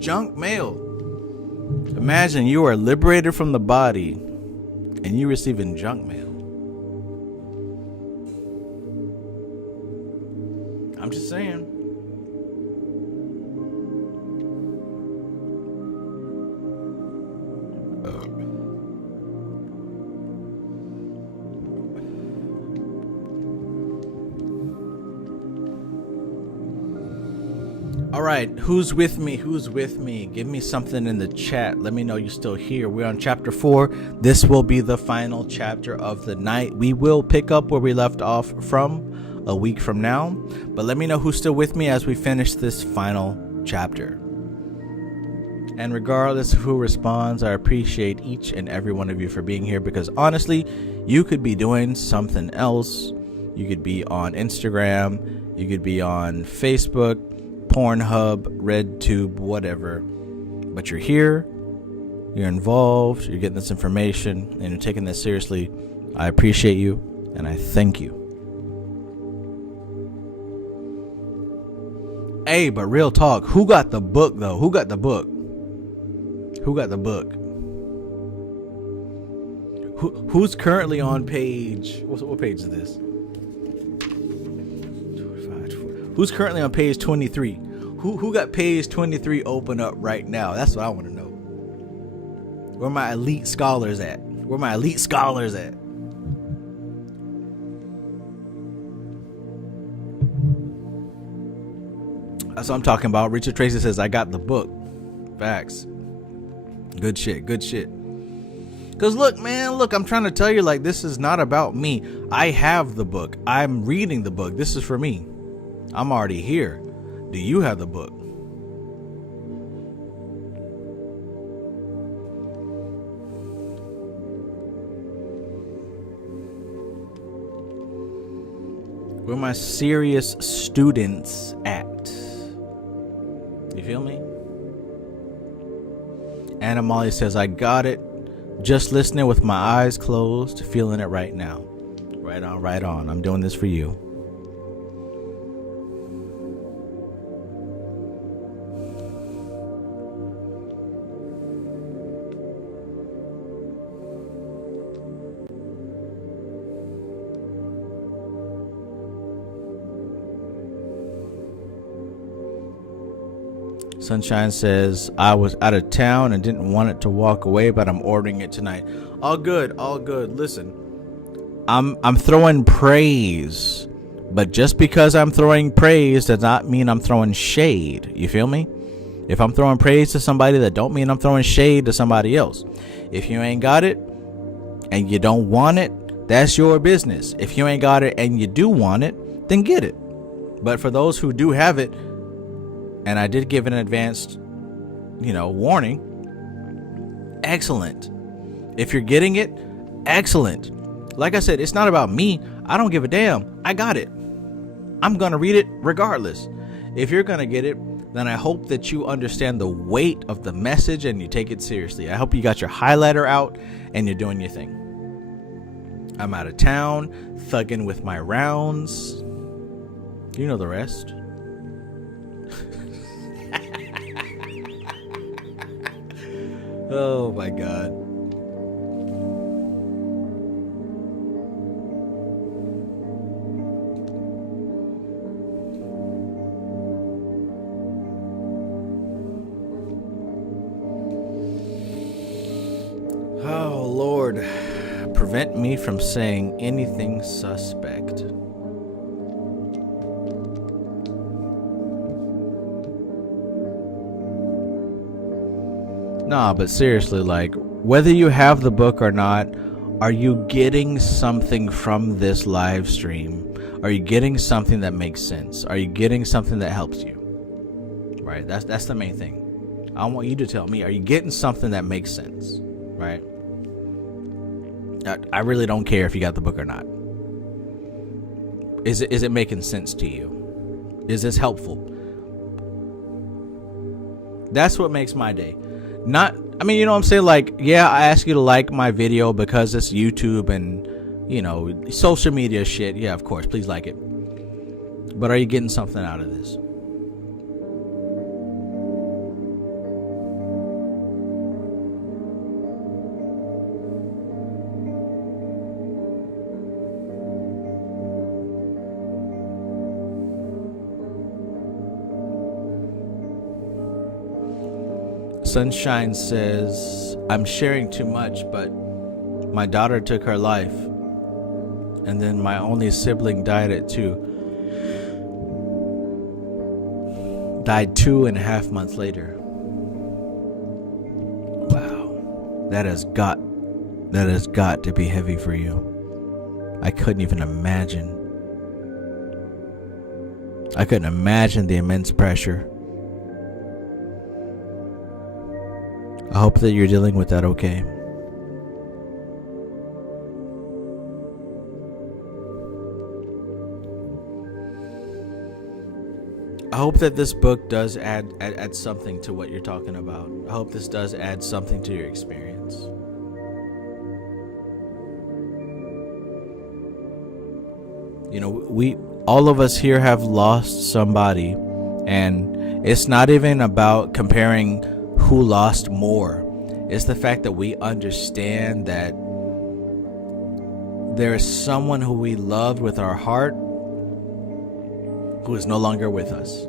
Junk mail. Imagine you are liberated from the body and you receiving junk mail. I'm just saying. All right, who's with me? Who's with me? Give me something in the chat. Let me know you're still here. We're on chapter 4. This will be the final chapter of the night. We will pick up where we left off from a week from now. But let me know who's still with me as we finish this final chapter. And regardless of who responds, I appreciate each and every one of you for being here, because honestly, you could be doing something else. You could be on Instagram. You could be on Facebook, Pornhub, RedTube, whatever, but you're here, you're involved, you're getting this information, and you're taking this seriously. I appreciate you, and I thank you. Hey, but real talk, who got the book though? Who got the book? Who got the book? Who's currently on page, what page is this? Who's currently on page 23? Who got page 23 open up right now? That's what I want to know. Where my elite scholars at? Where my elite scholars at? That's what I'm talking about. Richard Tracy says, I got the book. Facts. Good shit. Good shit. Because look, man, look, I'm trying to tell you, like, this is not about me. I have the book. I'm reading the book. This is for me. I'm already here. Do you have the book? Where my serious students at? You feel me? Anna Molly says, I got it. Just listening with my eyes closed, feeling it right now. Right on, right on. I'm doing this for you. Sunshine says, I was out of town and didn't want it to walk away, but I'm ordering it tonight. All good, all good. Listen, I'm throwing praise, but just because I'm throwing praise does not mean I'm throwing shade. You feel me? If I'm throwing praise to somebody, that don't mean I'm throwing shade to somebody else. If you ain't got it and you don't want it, that's your business. If you ain't got it and you do want it, then get it. But for those who do have it, and I did give an advanced, warning. Excellent. If you're getting it, excellent. Like I said, it's not about me. I don't give a damn. I got it. I'm going to read it regardless. If you're going to get it, then I hope that you understand the weight of the message and you take it seriously. I hope you got your highlighter out and you're doing your thing. I'm out of town, thugging with my rounds. You know the rest. Oh my God. Oh Lord, prevent me from saying anything suspect. Nah, but seriously, like, whether you have the book or not, are you getting something from this live stream? Are you getting something that makes sense? Are you getting something that helps you? Right? That's the main thing. I want you to tell me, are you getting something that makes sense? Right? I really don't care if you got the book or not. Is it making sense to you? Is this helpful? That's what makes my day. Not, I mean, you know what I'm saying? Like, yeah, I ask you to like my video because it's YouTube and, social media shit. Yeah, of course, please like it. But are you getting something out of this? Sunshine says, I'm sharing too much, but my daughter took her life. And then my only sibling died at 2. Died 2.5 months later. Wow. That has got to be heavy for you. I couldn't even imagine. I couldn't imagine the immense pressure. I hope that you're dealing with that okay. I hope that this book does add something to what you're talking about. I hope this does add something to your experience. You know, all of us here have lost somebody, and it's not even about comparing who lost more. It's the fact that we understand that there is someone who we loved with our heart who is no longer with us.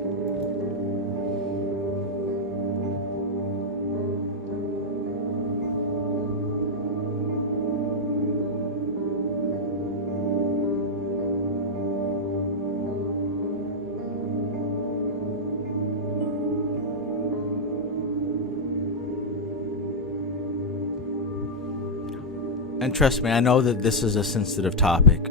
And trust me, I know that this is a sensitive topic.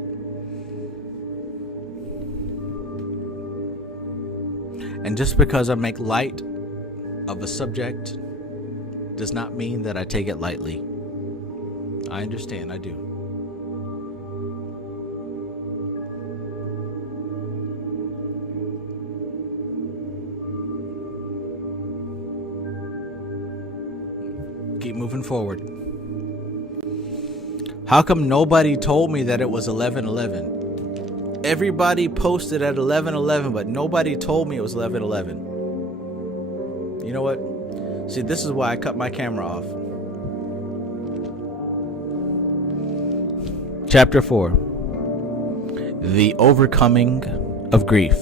And just because I make light of a subject does not mean that I take it lightly. I understand, I do. Keep moving forward. How come nobody told me that it was 11:11? Everybody posted at 11:11, but nobody told me it was 11:11. You know what? See, this is why I cut my camera off. Chapter 4. The Overcoming of Grief.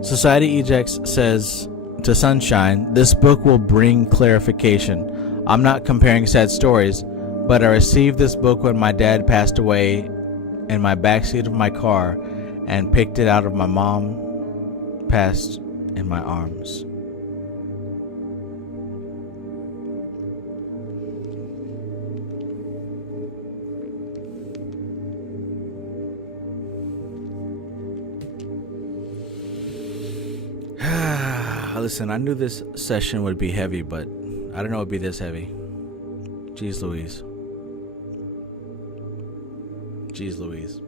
Society Ejects says to Sunshine, this book will bring clarification. I'm not comparing sad stories, but I received this book when my dad passed away in my backseat of my car and picked it out of my mom passed in my arms. Listen, I knew this session would be heavy, but I didn't know it'd be this heavy. Jeez Louise. Jeez Louise.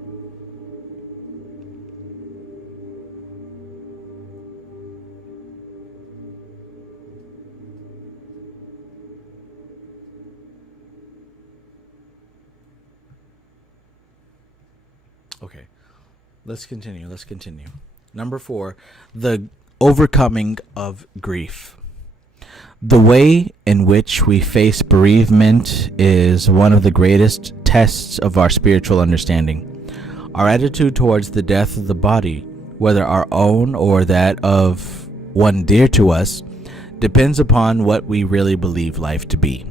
Okay, let's continue. Number 4, the overcoming of grief. The way in which we face bereavement is one of the greatest tests of our spiritual understanding. Our attitude towards the death of the body, whether our own or that of one dear to us, depends upon what we really believe life to be.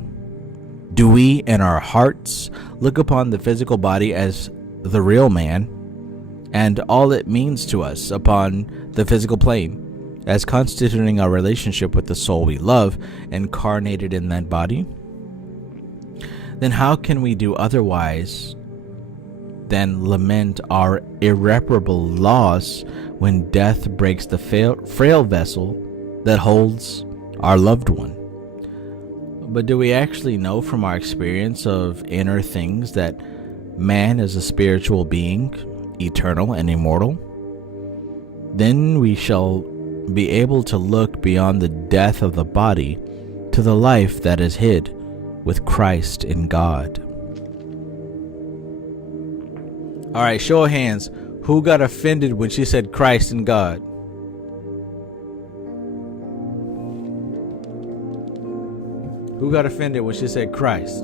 Do we, in our hearts, look upon the physical body as the real man and all it means to us upon the physical plane, as constituting our relationship with the soul we love, incarnated in that body? then how can we do otherwise than lament our irreparable loss when death breaks the frail vessel that holds our loved one? But do we actually know from our experience of inner things that man is a spiritual being, eternal and immortal? Then we shall be able to look beyond the death of the body to the life that is hid with Christ in God. All right, show of hands. Who got offended when she said Christ in God? Who got offended when she said Christ?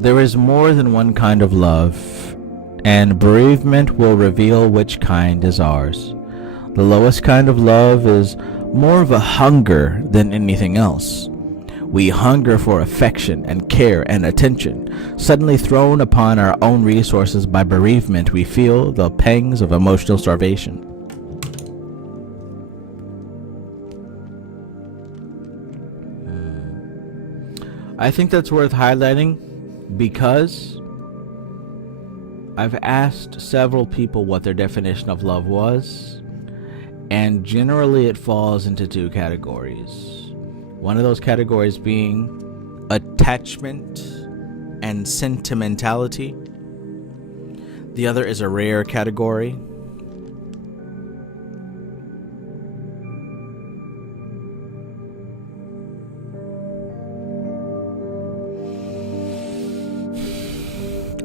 There is more than one kind of love, and bereavement will reveal which kind is ours. The lowest kind of love is more of a hunger than anything else. We hunger for affection and care and attention. Suddenly thrown upon our own resources by bereavement, we feel the pangs of emotional starvation. I think that's worth highlighting because I've asked several people what their definition of love was, and generally it falls into two categories. One of those categories being attachment and sentimentality. The other is a rare category.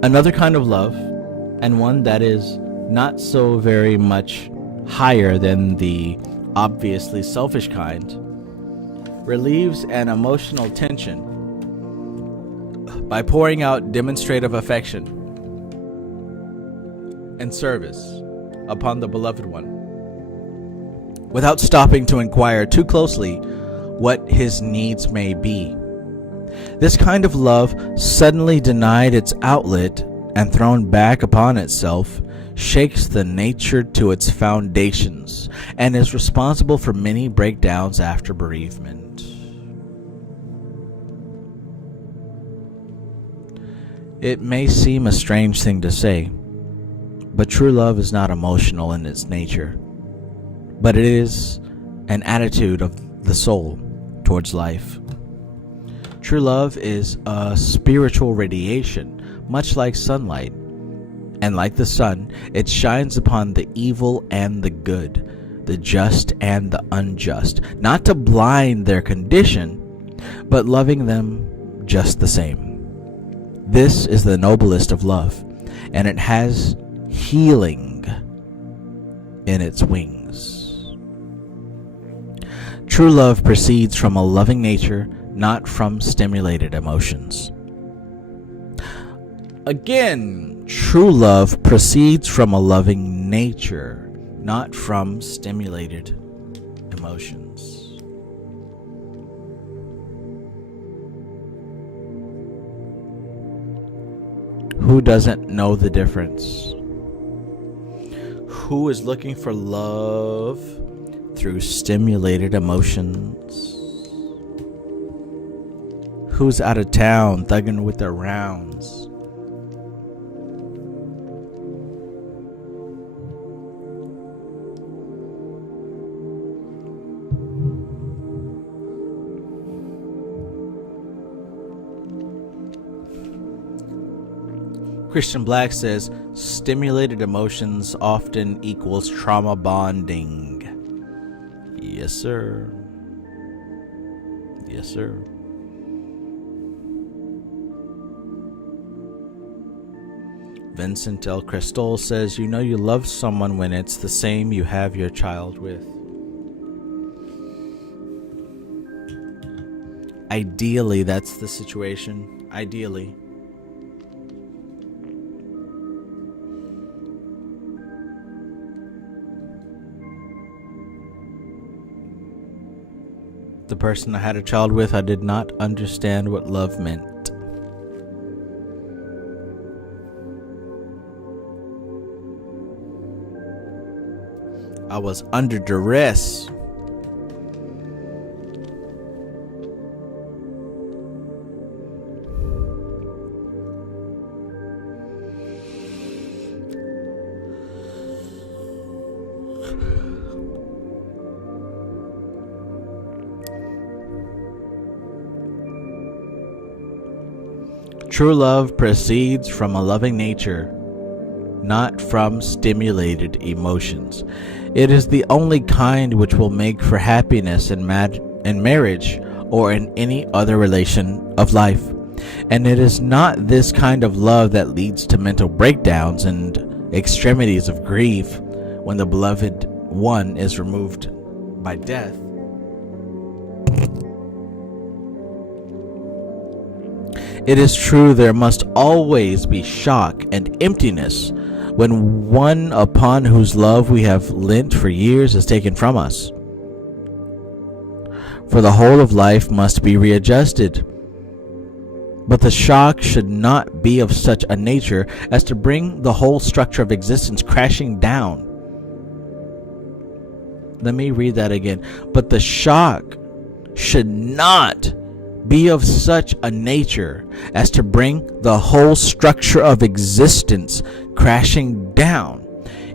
Another kind of love, and one that is not so very much higher than the obviously selfish kind, relieves an emotional tension by pouring out demonstrative affection and service upon the beloved one, without stopping to inquire too closely what his needs may be. This kind of love, suddenly denied its outlet and thrown back upon itself, shakes the nature to its foundations and is responsible for many breakdowns after bereavement. It may seem a strange thing to say, but true love is not emotional in its nature, but it is an attitude of the soul towards life. True love is a spiritual radiation, much like sunlight, and like the sun, it shines upon the evil and the good, the just and the unjust, not to blind their condition, but loving them just the same. This is the noblest of love, and it has healing in its wings. True love proceeds from a loving nature, not from stimulated emotions. Again, true love proceeds from a loving nature, not from stimulated emotions. Who doesn't know the difference? Who is looking for love through stimulated emotions? Who's out of town thugging with their rounds? Christian Black says, stimulated emotions often equals trauma bonding. Yes, sir. Yes, sir. Vincent L. Cristol says, you know you love someone when it's the same you have your child with. Ideally, that's the situation. Ideally. The person I had a child with, I did not understand what love meant. I was under duress. True love proceeds from a loving nature, not from stimulated emotions. It is the only kind which will make for happiness in marriage or in any other relation of life. And it is not this kind of love that leads to mental breakdowns and extremities of grief when the beloved one is removed by death. It is true there must always be shock and emptiness when one upon whose love we have lent for years is taken from us. For the whole of life must be readjusted. But the shock should not be of such a nature as to bring the whole structure of existence crashing down. Let me read that again. But the shock should not be of such a nature as to bring the whole structure of existence crashing down.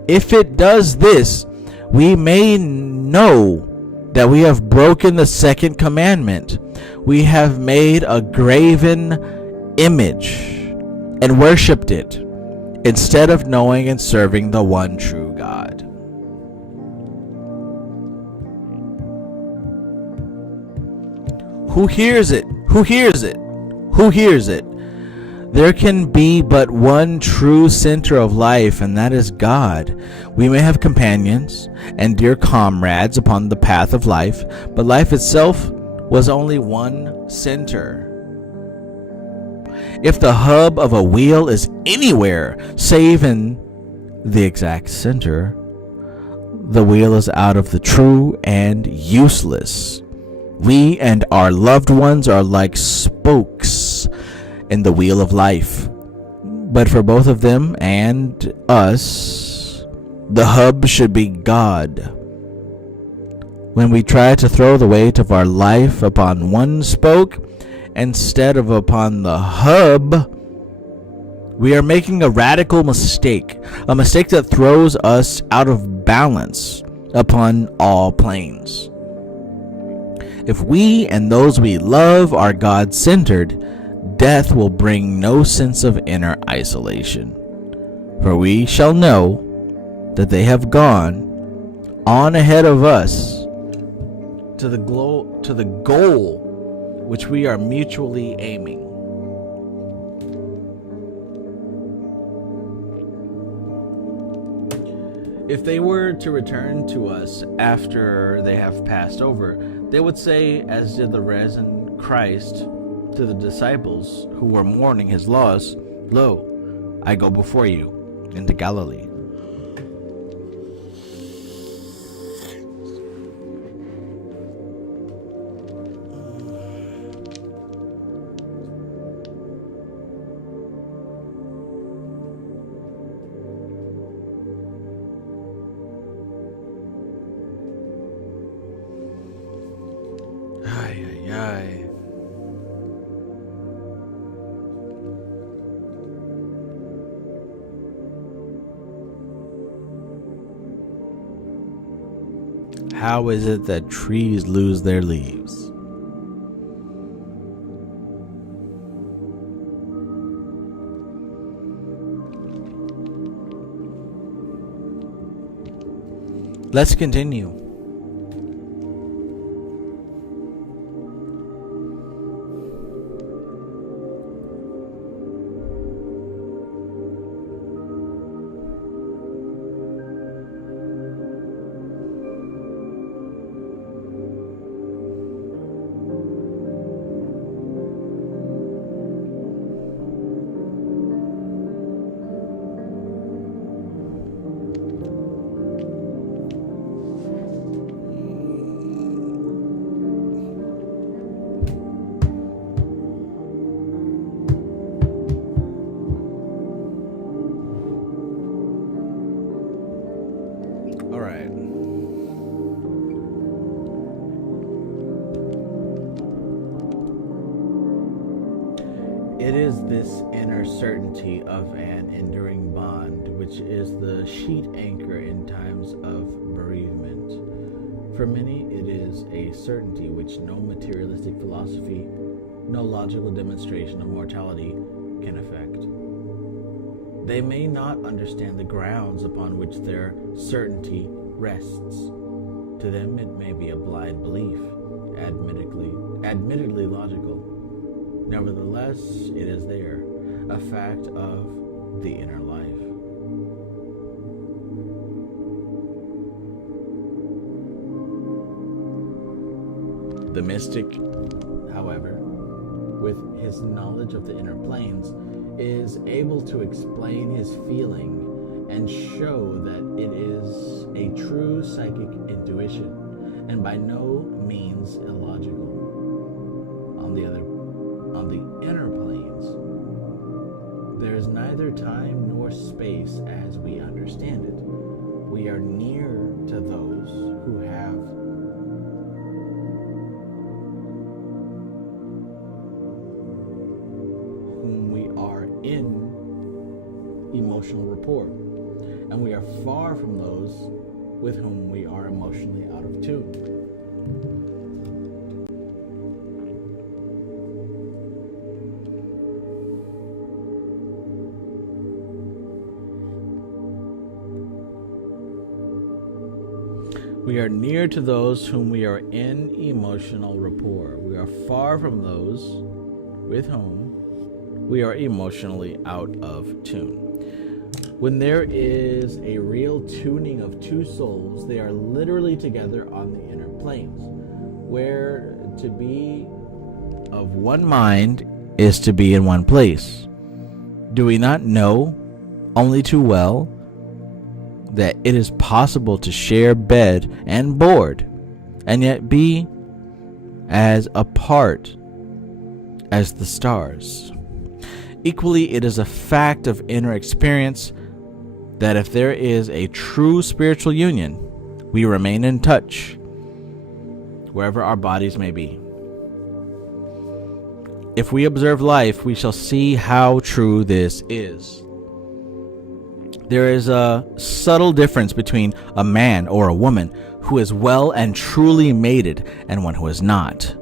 If it does this, we may know that we have broken the second commandment. We have made a graven image and worshipped it instead of knowing and serving the one true God. Who hears it? Who hears it? Who hears it? There can be but one true center of life, and that is God. We may have companions and dear comrades upon the path of life, but life itself was only one center. If the hub of a wheel is anywhere save in the exact center, the wheel is out of the true and useless. We and our loved ones are like spokes in the wheel of life. But for both of them and us, the hub should be God. When we try to throw the weight of our life upon one spoke instead of upon the hub, we are making a radical mistake, a mistake that throws us out of balance upon all planes. If we and those we love are God-centered, death will bring no sense of inner isolation. For we shall know that they have gone on ahead of us to the goal which we are mutually aiming. If they were to return to us after they have passed over, they would say, as did the risen Christ to the disciples who were mourning his loss, "Lo, I go before you into Galilee." How is it that trees lose their leaves? Let's continue. It is this inner certainty of an enduring bond which is the sheet anchor in times of bereavement. For many, it is a certainty which no materialistic philosophy, no logical demonstration of mortality can affect. They may not understand the grounds upon which their certainty rests. To them, it may be a blind belief, admittedly logical. Nevertheless, it is there, a fact of the inner life. The mystic, however, with his knowledge of the inner planes, is able to explain his feeling and show that it is a true psychic intuition and by no means illogical. On the inner planes, there is neither time nor space as we understand it. We are near to those whom we are in emotional rapport, and we are far from those with whom we are emotionally out of tune. We are near to those whom we are in emotional rapport. We are far from those with whom we are emotionally out of tune. When there is a real tuning of two souls, they are literally together on the inner planes, where to be of one mind is to be in one place. Do we not know only too well that it is possible to share bed and board and yet be as apart as the stars? Equally, it is a fact of inner experience that if there is a true spiritual union, we remain in touch wherever our bodies may be. If we observe life, we shall see how true this is. There is a subtle difference between a man or a woman who is well and truly mated and one who is not.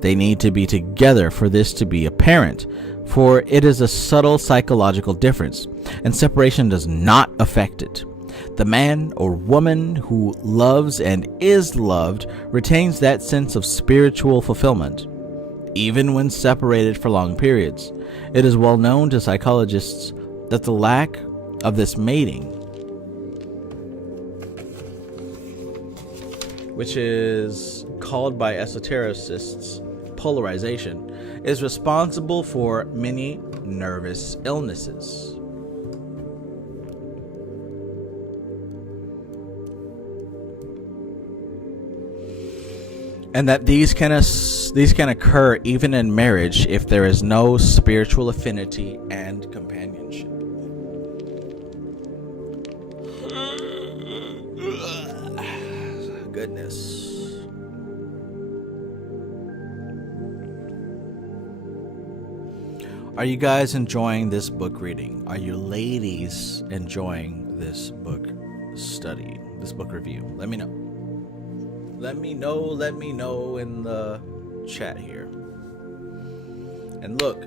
They need to be together for this to be apparent, for it is a subtle psychological difference, and separation does not affect it. The man or woman who loves and is loved retains that sense of spiritual fulfillment, even when separated for long periods. It is well known to psychologists that the lack of this mating, which is called by esotericists polarization, is responsible for many nervous illnesses. And that these can occur even in marriage if there is no spiritual affinity and companionship. Goodness. Are you guys enjoying this book reading? Are you ladies enjoying this book study, this book review? Let me know. Let me know in the chat here. And look,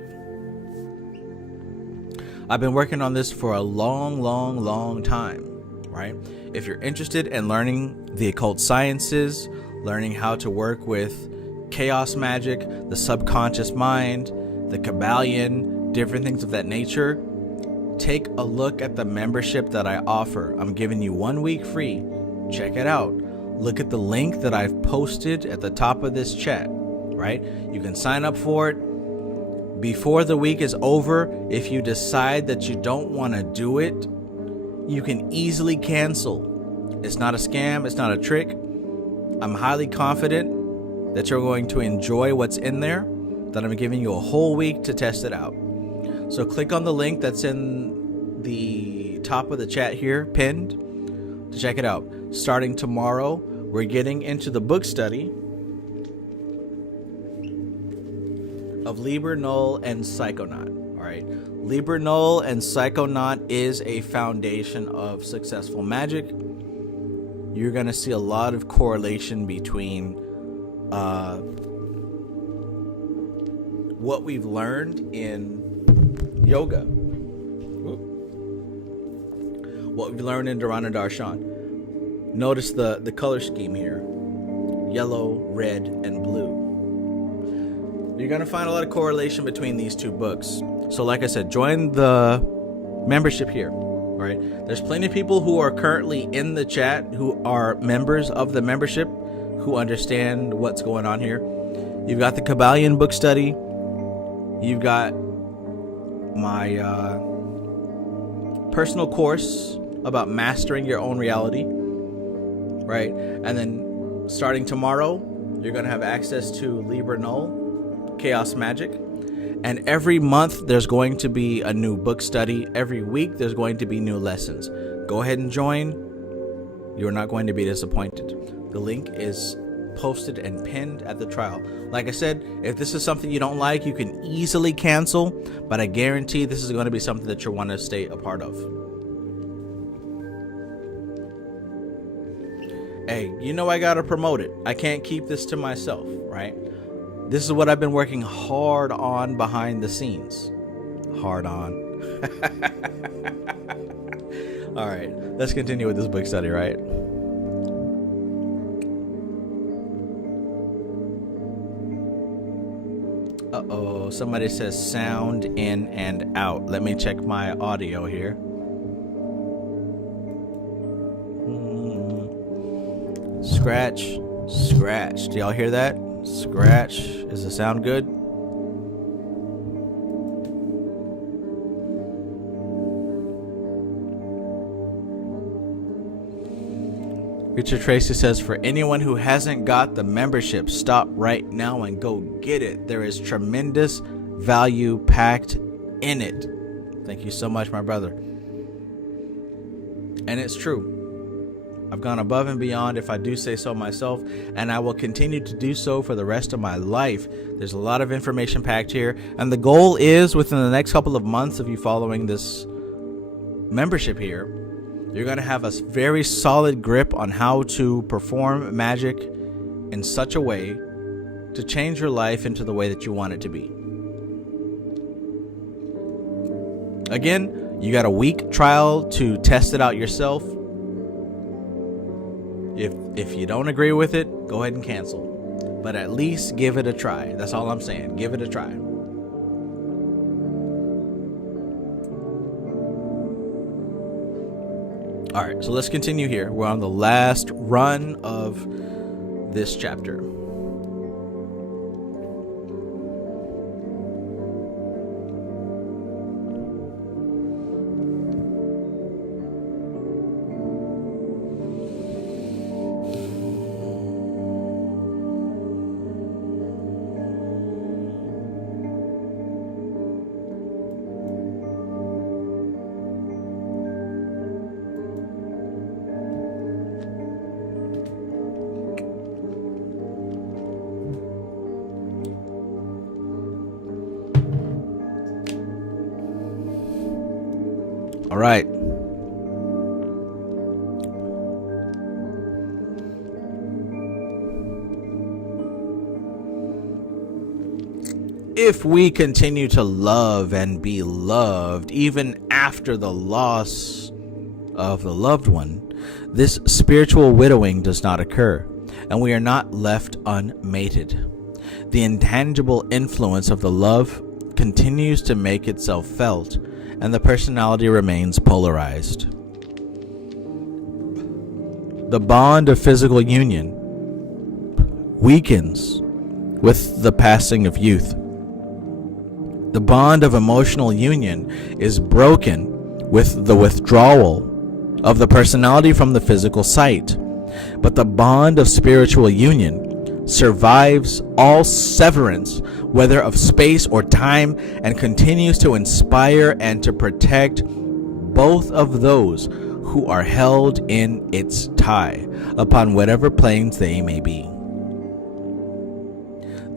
I've been working on this for a long time, right? If you're interested in learning the occult sciences, learning how to work with chaos magic, the subconscious mind, the Kabbalion, different things of that nature, take a look at the membership that I offer. I'm giving you 1 week free. Check it out. Look at the link that I've posted at the top of this chat, right? You can sign up for it before the week is over. If you decide that you don't want to do it, you can easily cancel. It's not a scam. It's not a trick. I'm highly confident that you're going to enjoy what's in there, that I'm giving you a whole week to test it out. So click on the link that's in the top of the chat here, pinned, to check it out. Starting tomorrow, we're getting into the book study of Liber Null and Psychonaut. right? Libra Null and Psychonaut is a foundation of successful magic. You're going to see a lot of correlation between what we've learned in yoga, what we've learned in Dharana Darshan. Notice the color scheme here: yellow, red, and blue. You're going to find a lot of correlation between these two books. So like I said, join the membership here, right? There's plenty of people who are currently in the chat who are members of the membership who understand what's going on here. You've got the Kabbalion book study. You've got my personal course about mastering your own reality, right? And then starting tomorrow, you're going to have access to Libra Null, Chaos Magic. And every month there's going to be a new book study. Every week there's going to be new lessons. Go ahead and join. You're not going to be disappointed. The link is posted and pinned at the trial. Like I said, if this is something you don't like, you can easily cancel, but I guarantee this is going to be something that you want to stay a part of. Hey, you know I gotta promote it. I can't keep this to myself, right? This is what I've been working hard on behind the scenes. Hard on. All right, let's continue with this book study, right? Uh-oh, somebody says sound in and out. Let me check my audio here. Scratch, scratch. Do y'all hear that? Scratch. Does it sound good? Richard Tracy says, for anyone who hasn't got the membership, stop right now and go get it. There is tremendous value packed in it. Thank you so much, my brother. And it's true. I've gone above and beyond, if I do say so myself, and I will continue to do so for the rest of my life. There's a lot of information packed here, and the goal is within the next couple of months of you following this membership here, you're going to have a very solid grip on how to perform magic in such a way to change your life into the way that you want it to be. Again, you got a week trial to test it out yourself. If you don't agree with it, go ahead and cancel. But at least give it a try. That's all I'm saying. Give it a try. All right, so let's continue here. We're on the last run of this chapter. All right. If we continue to love and be loved, even after the loss of the loved one, this spiritual widowing does not occur, and we are not left unmated. The intangible influence of the love continues to make itself felt, and the personality remains polarized. The bond of physical union weakens with the passing of youth. The bond of emotional union is broken with the withdrawal of the personality from the physical sight. But the bond of spiritual union survives all severance, whether of space or time, and continues to inspire and to protect both of those who are held in its tie, upon whatever planes they may be.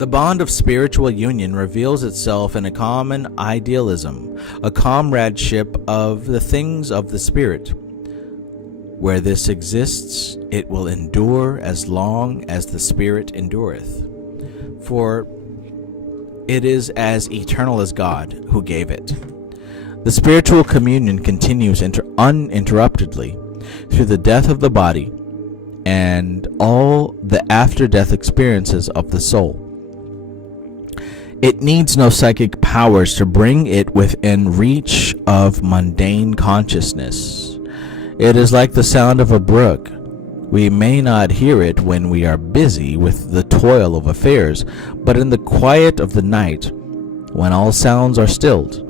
The bond of spiritual union reveals itself in a common idealism, a comradeship of the things of the spirit. Where this exists, it will endure as long as the spirit endureth. For it is as eternal as God who gave it. The spiritual communion continues uninterruptedly through the death of the body and all the after-death experiences of the soul. It needs no psychic powers to bring it within reach of mundane consciousness. It is like the sound of a brook. We may not hear it when we are busy with the toil of affairs, but in the quiet of the night, when all sounds are stilled,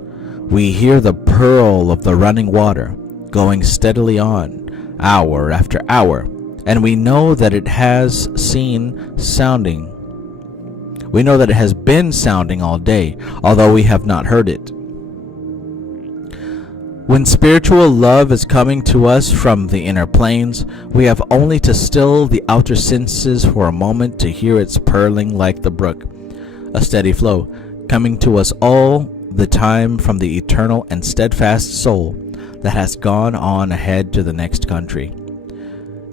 we hear the purl of the running water going steadily on, hour after hour, and we know that it has been sounding all day, although we have not heard it. When spiritual love is coming to us from the inner planes, we have only to still the outer senses for a moment to hear its purling like the brook, a steady flow, coming to us all the time from the eternal and steadfast soul that has gone on ahead to the next country.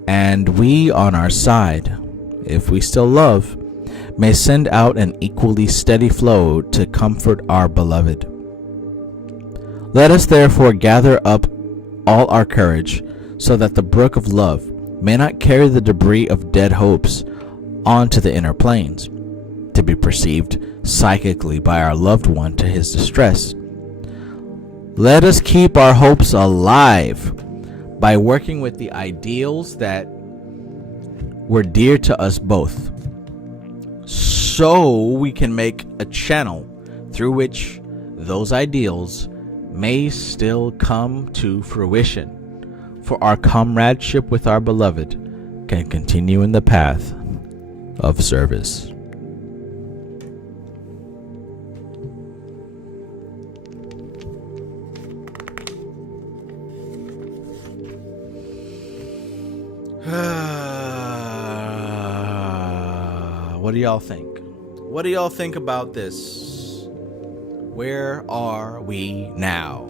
And we on our side, if we still love, may send out an equally steady flow to comfort our beloved. Let us therefore gather up all our courage, so that the brook of love may not carry the debris of dead hopes onto the inner planes, to be perceived psychically by our loved one to his distress. Let us keep our hopes alive by working with the ideals that were dear to us both, so we can make a channel through which those ideals may still come to fruition, for our comradeship with our beloved can continue in the path of service. What do y'all think? What do y'all think about this? Where are we now?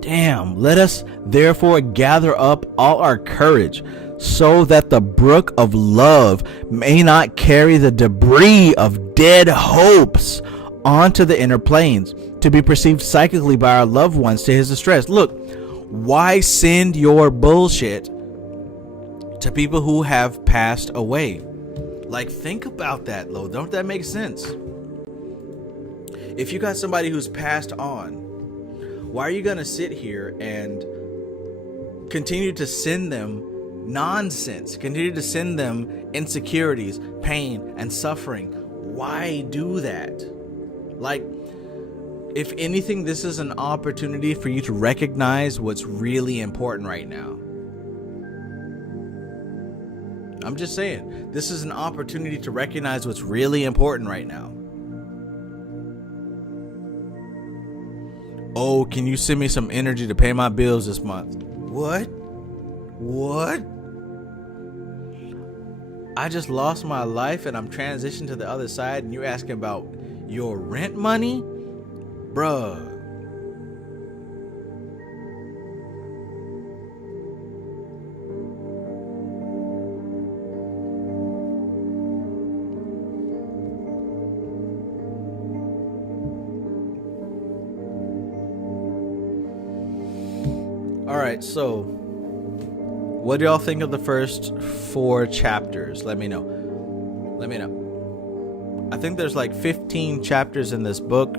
Damn, let us therefore gather up all our courage, so that the brook of love may not carry the debris of dead hopes onto the inner planes, to be perceived psychically by our loved ones to his distress. Look, why send your bullshit to people who have passed away? Like, think about that, Lo. Don't that make sense? If you got somebody who's passed on, why are you going to sit here and continue to send them nonsense, continue to send them insecurities, pain, and suffering? Why do that? Like, if anything, this is an opportunity for you to recognize what's really important right now. I'm just saying, this is an opportunity to recognize what's really important right now. Oh, can you send me some energy to pay my bills this month? What? I just lost my life and I'm transitioning to the other side, and you're asking about your rent money? Bruh. Alright, so what do y'all think of the first 4 chapters? Let me know. I think there's like 15 chapters in this book,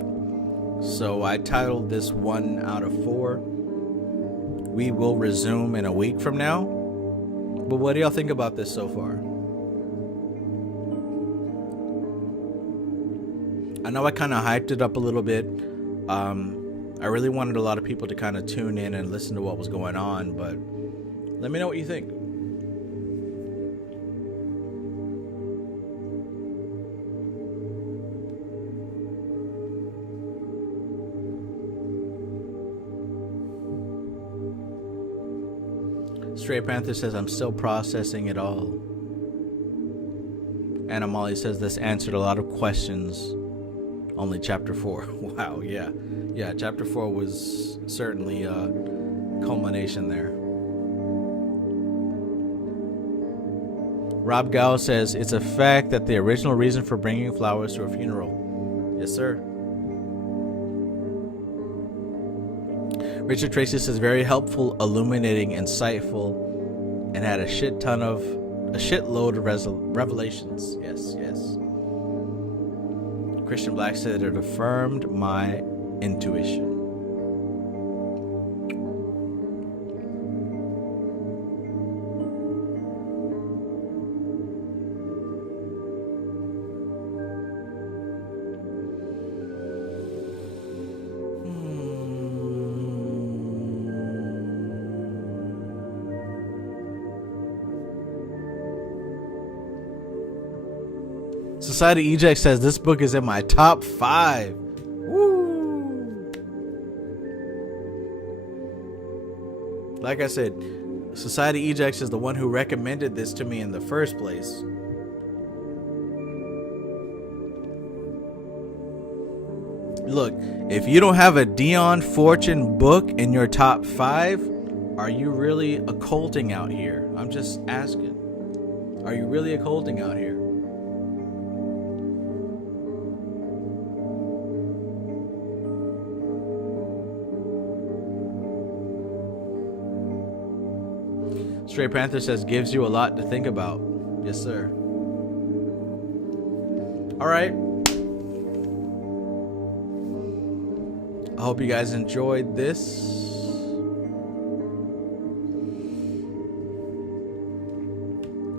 so I titled this 1 out of 4. We will resume in a week from now. But what do y'all think about this so far? I know I kind of hyped it up a little bit. I really wanted a lot of people to kind of tune in and listen to what was going on, but let me know what you think. Stray Panther says, I'm still processing it all. Anna Molly says, this answered a lot of questions. Only chapter 4. Wow, yeah. Yeah, chapter 4 was certainly a culmination there. Rob Gow says, it's a fact that the original reason for bringing flowers to a funeral. Yes, sir. Richard Tracy says, very helpful, illuminating, insightful, and had a shitload of revelations. Yes, yes. Christian Black said, it affirmed my intuition. Society Eject says, this book is in my top 5. Woo! Like I said, Society Eject is the one who recommended this to me in the first place. Look, if you don't have a Dion Fortune book in your top 5, are you really occulting out here? I'm just asking. Are you really occulting out here? Stray Panther says, gives you a lot to think about. Yes, sir. All right. I hope you guys enjoyed this.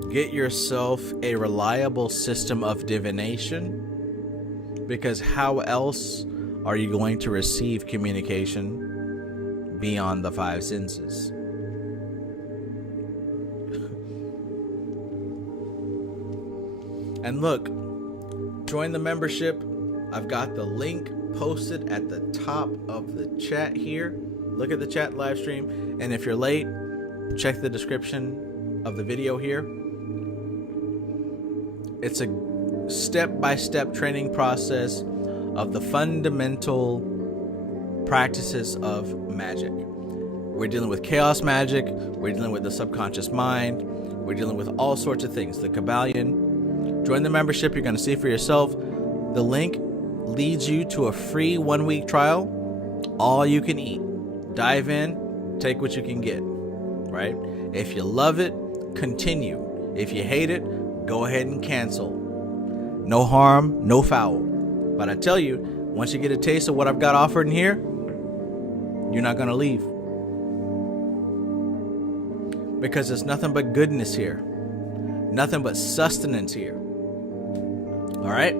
Get yourself a reliable system of divination, because how else are you going to receive communication beyond the 5 senses? And look, join the membership. I've got the link posted at the top of the chat here. Look at the chat live stream. And if you're late, check the description of the video here. It's a step-by-step training process of the fundamental practices of magic. We're dealing with chaos magic. We're dealing with the subconscious mind. We're dealing with all sorts of things. The Kabbalion. Join the membership. You're going to see for yourself. The link leads you to a free 1-week trial. All you can eat. Dive in. Take what you can get. Right? If you love it, continue. If you hate it, go ahead and cancel. No harm, no foul. But I tell you, once you get a taste of what I've got offered in here, you're not going to leave. Because there's nothing but goodness here. Nothing but sustenance here. All right?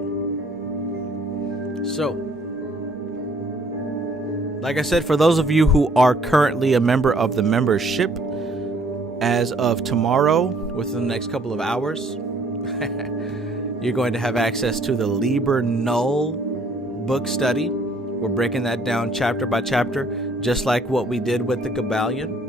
So, like I said, for those of you who are currently a member of the membership, as of tomorrow, within the next couple of hours, you're going to have access to the Liber Null book study. We're breaking that down chapter by chapter, just like what we did with the Kabbalion.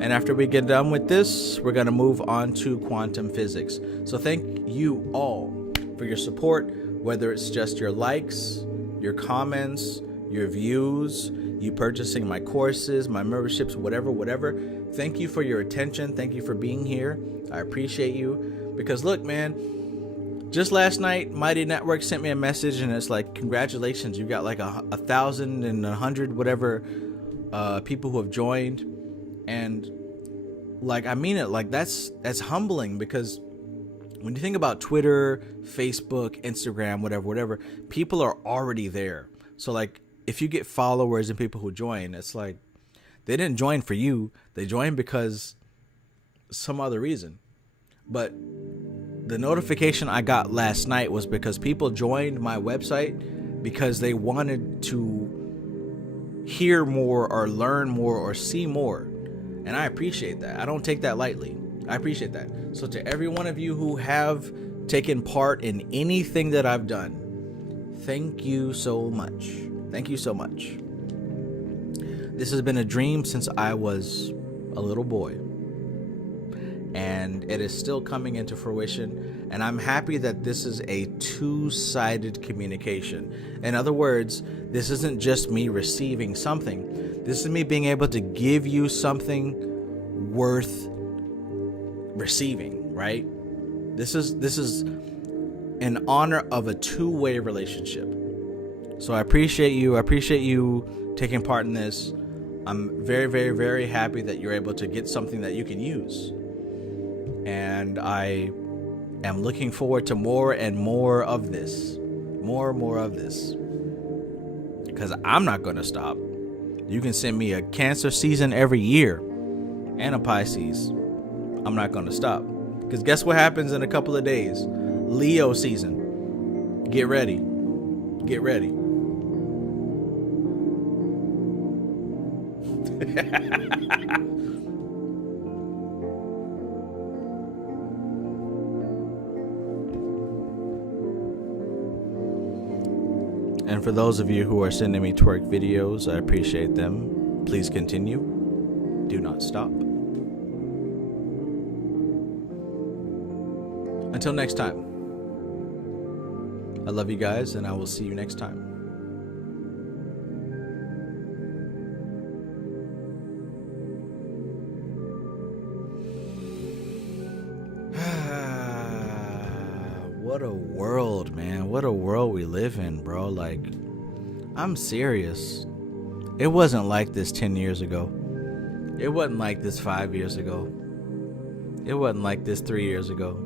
And after we get done with this, we're going to move on to quantum physics. So thank you all for your support, whether it's just your likes, your comments, your views, you purchasing my courses, my memberships, whatever. Thank you for your attention. Thank you for being here. I appreciate you. Because look, man, just last night, Mighty Network sent me a message and it's like, congratulations, you got like 1,100 whatever people who have joined. And like, I mean it, like that's humbling, because when you think about Twitter, Facebook, Instagram, whatever, people are already there. So like, if you get followers and people who join, it's like they didn't join for you. They joined because some other reason. But the notification I got last night was because people joined my website because they wanted to hear more or learn more or see more. And I appreciate that. I don't take that lightly. I appreciate that. So to every one of you who have taken part in anything that I've done, thank you so much. Thank you so much. This has been a dream since I was a little boy. and it is still coming into fruition. And I'm happy that this is a two-sided communication. In other words, this isn't just me receiving something. This is me being able to give you something worth receiving, right? This is in honor of a two-way relationship. So I appreciate you. I appreciate you taking part in this. I'm very, very, very happy that you're able to get something that you can use. And I am looking forward to more and more of this. More and more of this. Because I'm not going to stop. You can send me a Cancer season every year. And a Pisces. I'm not going to stop. Because guess what happens in a couple of days? Leo season. Get ready. Get ready. And for those of you who are sending me twerk videos, I appreciate them. Please continue. Do not stop. Until next time, I love you guys, and I will see you next time. What a world, man. What a world we live in, bro. Like, I'm serious. It wasn't like this 10 years ago. It wasn't like this 5 years ago. It wasn't like this 3 years ago.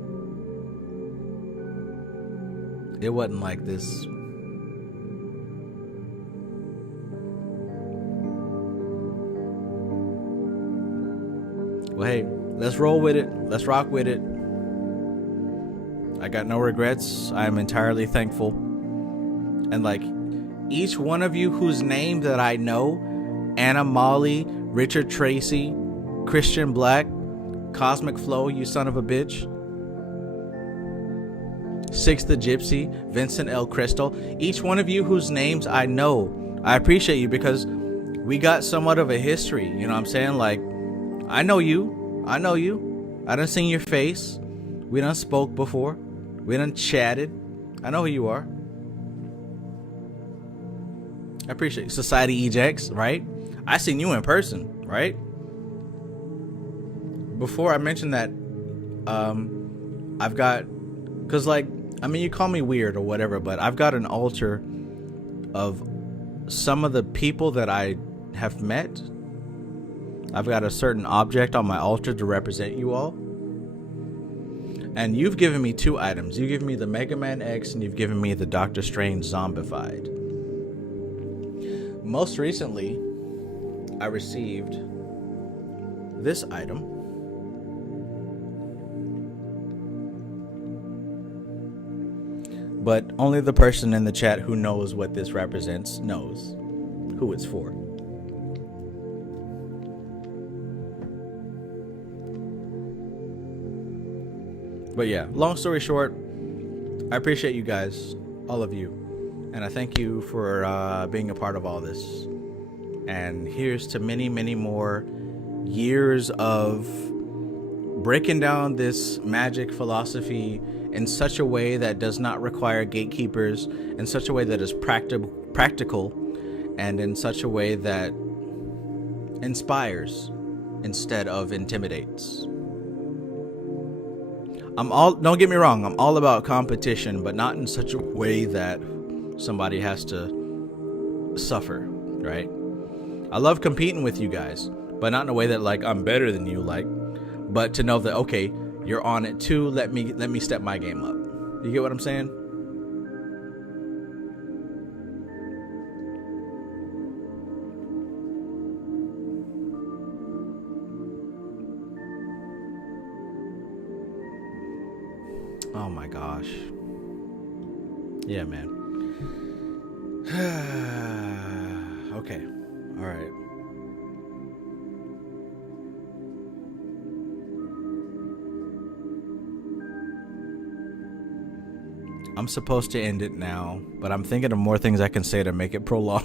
It wasn't like this. Well, hey, let's roll with it. Let's rock with it. I got no regrets. I am entirely thankful. And like each one of you whose name that I know, Anna Molly, Richard Tracy, Christian Black, Cosmic Flow, you son of a bitch, Six the Gypsy, Vincent L. Crystal, each one of you whose names I know, I appreciate you because we got somewhat of a history. You know what I'm saying? Like, I know you. I know you. I done seen your face. We done spoke before. We done chatted. I know who you are. I appreciate you. Society Ejects, right? I seen you in person, right? Before I mentioned that, I've got, cause like, I mean, you call me weird or whatever, but I've got an altar of some of the people that I have met. I've got a certain object on my altar to represent you all. And you've given me two items. You've given me the Mega Man X and you've given me the Doctor Strange Zombified. Most recently, I received this item. But only the person in the chat who knows what this represents knows who it's for. But yeah, long story short, I appreciate you guys, all of you. And I thank you for being a part of all this. And here's to many, many more years of breaking down this magic philosophy in such a way that does not require gatekeepers, in such a way that is practical, and in such a way that inspires instead of intimidates. Don't get me wrong, I'm all about competition, but not in such a way that somebody has to suffer, right? I love competing with you guys, but not in a way that like I'm better than you, like, but to know that, okay, you're on it too, let me step my game up. You get what I'm saying? Oh my gosh. Yeah, man. Okay. All right. I'm supposed to end it now, but I'm thinking of more things I can say to make it prolong.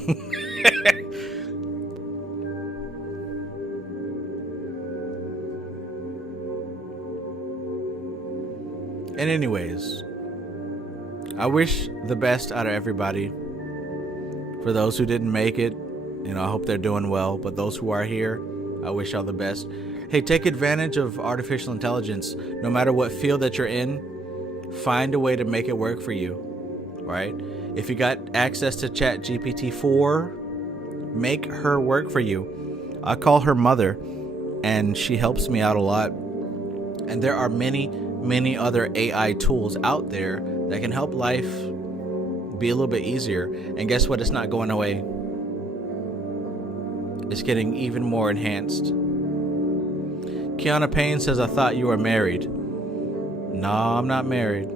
And anyways, I wish the best out of everybody. For those who didn't make it, I hope they're doing well. But those who are here, I wish y'all the best. Hey, take advantage of artificial intelligence. No matter what field that you're in, find a way to make it work for you, right? If you got access to Chat GPT-4, make her work for you. I call her mother, and she helps me out a lot. And there are many other AI tools out there that can help life be a little bit easier. And guess what? It's not going away. It's getting even more enhanced. Kiana Payne says, I thought you were married. No, I'm not married.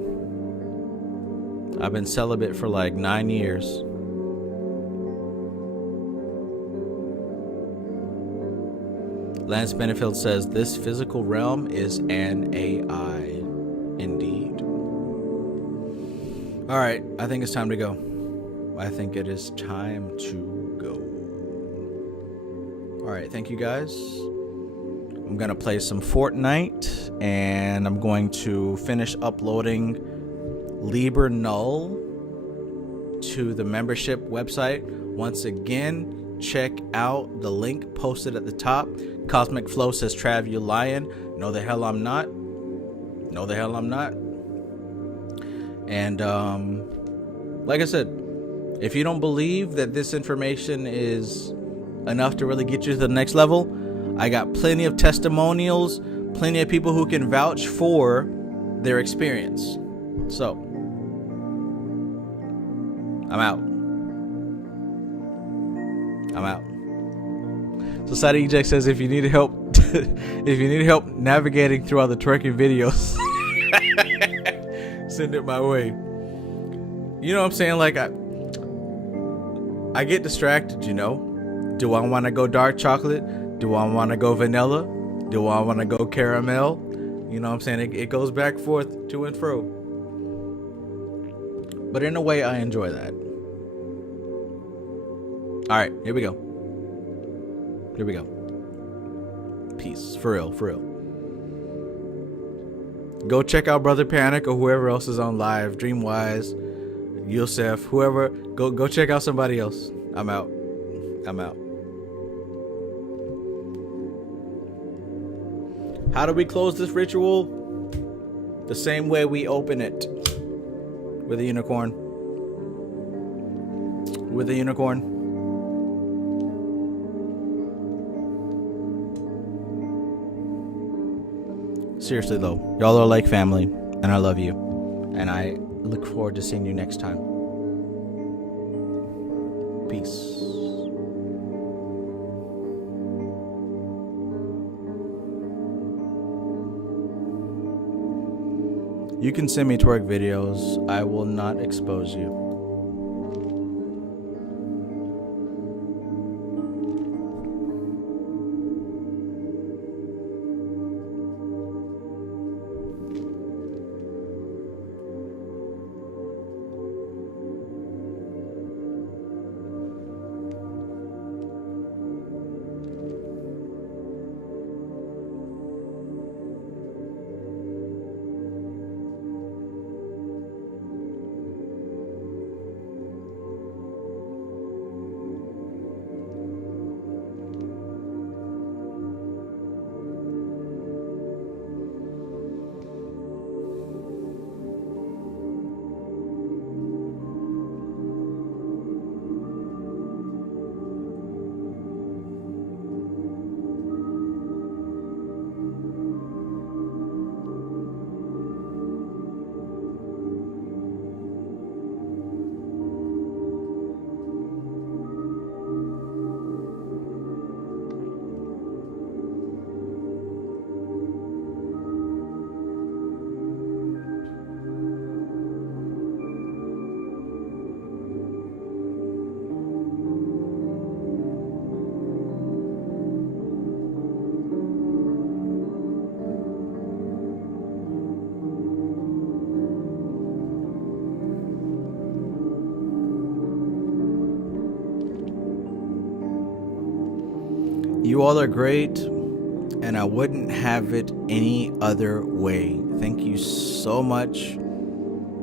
I've been celibate for like 9 years. Lance Benefield says, this physical realm is an AI. Indeed. All right, I think it's time to go. I think it is time to go. All right, thank you guys. I'm going to play some Fortnite, and I'm going to finish uploading Liber Null to the membership website. Once again, check out the link posted at the top. Cosmic Flow says, Trav, you lying. No, the hell I'm not. No, the hell I'm not. And like I said, if you don't believe that this information is enough to really get you to the next level, I got plenty of testimonials, plenty of people who can vouch for their experience. So, I'm out. Society Eject says, if you need help navigating through all the twerking videos, send it my way. You know what I'm saying? Like, I get distracted, Do I want to go dark chocolate? Do I want to go vanilla? Do I want to go caramel? You know what I'm saying? It goes back and forth, to and fro. But in a way, I enjoy that. All right, here we go. Peace. For real. Go check out Brother Panic or whoever else is on live. Dreamwise, Yosef, whoever. Go check out somebody else. I'm out. How do we close this ritual? The same way we open it. With a unicorn. Seriously though, y'all are like family, and I love you, and I look forward to seeing you next time. Peace. You can send me twerk videos. I will not expose you. You all are great. And I wouldn't have it any other way. Thank you so much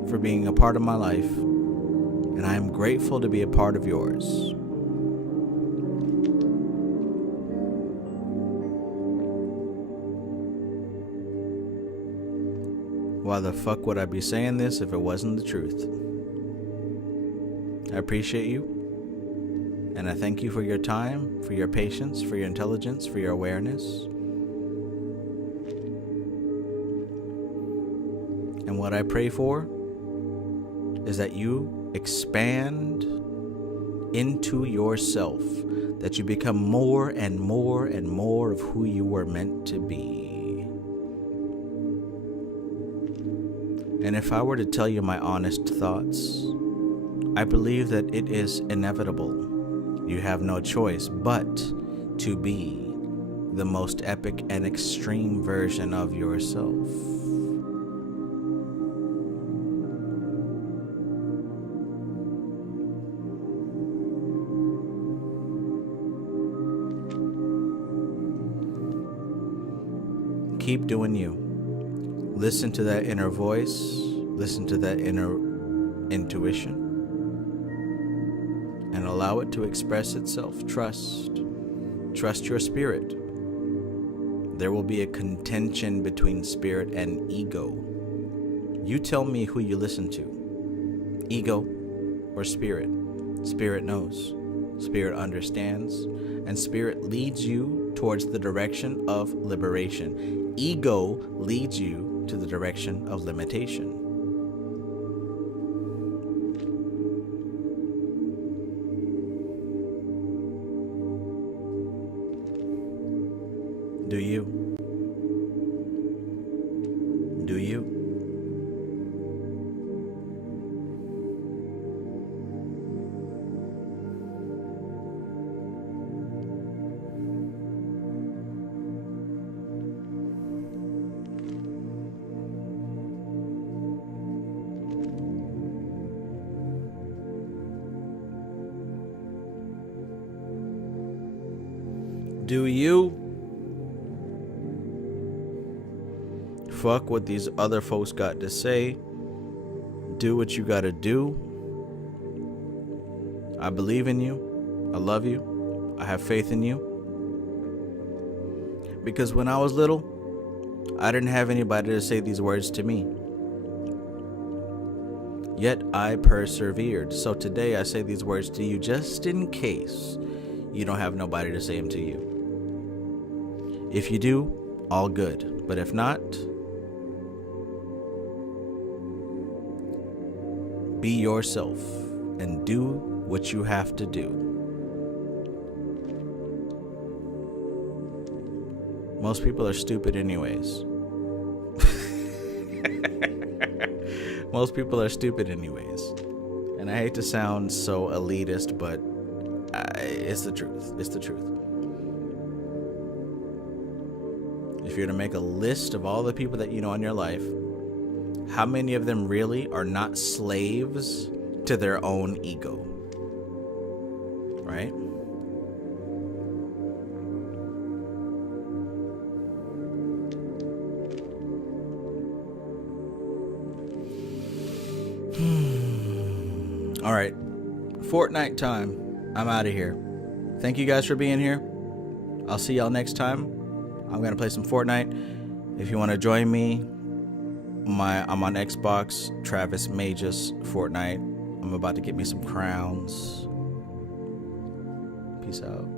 for being a part of my life, and I am grateful to be a part of yours. Why the fuck would I be saying this if it wasn't the truth? I appreciate you, and I thank you for your time, for your patience, for your intelligence, for your awareness. And what I pray for is that you expand into yourself, that you become more and more and more of who you were meant to be. And if I were to tell you my honest thoughts, I believe that it is inevitable. You have no choice but to be the most epic and extreme version of yourself. Keep doing you. Listen to that inner voice. Listen to that inner intuition. And allow it to express itself. Trust your spirit. There will be a contention between spirit and ego. You tell me who you listen to, ego or spirit. Spirit knows, spirit understands, and spirit leads you towards the direction of liberation. Ego leads you to the direction of limitation. Do you? Do you? Do you? Fuck what these other folks got to say. Do what you gotta do. I believe in you. I love you. I have faith in you. Because when I was little, I didn't have anybody to say these words to me. Yet I persevered. So today I say these words to you just in case you don't have nobody to say them to you. If you do, all good. But if not, be yourself and do what you have to do. Most people are stupid anyways. Most people are stupid anyways. And I hate to sound so elitist, but it's the truth. It's the truth. If you're to make a list of all the people that you know in your life, how many of them really are not slaves to their own ego? Right? All right. Fortnite time. I'm out of here. Thank you guys for being here. I'll see y'all next time. I'm going to play some Fortnite. If you want to join me, I'm on Xbox, Travis Magus, Fortnite. I'm about to get me some crowns. Peace out.